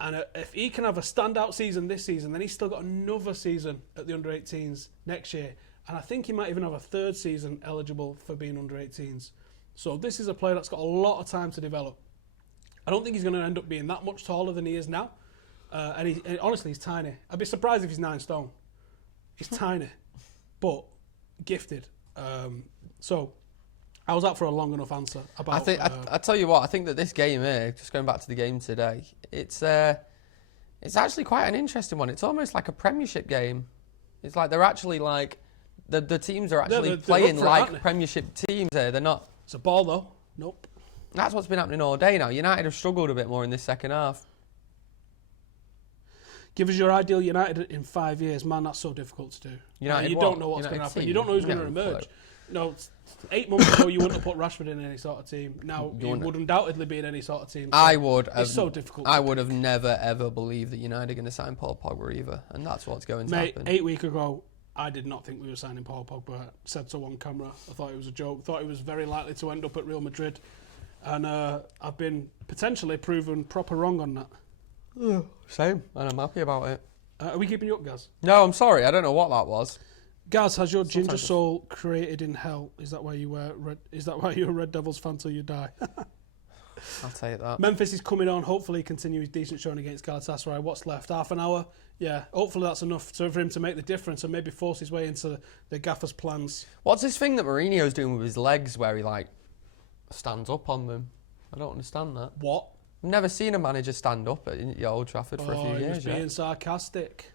And if he can have a standout season this season, then he's still got another season at the under-18s next year. And I think he might even have a third season eligible for being under-18s. So this is a player that's got a lot of time to develop. I don't think he's going to end up being that much taller than he is now. And honestly, he's tiny. I'd be surprised if he's 9 stone. He's tiny, but gifted. So I was out for a long enough answer about... I tell you what, I think that this game here, just going back to the game today, it's actually quite an interesting one. It's almost like a Premiership game. It's like they're actually like... The teams are actually playing like Premiership teams here. They're not... It's a ball, though. Nope. That's what's been happening all day now. United have struggled a bit more in this second half. Give us your ideal United in 5 years. Man, that's so difficult to do. United you what? don't know what's going to United happen. team? You don't know who's We going to haven't a emerge. No, 8 months ago, you wouldn't have put Rashford in any sort of team. Now, You he wouldn't. would undoubtedly be in any sort of team. So I would have. It's so difficult. I would have never ever believed that United are going to sign Paul Pogba either, and that's what's going to Mate, happen. 8 weeks ago, I did not think we were signing Paul Pogba. I said so on camera. I thought it was a joke. Thought he was very likely to end up at Real Madrid. And I've been potentially proven proper wrong on that. Same, and I'm happy about it. Are we keeping you up, Gaz? No, I'm sorry, I don't know what that was. Gaz, has your ginger Sometimes- soul created in hell? Is that why you wear red? Is that why you're a Red Devils fan till you die? I'll take that. Memphis is coming on. Hopefully, continue his decent showing against Galatasaray. What's left? Half an hour. Yeah. Hopefully, that's enough for him to make the difference and maybe force his way into the gaffer's plans. What's this thing that Mourinho's doing with his legs where he like stands up on them? I don't understand that. What? I've never seen a manager stand up at Old Trafford for a few He years was being yet. sarcastic.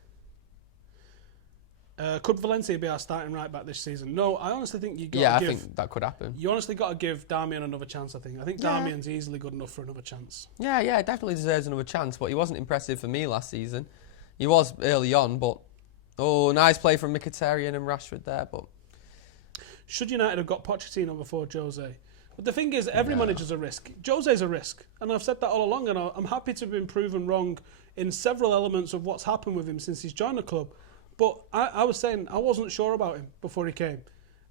Could Valencia be our starting right back this season? No, I honestly think you got Yeah, to I give. think that could happen. You honestly got to give Darmian another chance. I think. I think Yeah. Darmian's easily good enough for another chance. Yeah, definitely deserves another chance, but he wasn't impressive for me last season. He was early on, but nice play from Mkhitaryan and Rashford there, but Should United have got Pochettino before Jose? But the thing is, every manager's a risk. Jose's a risk, and I've said that all along, and I'm happy to have been proven wrong in several elements of what's happened with him since he's joined the club. But I was saying I wasn't sure about him before he came.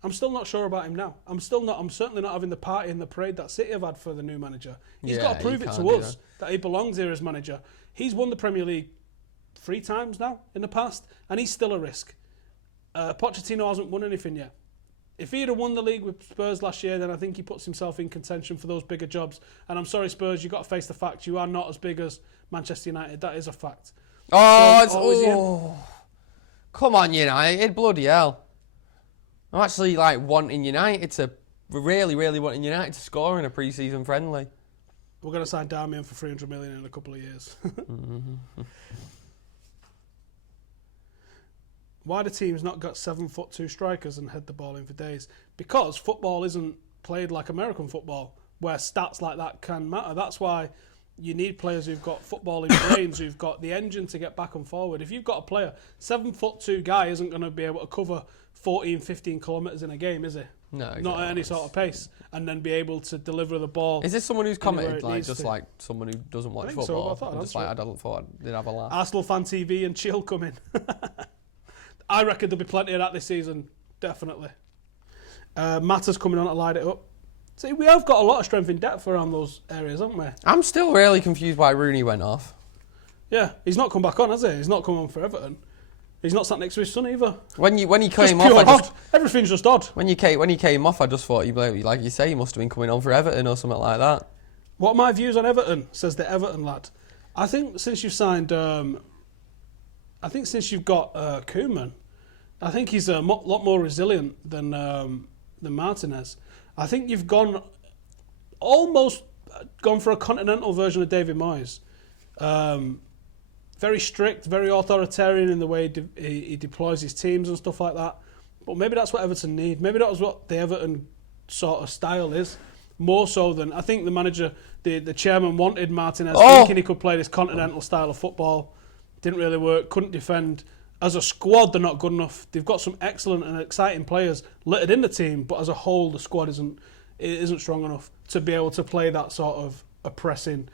I'm still not sure about him now. I'm certainly not having the party and the parade that City have had for the new manager. He's got to you prove it can't to do us that he belongs here as manager. He's won the Premier League 3 times now in the past, and he's still a risk. Pochettino hasn't won anything yet. If he had won the league with Spurs last year, then I think he puts himself in contention for those bigger jobs. And I'm sorry, Spurs, you've got to face the fact you are not as big as Manchester United. That is a fact. Come on, United, bloody hell. I'm actually wanting United to, really wanting United to score in a pre-season friendly. We're going to sign Darmian for 300 million in a couple of years. Why do teams not got 7'2" strikers and head the ball in for days? Because football isn't played like American football, where stats like that can matter. That's why you need players who've got footballing brains, who've got the engine to get back and forward. If you've got a player, 7'2" guy isn't going to be able to cover 14, 15 kilometres in a game, is he? No, exactly. Not at any sort of pace, and then be able to deliver the ball. Is this someone who's anywhere commented, it needs to. like someone who doesn't watch think so, football? I thought I'd I'm just answer I don't thought I did have a laugh. Arsenal fan TV and chill coming. I reckon there'll be plenty of that this season, definitely. Matters coming on to light it up. See, we have got a lot of strength in depth around those areas, haven't we? I'm still really confused why Rooney went off. Yeah, he's not come back on, has he? He's not come on for Everton. He's not sat next to his son either. When he Just came pure off, odd. Everything's just odd. when he came off, I just thought like you say, he must have been coming on for Everton or something like that. What are my views on Everton? Says the Everton lad. I think since you've signed, since you've got Koeman, I think he's a lot more resilient than Martinez. I think you've almost gone for a continental version of David Moyes. Very strict, very authoritarian in the way he deploys his teams and stuff like that. But maybe that's what Everton need. Maybe that was what the Everton sort of style is. More so than, I think the manager, the chairman wanted Martinez thinking he could play this continental style of football. Didn't really work, couldn't defend. As a squad, they're not good enough. They've got some excellent and exciting players littered in the team, but as a whole, the squad isn't strong enough to be able to play that sort of oppressing,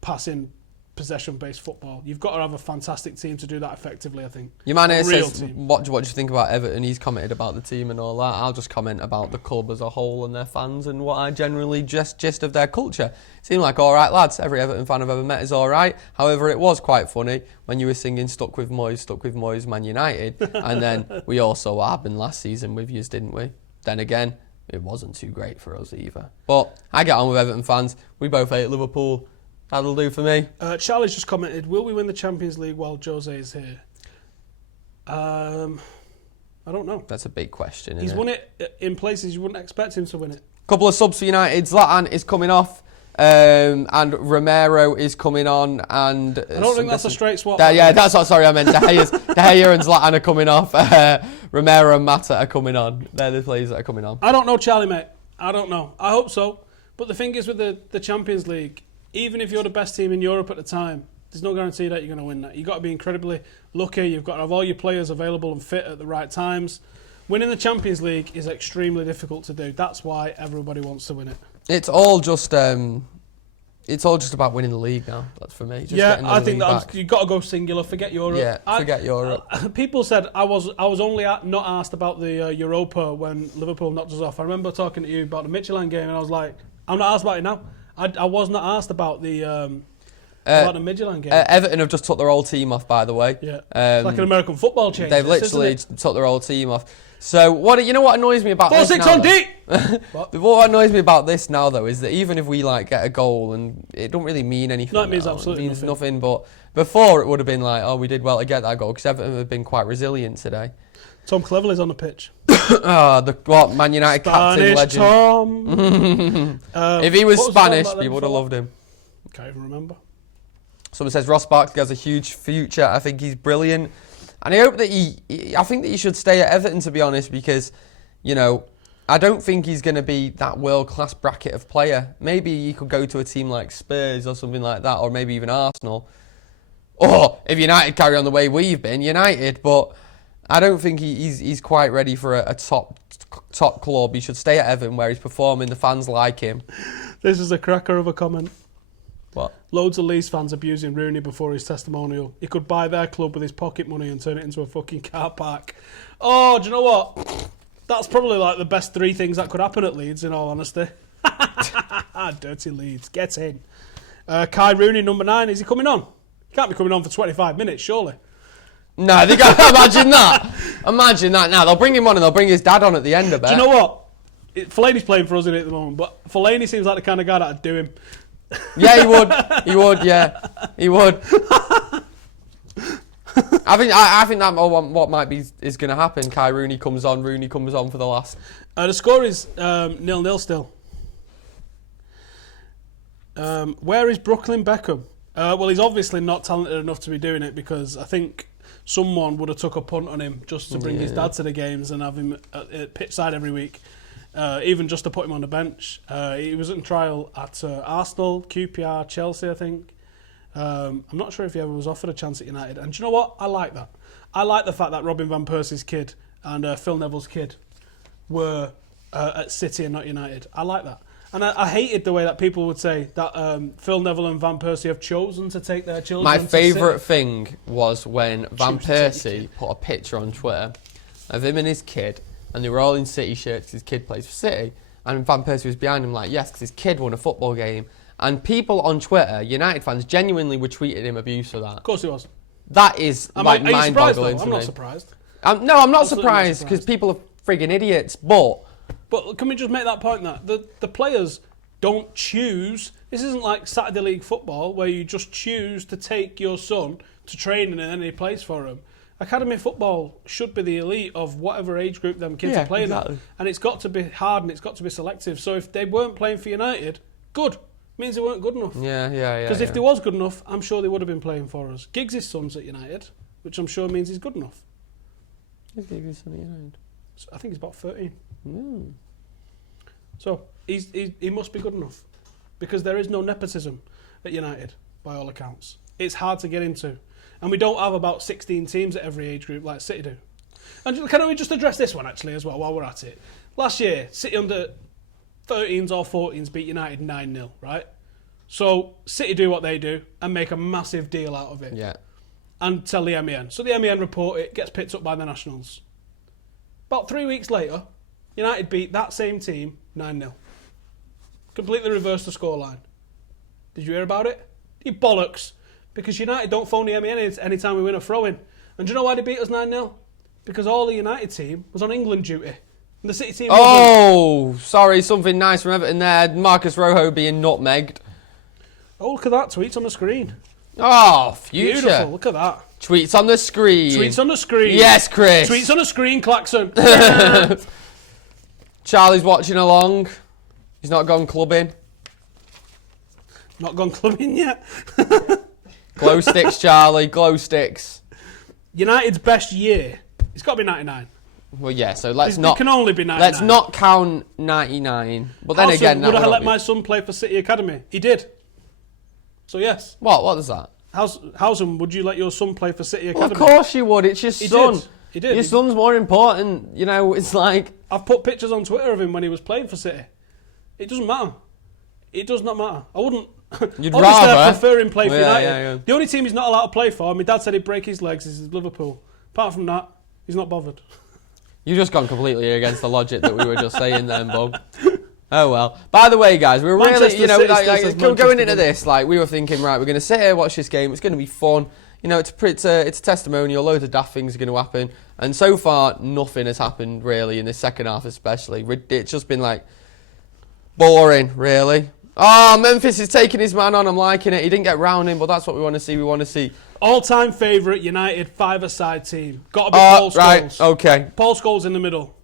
passing, possession-based football. You've got to have a fantastic team to do that effectively, I think. Your man here Real says, team. what do you think about Everton? He's commented about the team and all that. I'll just comment about the club as a whole and their fans and what I generally gist of their culture. Seem like all right lads. Every Everton fan I've ever met is all right. However, it was quite funny when you were singing Stuck with Moyes, Man United. And then we also happened last season with yous, didn't we? Then again, it wasn't too great for us either. But I get on with Everton fans. We both hate Liverpool. That'll do for me. Charlie's just commented, will we win the Champions League while Jose is here? I don't know. That's a big question, He's isn't won it in places you wouldn't expect him to win it. Couple of subs for United. Zlatan is coming off, and Romero is coming on. And I don't think that's a straight swap. yeah, that's what. Sorry, I meant De Gea and Zlatan are coming off. Romero and Mata are coming on. They're the players that are coming on. I don't know, Charlie, mate. I don't know. I hope so. But the thing is with the Champions League, even if you're the best team in Europe at the time, there's no guarantee that you're going to win that. You've got to be incredibly lucky. You've got to have all your players available and fit at the right times. Winning the Champions League is extremely difficult to do. That's why everybody wants to win it. It's all just about winning the league now. That's for me. Just getting the I think league that back. you've got to go singular. Forget Europe. Yeah, forget Europe. People said I was only not asked about the Europa when Liverpool knocked us off. I remember talking to you about the Midtjylland game, and I was like, I'm not asked about it now. I was not asked about the Midtjylland game. Everton have just took their whole team off, by the way. Yeah, it's like an American football change. They've literally took their whole team off. So what annoys me about this 4-6 now, on D. What annoys me about this now, though, is that even if we get a goal and it don't really mean anything. No, it means now. absolutely it means nothing. But before it would have been like, oh, we did well to get that goal because Everton have been quite resilient today. Tom Cleverley's on the pitch. Man United captain legend. Tom. If he was Spanish, people would have loved him. Can't even remember. Someone says Ross Barkley has a huge future. I think he's brilliant. And I hope that I think that he should stay at Everton, to be honest, because, I don't think he's going to be that world-class bracket of player. Maybe he could go to a team like Spurs or something like that, or maybe even Arsenal. Or if United carry on the way we've been, United. But I don't think he's quite ready for a top club. He should stay at Everton where he's performing. The fans like him. This is a cracker of a comment. What? Loads of Leeds fans abusing Rooney before his testimonial. He could buy their club with his pocket money and turn it into a fucking car park. Oh, do you know what? That's probably like the best 3 things that could happen at Leeds, in all honesty. Dirty Leeds. Get in. Kai Rooney, number 9. Is he coming on? He can't be coming on for 25 minutes, surely. No, they can't imagine that. Imagine that now. They'll bring him on and they'll bring his dad on at the end, I bet. Do you know what? Fellaini's playing for us in it at the moment, but Fellaini seems like the kind of guy that'd do him. Yeah, he would. He would. Yeah, he would. I think that what might be is going to happen. Kai Rooney comes on. Rooney comes on for the last. The score is 0-0 still. Where is Brooklyn Beckham? Well, he's obviously not talented enough to be doing it because I think someone would have took a punt on him just to bring his dad to the games and have him at pitch side every week. Even just to put him on the bench. He was in trial at Arsenal, QPR, Chelsea, I think. I'm not sure if he ever was offered a chance at United. And do you know what? I like that. I like the fact that Robin Van Persie's kid and Phil Neville's kid were at City and not United. I like that. And I hated the way that people would say that Phil Neville and Van Persie have chosen to take their children My to favourite City. thing was when Van Persie put a picture on Twitter of him and his kid, and they were all in City shirts. His kid plays for City, and Van Persie was behind him like, yes, because his kid won a football game. And people on Twitter, United fans, genuinely were tweeting him abuse for that. Of course he was. That is mind-boggling to I'm me. not surprised. I'm not surprised because people are frigging idiots. But can we just make that point that the players don't choose? This isn't like Saturday League football where you just choose to take your son to training and then he plays for him. Academy football should be the elite of whatever age group them kids are playing at. And it's got to be hard and it's got to be selective. So if they weren't playing for United, good. Means they weren't good enough. Yeah. Because if they was good enough, I'm sure they would have been playing for us. Giggs' son's at United, which I'm sure means he's good enough. Is Giggs' son at United? I think he's about 13. Mm. So he must be good enough. Because there is no nepotism at United, by all accounts. It's hard to get into. And we don't have about 16 teams at every age group like City do. And can we just address this one, actually, as well, while we're at it? Last year, City under 13s or 14s beat United 9-0, right? So City do what they do and make a massive deal out of it. Yeah. And tell the MEN. So the MEN report it, gets picked up by the Nationals. About 3 weeks later, United beat that same team 9-0. Completely reversed the scoreline. Did you hear about it? You bollocks. Because United don't phone the MEN any time we win a throw-in. And do you know why they beat us 9-0? Because all the United team was on England duty. And the City team wasn't. Sorry, something nice from Everton there. Marcus Rojo being nutmegged. Oh, look at that. Tweets on the screen. Oh, future. Beautiful. Look at that. Tweets on the screen. Tweets on the screen. Yes, Chris. Tweets on the screen, Klaxon. Charlie's watching along. He's not gone clubbing. Not gone clubbing yet. Glow sticks, Charlie. Glow sticks. United's best year. It's got to be 99. Well, yeah. So let's It not. can only be 99. Let's not count 99. But then again, would I that let would my son play for City Academy? He did. So yes. What is that? Howson, would you let your son play for City Well, Academy? of course you would. It's your son. He did. Your son's more important. You know, it's like... I've put pictures on Twitter of him when he was playing for City. It doesn't matter. It does not matter. I wouldn't... You'd Obviously, rather... I prefer him play for United. Yeah. The only team he's not allowed to play for, my dad said he'd break his legs, is Liverpool. Apart from that, he's not bothered. You've just gone completely against the logic that we were just saying then, Bob. Oh well. By the way, guys, we're Manchester really, you know, City like, still says going into Manchester. this, like we were thinking, right, we're going to sit here, watch this game. It's going to be fun. You know, it's a testimonial. Loads of daft things are going to happen, and so far nothing has happened really in this second half, especially. It's just been like boring, really. Oh, Memphis is taking his man on. I'm liking it. He didn't get round him, but that's what we want to see. We want to see. All-time favourite United five-a-side team. Got to be Paul Scholes. Right, okay. Paul Scholes in the middle.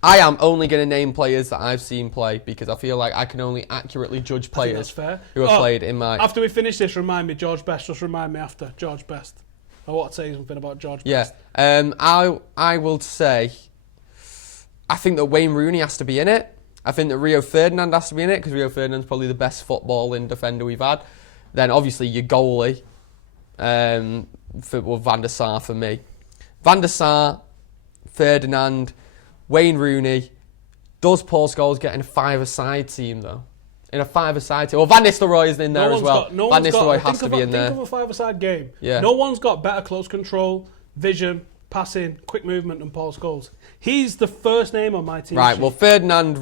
I am only going to name players that I've seen play because I feel like I can only accurately judge I think players that's fair. who have played in my... After we finish this, remind me, George Best. Just remind me after, George Best. I want to say something about George Best. Yeah, I will say, I think that Wayne Rooney has to be in it. I think that Rio Ferdinand has to be in it because Rio Ferdinand's probably the best footballing defender we've had. Then obviously your goalie, Van der Sar for me. Van der Sar, Ferdinand, Wayne Rooney. Does Paul Scholes get in a five-a-side team though? In a five-a-side team. Well, Van Nistelrooy is in there as well. Van Nistelrooy has to be in there. Think of a five-a-side game. Yeah. No one's got better close control, vision, passing, quick movement than Paul Scholes. He's the first name on my team Right, sheet. well, Ferdinand,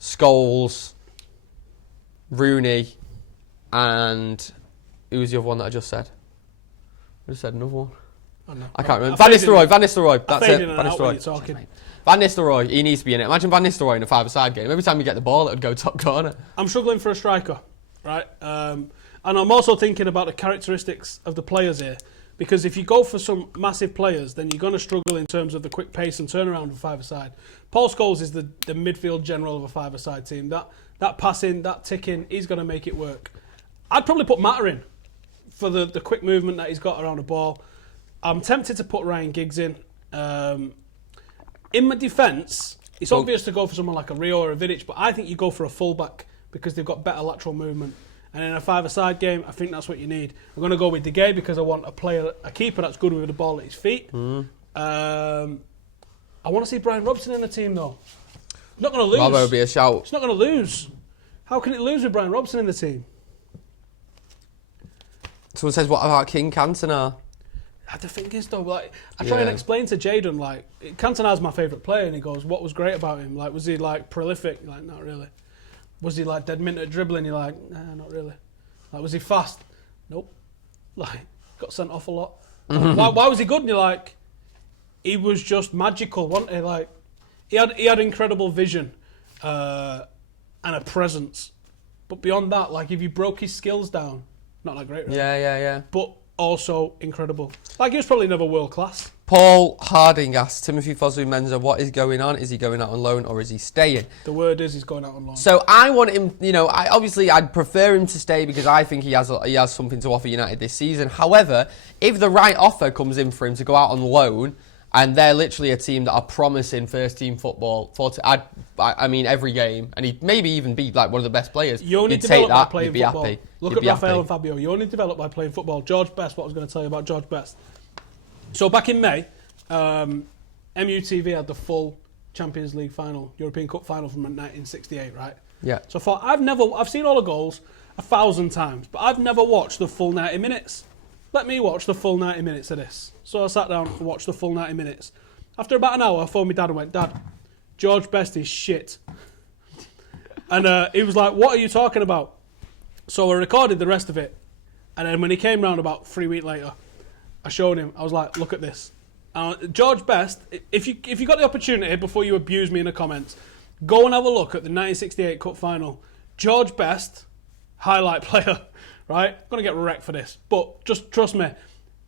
Scholes, Rooney, and who was the other one that I just said? I just said another one. Oh, no. I can't remember. I Van faded Nistelrooy, in- Van Nistelrooy. I That's faded it. in and Van out when Nistelrooy. you're talking. Van Nistelrooy, he needs to be in it. Imagine Van Nistelrooy in a five-a-side game. Every time you get the ball, it would go top corner. I'm struggling for a striker, right? And I'm also thinking about the characteristics of the players here. Because if you go for some massive players, then you're going to struggle in terms of the quick pace and turnaround of a five-a-side. Paul Scholes is the midfield general of a five-a-side team. That passing, that ticking, he's going to make it work. I'd probably put Matter in for the quick movement that he's got around the ball. I'm tempted to put Ryan Giggs in. In my defence, it's obvious to go for someone like a Rio or a Vidic, but I think you go for a fullback because they've got better lateral movement. And in a five-a-side game, I think that's what you need. I'm going to go with De Gea because I want a keeper that's good with the ball at his feet. I want to see Brian Robson in the team, though. He's not going to lose. Robbo would be a shout. He's not going to lose. How can it lose with Brian Robson in the team? Someone says, what about King Cantona? The thing is, though, like I try and explain to Jadon, like Cantona's my favourite player, and he goes, "What was great about him? Like, was he like prolific? You're like, not really. Was he like dead mint at dribbling? You're like, nah, not really. Like, was he fast? Nope. Like, got sent off a lot. Like, why was he good? And you're like, he was just magical, wasn't he? Like, he had incredible vision and a presence, but beyond that, like, if you broke his skills down, not that great, really. Yeah. But also incredible. Like, he was probably never world class. Paul Harding asks, Timothy Fosu-Mensah, what is going on? Is he going out on loan or is he staying? The word is he's going out on loan. So I want him, you know, I'd prefer him to stay because I think he has something to offer United this season. However, if the right offer comes in for him to go out on loan, and they're literally a team that are promising first team football I mean every game, and he'd maybe even be like one of the best players. You only you'd develop take by that, playing you'd be football. happy. Look You'd at be Rafael happy. and Fabio. You only develop by playing football. George Best, what I was going to tell you about George Best. So back in May, MUTV had the full Champions League final, European Cup final from 1968, right? Yeah. So I thought, I've seen all the goals 1,000 times, but I've never watched the full 90 minutes. Let me watch the full 90 minutes of this. So I sat down and watched the full 90 minutes. After about an hour, I phoned my dad and went, Dad, George Best is shit. And he was like, what are you talking about? So I recorded the rest of it. And then when he came round about 3 weeks later, I showed him. I was like, look at this. George Best, if you got the opportunity before you abuse me in the comments, go and have a look at the 1968 Cup final. George Best, highlight player, right? I'm going to get wrecked for this. But just trust me,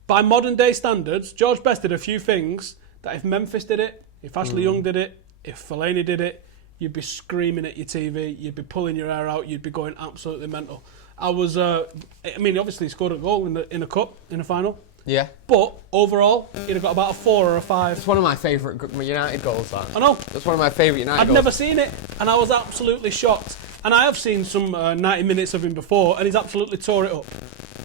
by modern day standards, George Best did a few things that if Memphis did it, if Ashley Young did it, if Fellaini did it, you'd be screaming at your TV, you'd be pulling your hair out, you'd be going absolutely mental. I mean, obviously he scored a goal in the cup, in the final. Yeah. But overall, he'd have got about a 4 or a 5. It's one of my favourite United goals, that. I know. It's one of my favourite United I'd goals. never seen it, and I was absolutely shocked. And I have seen some 90 minutes of him before, and he's absolutely tore it up.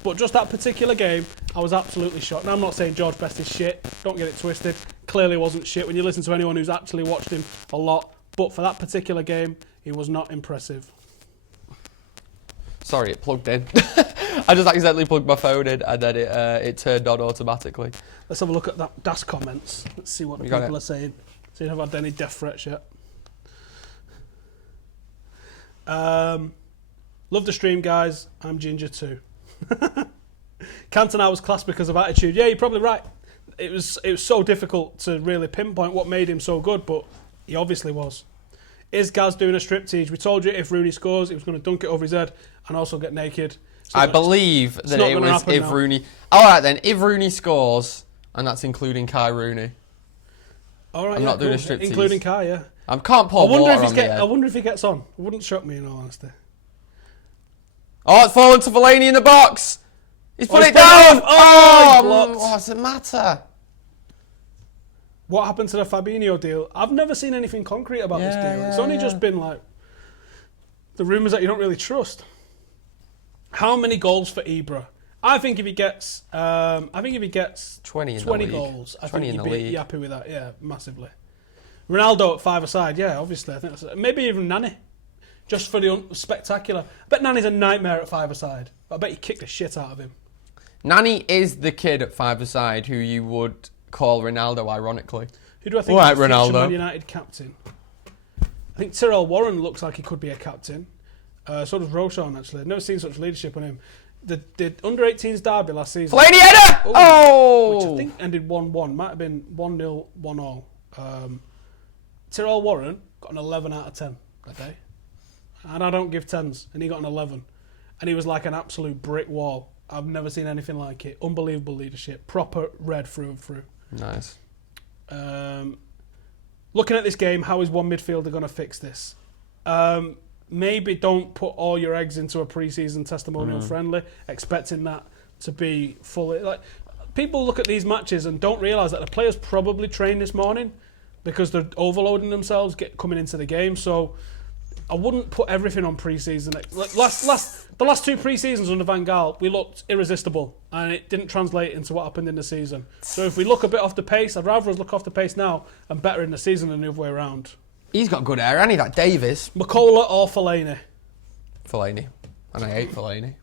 But just that particular game, I was absolutely shocked. Now, I'm not saying George Best is shit. Don't get it twisted. Clearly wasn't shit when you listen to anyone who's actually watched him a lot. But for that particular game, he was not impressive. Sorry, it plugged in. I just accidentally plugged my phone in, and then it turned on automatically. Let's have a look at that DAS comments. Let's see what the people are saying. See if I've had any death threats yet. Love the stream, guys. I'm Ginger too. Cantona was class because of attitude. Yeah, you're probably right. It was so difficult to really pinpoint what made him so good, but he obviously was. Is Gaz doing a striptease? We told you if Rooney scores, he was going to dunk it over his head and also get naked. I believe that it was if now. Rooney... All right, then. If Rooney scores, and that's including Kai Rooney. All right, I'm not doing a striptease. Including Kai, yeah. I can't pour water on the head. I wonder if he gets on. It wouldn't shock me, in all honesty. Oh, it's fallen to Fellaini in the box. He's put it put it down. off. Oh, he blocked. What's the matter? What happened to the Fabinho deal? I've never seen anything concrete about this deal. It's only just been like the rumours that you don't really trust. How many goals for Ibra? I think if he gets 20 goals, I 20 think in you'd the be league. happy with that. Yeah, massively. Ronaldo at 5-a-side, yeah, obviously. I think that's maybe even Nani, just for the spectacular. I bet Nani's a nightmare at 5-a-side. I bet you kick the shit out of him. Nani is the kid at 5-a-side who you would call Ronaldo, ironically. Who do I think All right, is the future Ronaldo. Man United captain? I think Tyrell Warren looks like he could be a captain. So does Roshan, actually. I've never seen such leadership on him. The under-18s derby last season. Fellaini header! Oh! Which I think ended 1-1. Might have been 1-0, 1-0. Tyrell Warren got an 11 out of 10 that day. And I don't give 10s. And he got an 11. And he was like an absolute brick wall. I've never seen anything like it. Unbelievable leadership. Proper red through and through. Nice. Looking at this game, how is one midfielder going to fix this? Maybe don't put all your eggs into a pre-season testimonial friendly, expecting that to be fully... Like, people look at these matches and don't realise that the players probably trained this morning because they're overloading themselves coming into the game. So I wouldn't put everything on pre-season. The last two pre-seasons under Van Gaal, we looked irresistible and it didn't translate into what happened in the season. So if we look a bit off the pace, I'd rather us look off the pace now and better in the season than the other way around. He's got good hair, hasn't he, that Davis? McCullough or Fellaini? Fellaini. And I hate Fellaini.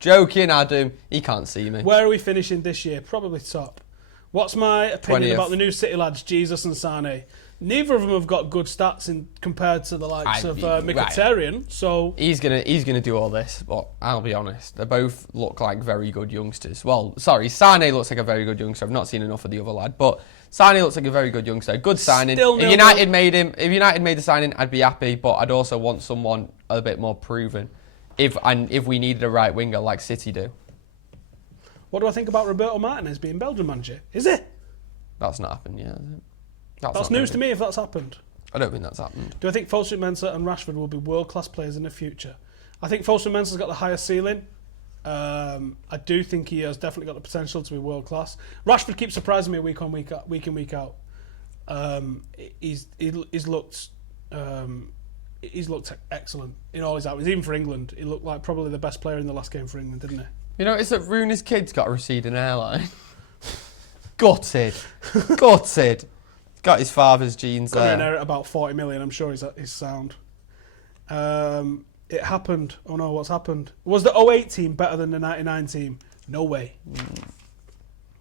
Joking, Adam. He can't see me. Where are we finishing this year? Probably top. What's my opinion 20th. about the new City lads, Jesus and Sane? Neither of them have got good stats compared to the likes of Mkhitaryan. So he's gonna do all this, but I'll be honest, they both look like very good youngsters. Well, sorry, Sane looks like a very good youngster. I've not seen enough of the other lad, but Sane looks like a very good youngster. Good signing. If United made the signing, I'd be happy, but I'd also want someone a bit more proven. If we needed a right winger like City do. What do I think about Roberto Martinez being Belgian manager? Is it? That's not happened yet, is it? That's news to me if that's happened. I don't think that's happened. Do I think Fosu-Mensah and Rashford will be world-class players in the future? I think Fosu-Mensah's got the highest ceiling. I do think he has definitely got the potential to be world-class. Rashford keeps surprising me week in, week out. He's looked excellent in all his outings. Even for England, he looked like probably the best player in the last game for England, didn't he? You know, it's that Rooney's kid's got a receding hairline. Gutted. Gutted. Got his father's genes Got to there. inherit about 40 million, I'm sure he's sound. It happened. Oh no, what's happened? Was the 08 team better than the 99 team? No way.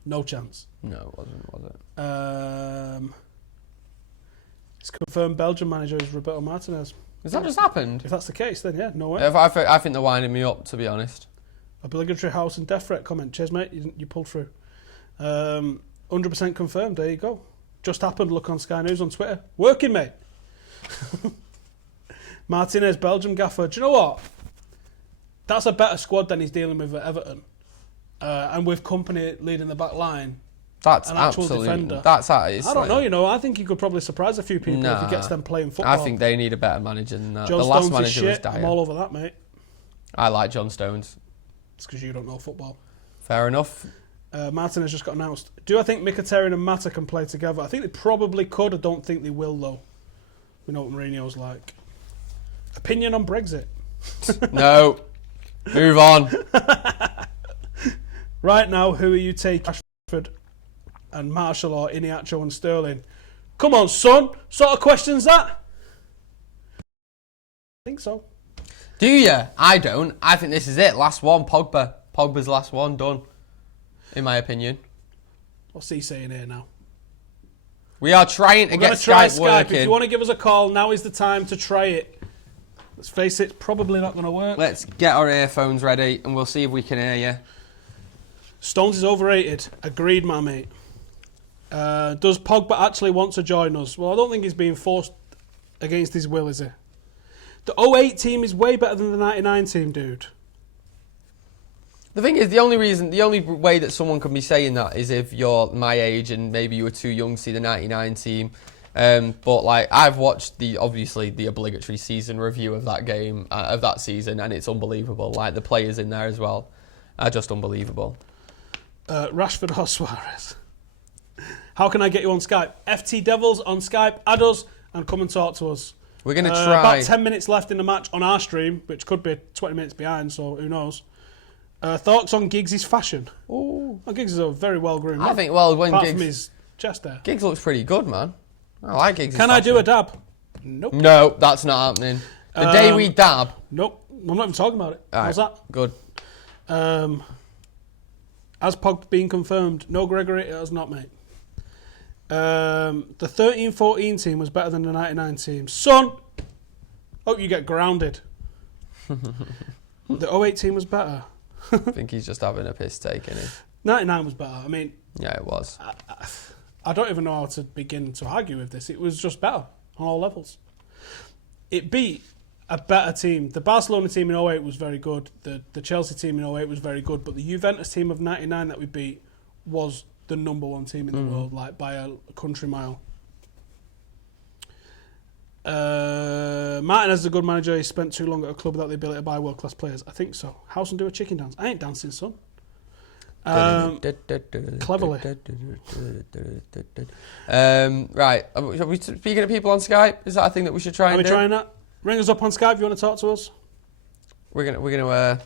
No chance. No, it wasn't, was it? It's confirmed Belgian manager is Roberto Martinez. Has that just happened? If that's the case, then yeah, no way. I think they're winding me up, to be honest. Obligatory house and death threat comment. Cheers, mate. You pulled through. 100% confirmed. There you go. Just happened. Look on Sky News on Twitter. Working, mate. Martinez, Belgium gaffer. Do you know what? That's a better squad than he's dealing with at Everton. And with Company leading the back line. That's an actual absolutely defender. That's that is. I don't know, you know. I think he could probably surprise a few people if he gets them playing football. I think they need a better manager than that. John The last Stones is manager was shit. dire. I'm all over that, mate. I like John Stones. It's because you don't know football. Fair enough. Martin has just got announced. Do I think Mkhitaryan and Mata can play together? I think they probably could. I don't think they will, though. We know what Mourinho's like. Opinion on Brexit? No. Move on. Right now, who are you taking? Rashford and Marshall or Iheanacho and Sterling? Come on, son. Sort of questions that? I think so. Do you? I don't. I think this is it. Last one, Pogba. Pogba's last one, done. In my opinion. What's he saying here now? We are trying to get Skype working. If you want to give us a call, now is the time to try it. Let's face it, it's probably not going to work. Let's get our earphones ready and we'll see if we can hear you. Stones is overrated. Agreed, my mate. Does Pogba actually want to join us? Well, I don't think he's being forced against his will, is he? The 08 team is way better than the 99 team, dude. The thing is, the only way that someone can be saying that is if you're my age and maybe you were too young to see the 99 team. But like, I've watched obviously the obligatory season review of that game, of that season, and it's unbelievable. Like, the players in there as well are just unbelievable. Rashford or Suarez? How can I get you on Skype? FTDevils on Skype. Add us and come and talk to us. We're going to try. About 10 minutes left in the match on our stream, which could be 20 minutes behind, so who knows. Thoughts on Giggs' fashion? Oh, Giggs is a very well-groomed man. I think, well, when apart from his chest there. Giggs looks pretty good, man. I like Giggs' Can fashion. I do a dab? Nope. No, that's not happening. The day we dab. Nope. I'm not even talking about it. All How's right, that? good. Has Pogba been confirmed? No, Gregory, it has not, mate. The 13-14 team was better than the 99 team. Son! Hope you get grounded. The 08 team was better. I think he's just having a piss take, isn't he? 99 was better. I mean... Yeah, it was. I don't even know how to begin to argue with this. It was just better on all levels. It beat a better team. The Barcelona team in 08 was very good. The Chelsea team in 08 was very good. But the Juventus team of 99 that we beat was the number one team in the world, like by a country mile. Martin is a good manager. He spent too long at a club without the ability to buy world-class players. I think so. House and do a chicken dance. I ain't dancing, son. Cleverly. Right. Are we speaking of people on Skype? Is that a thing that we should try and do? Are we trying that? Ring us up on Skype if you want to talk to us. We're gonna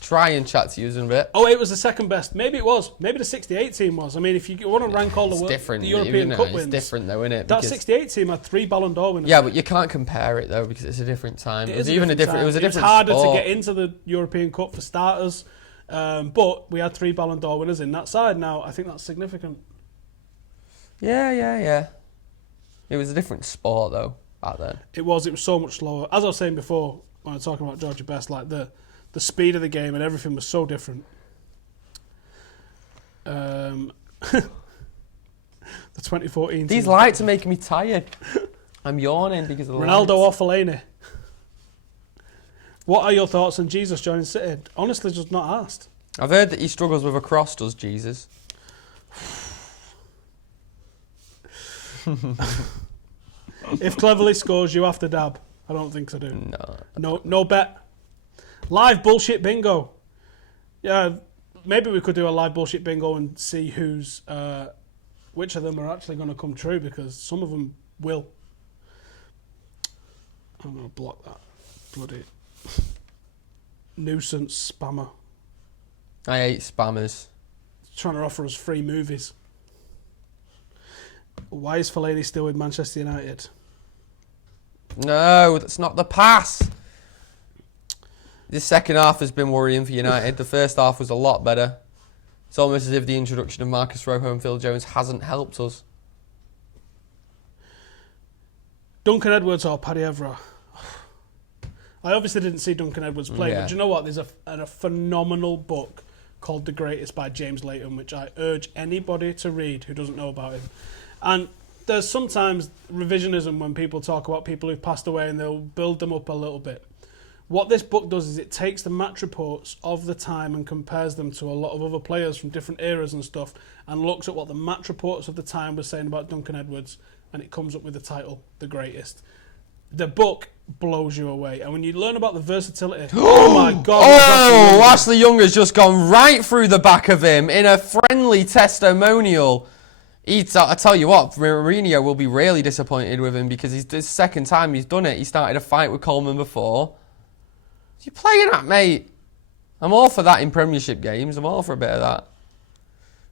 try and chat to you in a bit. Oh, it was the second best. Maybe it was. Maybe the 68 team was. I mean, if you want to rank all the European Cup wins, it's different though, isn't it? That 68 team had 3 Ballon d'Or winners. Yeah, but you can't compare it though because it's a different time. It was a different It was harder to get into the European Cup for starters. But we had 3 Ballon d'Or winners in that side. Now I think that's significant. Yeah. It was a different sport though back then. It was so much slower. As I was saying before when I was talking about Georgie Best, like the speed of the game and everything was so different. The 2014 These team. lights are making me tired. I'm yawning because of the Ronaldo lights. or Fellaini? What are your thoughts on Jesus joining City? Honestly, just not asked. I've heard that he struggles with a cross, does Jesus? If Cleverly scores, you have to dab. I don't think so, do. No bet. Live bullshit bingo. Yeah, maybe we could do a live bullshit bingo and see which of them are actually going to come true, because some of them will. I'm going to block that bloody nuisance spammer. I hate spammers. Trying to offer us free movies. Why is Fellaini still with Manchester United? No, that's not the pass. This second half has been worrying for United. The first half was a lot better. It's almost as if the introduction of Marcus Rojo and Phil Jones hasn't helped us. Duncan Edwards or Paddy Evra? I obviously didn't see Duncan Edwards play, but do you know what? There's a phenomenal book called The Greatest by James Layton, which I urge anybody to read who doesn't know about him. And there's sometimes revisionism when people talk about people who've passed away and they'll build them up a little bit. What this book does is it takes the match reports of the time and compares them to a lot of other players from different eras and stuff, and looks at what the match reports of the time were saying about Duncan Edwards, and it comes up with the title, The Greatest. the book blows you away. And when you learn about the versatility, oh my God. Oh, Ashley Young has just gone right through the back of him in a friendly testimonial. I tell you what, Mourinho will be really disappointed with him because it's the second time he's done it. He started a fight with Coleman before. What are you playing at, mate? I'm all for that in Premiership games. I'm all for a bit of that.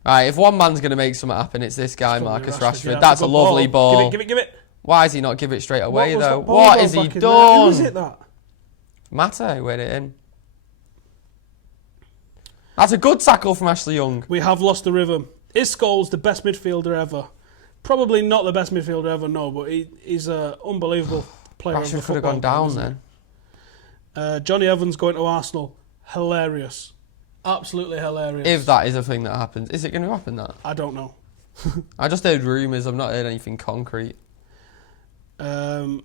Right, if one man's going to make something happen, it's this guy, Marcus Rashford. Yeah, that's a lovely ball. Give it. Why does he not give it straight away, though? What What has he Who done? was it that? Mata, who had it in. That's a good tackle from Ashley Young. We have lost the rhythm. Is Scholes the best midfielder ever? Probably not the best midfielder ever, no, but he's an unbelievable player. Rashford could have gone down then. Johnny Evans going to Arsenal. Hilarious. Absolutely hilarious. If that is a thing that happens. Is it going to happen, that? I don't know. I just heard rumours. I've not heard anything concrete. Do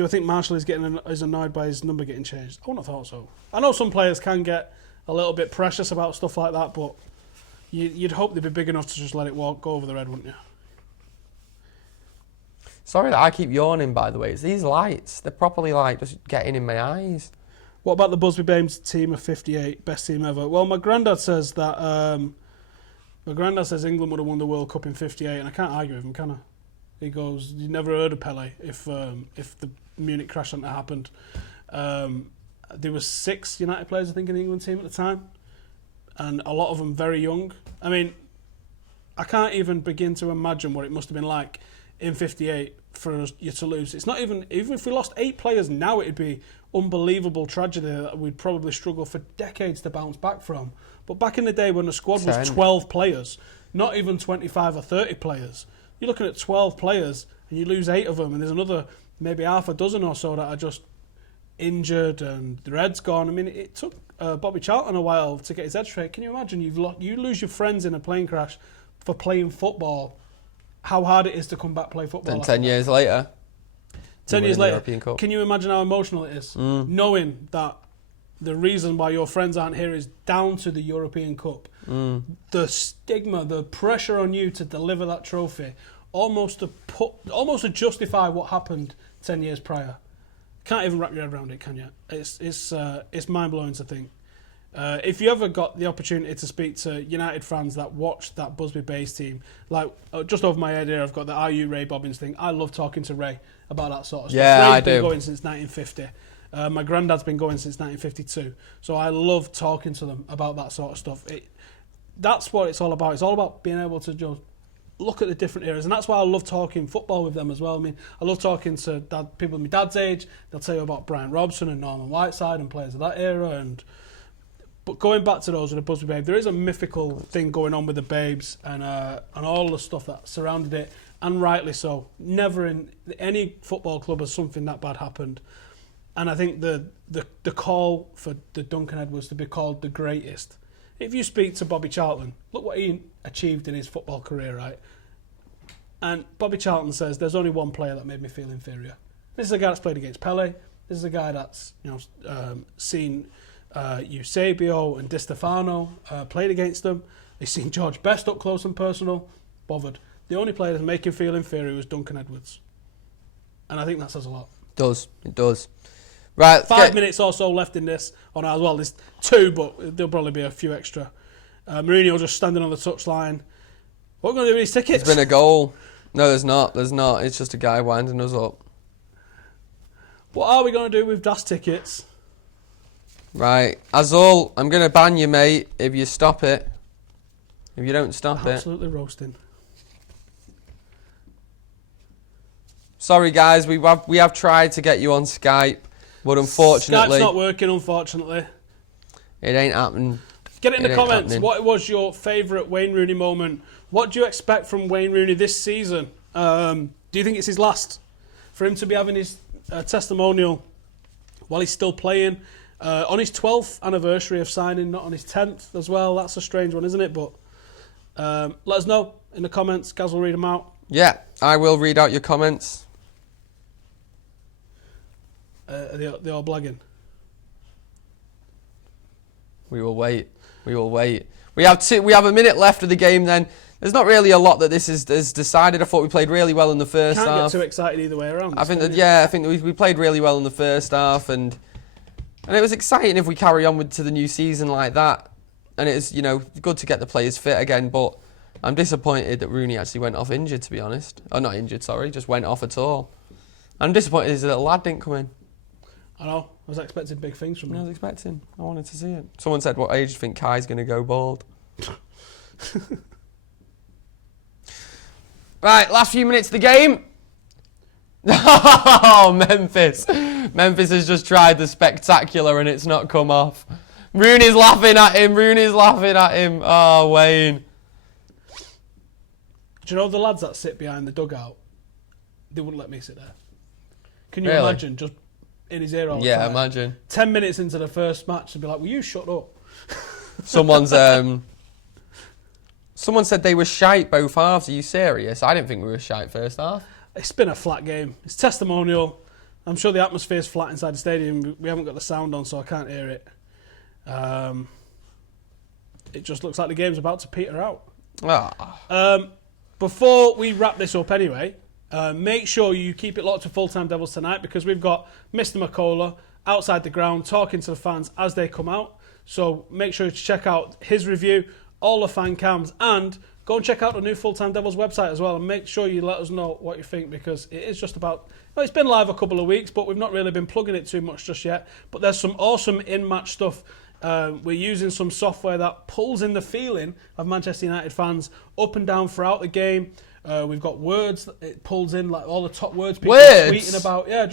I think Marshall is annoyed by his number getting changed? I wouldn't have thought so. I know some players can get a little bit precious about stuff like that, but you'd hope they'd be big enough to just let it go over the red, wouldn't you? Sorry that I keep yawning, by the way. It's these lights. They're properly like just getting in my eyes. What about the Busby Babes team of 58, best team ever? Well, my granddad says that. My granddad says England would have won the World Cup in 58, and I can't argue with him, can I? He goes, you never heard of Pele if the Munich crash hadn't happened. There was 6 United players, I think, in the England team at the time, and a lot of them very young. I mean, I can't even begin to imagine what it must have been like in 58 for you to lose. It's not even if we lost 8 players now, it'd be unbelievable tragedy that we'd probably struggle for decades to bounce back from. But back in the day when the squad was 12 players, not even 25 or 30 players, you're looking at 12 players and you lose 8 of them, and there's another maybe half a dozen or so that are just injured and their head's gone. I mean, it took Bobby Charlton a while to get his head straight. Can you imagine you lose your friends in a plane crash for playing football? How hard it is to come back play football. Then 10 years later. 10 years later, can you imagine how emotional it is? Knowing that the reason why your friends aren't here is down to the European Cup. The stigma, the pressure on you to deliver that trophy, almost to justify what happened 10 years prior. Can't even wrap your head around it, can you? It's mind-blowing to think. If you ever got the opportunity to speak to United fans that watched that Busby Bays team, like just over my head here, I've got the Are You Ray Bobbins thing. I love talking to Ray about that sort of stuff. Yeah, Ray's I been do. going since 1950. My granddad's been going since 1952. So I love talking to them about that sort of stuff. That's what it's all about. It's all about being able to just look at the different eras, and that's why I love talking football with them as well. I mean, I love talking to people my dad's age. They'll tell you about Brian Robson and Norman Whiteside and players of that era. But going back to those with the Busby Babe, there is a mythical thing going on with the Babes and all the stuff that surrounded it, and rightly so. Never in any football club has something that bad happened. And I think the call for the Duncan Edwards to be called the greatest. If you speak to Bobby Charlton, look what he achieved in his football career, right? And Bobby Charlton says, there's only one player that made me feel inferior. This is a guy that's played against Pele. This is a guy that's seen Eusebio and Di Stefano, played against them. He's seen George Best up close and personal, bothered. The only player that made him feel inferior was Duncan Edwards. And I think that says a lot. It does. Right, 5 minutes or so left in this. On as well, there's 2, but there'll probably be a few extra. Mourinho just standing on the touchline. What are we going to do with these tickets? There's been a goal. No, there's not. It's just a guy winding us up. What are we going to do with Das tickets? Right, Azul, I'm going to ban you, mate, if you stop it. If you don't stop it. Absolutely roasting. Sorry, guys, we have tried to get you on Skype, but unfortunately... Skype's not working, unfortunately. It ain't happening. Get it in the comments. What was your favourite Wayne Rooney moment? What do you expect from Wayne Rooney this season? Do you think it's his last? For him to be having his testimonial while he's still playing, on his 12th anniversary of signing, not on his 10th as well. That's a strange one, isn't it? But let us know in the comments. Gaz will read them out. Yeah, I will read out your comments. They all blagging. We will wait. We have a minute left of the game then. There's not really a lot that this has decided. I thought we played really well in the first Can't half. get too excited either way around. I think that we played really well in the first half, and it was exciting if we carry on to the new season like that. And it's good to get the players fit again, but I'm disappointed that Rooney actually went off injured, to be honest. Oh, not injured, sorry, just went off at all. I'm disappointed his little lad didn't come in. I know. I was expecting big things from him. I was expecting. I wanted to see it. Someone said, what age do you think Kai's going to go bald? Right, last few minutes of the game. Oh, Memphis. Memphis has just tried the spectacular and it's not come off. Rooney's laughing at him. Oh, Wayne. Do you know the lads that sit behind the dugout? They wouldn't let me sit there. Can you Really? imagine just in his ear all the Yeah, time? imagine. 10 minutes into the first match, they'd be like, will you shut up? Someone said they were shite both halves. Are you serious? I didn't think we were shite first half. It's been a flat game. It's testimonial. I'm sure the atmosphere's flat inside the stadium. We haven't got the sound on, so I can't hear it. It just looks like the game's about to peter out. Before we wrap this up anyway, make sure you keep it locked to Full-Time Devils tonight, because we've got Mr. McCullough outside the ground talking to the fans as they come out. So make sure to check out his review, all the fan cams, and go and check out the new Full-Time Devils website as well, and make sure you let us know what you think, because it is just about... Well, it's been live a couple of weeks, but we've not really been plugging it too much just yet. But there's some awesome in-match stuff. We're using some software that pulls in the feeling of Manchester United fans up and down throughout the game. We've got words that it pulls in, like all the top words people are tweeting about. Yeah,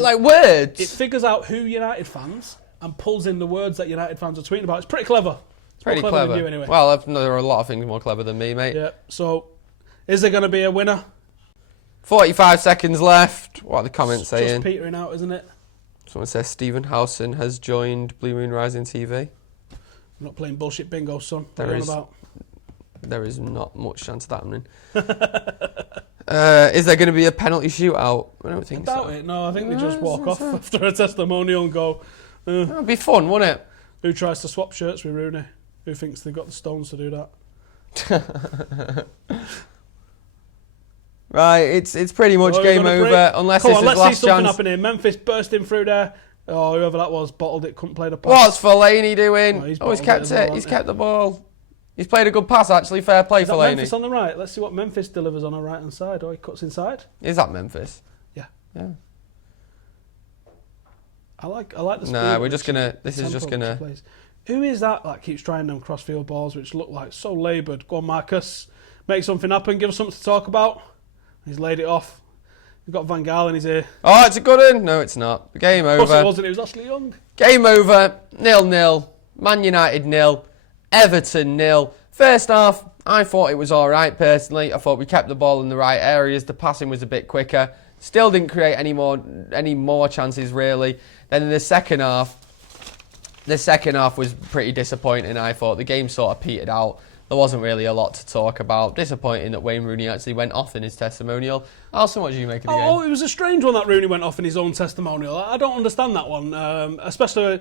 like words? It figures out who United fans and pulls in the words that United fans are tweeting about. It's pretty clever. Pretty more clever. than you, anyway. Well, there are a lot of things more clever than me, mate. Yeah. So, is there going to be a winner? 45 seconds left. What are the comments saying? Just petering out, isn't it? Someone says Stephen Howson has joined Blue Moon Rising TV. I'm not playing bullshit bingo, son. What There are you is- on about? There is not much chance of that happening. Is there going to be a penalty shootout? I don't think Doubt so. it. No, I think they just walk off after a testimonial and go, That would be fun, wouldn't it? who tries to swap shirts with Rooney? Who thinks they've got the stones to do that? Right, it's pretty much Oh, we've game got a over, break. unless Come this on, is let's see last something chance. happen here. Memphis bursting through there. Oh, whoever that was bottled it, couldn't play the pass. What's Fellaini doing? Oh, he's He's bottled kept it as well, it. He's hasn't he? kept the ball. He's played a good pass, actually. Fair play, Is that Fellaini. Memphis on the right? Let's see what Memphis delivers on the right-hand side. Oh, he cuts inside. Is that Memphis? Yeah. Yeah. I like the speed. Nah, we're at just which gonna. he- This the is just tempo at which gonna. he plays. Who is that keeps trying them crossfield balls, which look like so laboured? Go on, Marcus. Make something happen. Give us something to talk about. He's laid it off. We've got Van Gaal in his ear. Oh, it's a good one. No, it's not. Game Of course it over. wasn't. It was Ashley Young. Game over. 0-0. Man United 0. Everton 0. First half, I thought it was all right personally. I thought we kept the ball in the right areas. The passing was a bit quicker. Still didn't create any more chances really. Then in the second half was pretty disappointing. I thought the game sort of petered out. There wasn't really a lot to talk about. Disappointing that Wayne Rooney actually went off in his testimonial. Alison, what did you make of the game? Oh, it was a strange one that Rooney went off in his own testimonial. I don't understand that one, especially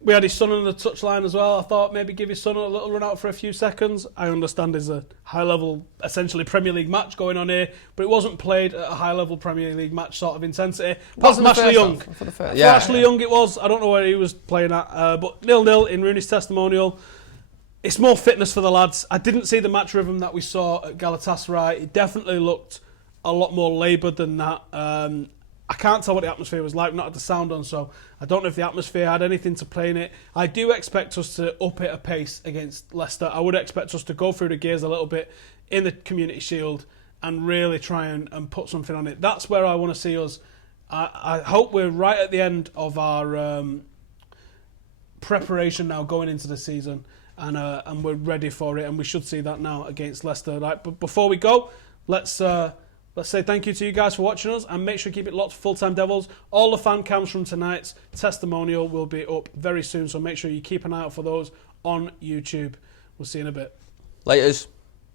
we had his son on the touchline as well. I thought maybe give his son a little run out for a few seconds. I understand there's a high-level, essentially Premier League match going on here, but it wasn't played at a high-level Premier League match sort of intensity. Apart from Ashley Young. For Ashley Young it was. I don't know where he was playing at, but 0-0 in Rooney's testimonial. It's more fitness for the lads. I didn't see the match rhythm that we saw at Galatasaray. It definitely looked a lot more laboured than that. I can't tell what the atmosphere was like. We've not had the sound on, so I don't know if the atmosphere had anything to play in it. I do expect us to up it a pace against Leicester. I would expect us to go through the gears a little bit in the Community Shield and really try and put something on it. That's where I want to see us. I hope we're right at the end of our preparation now going into the season. And we're ready for it, and we should see that now against Leicester. Right, but before we go, let's say thank you to you guys for watching us, and make sure you keep it locked to Full-Time Devils. All the fan cams from tonight's testimonial will be up very soon, so make sure you keep an eye out for those on YouTube. We'll see you in a bit. Laters.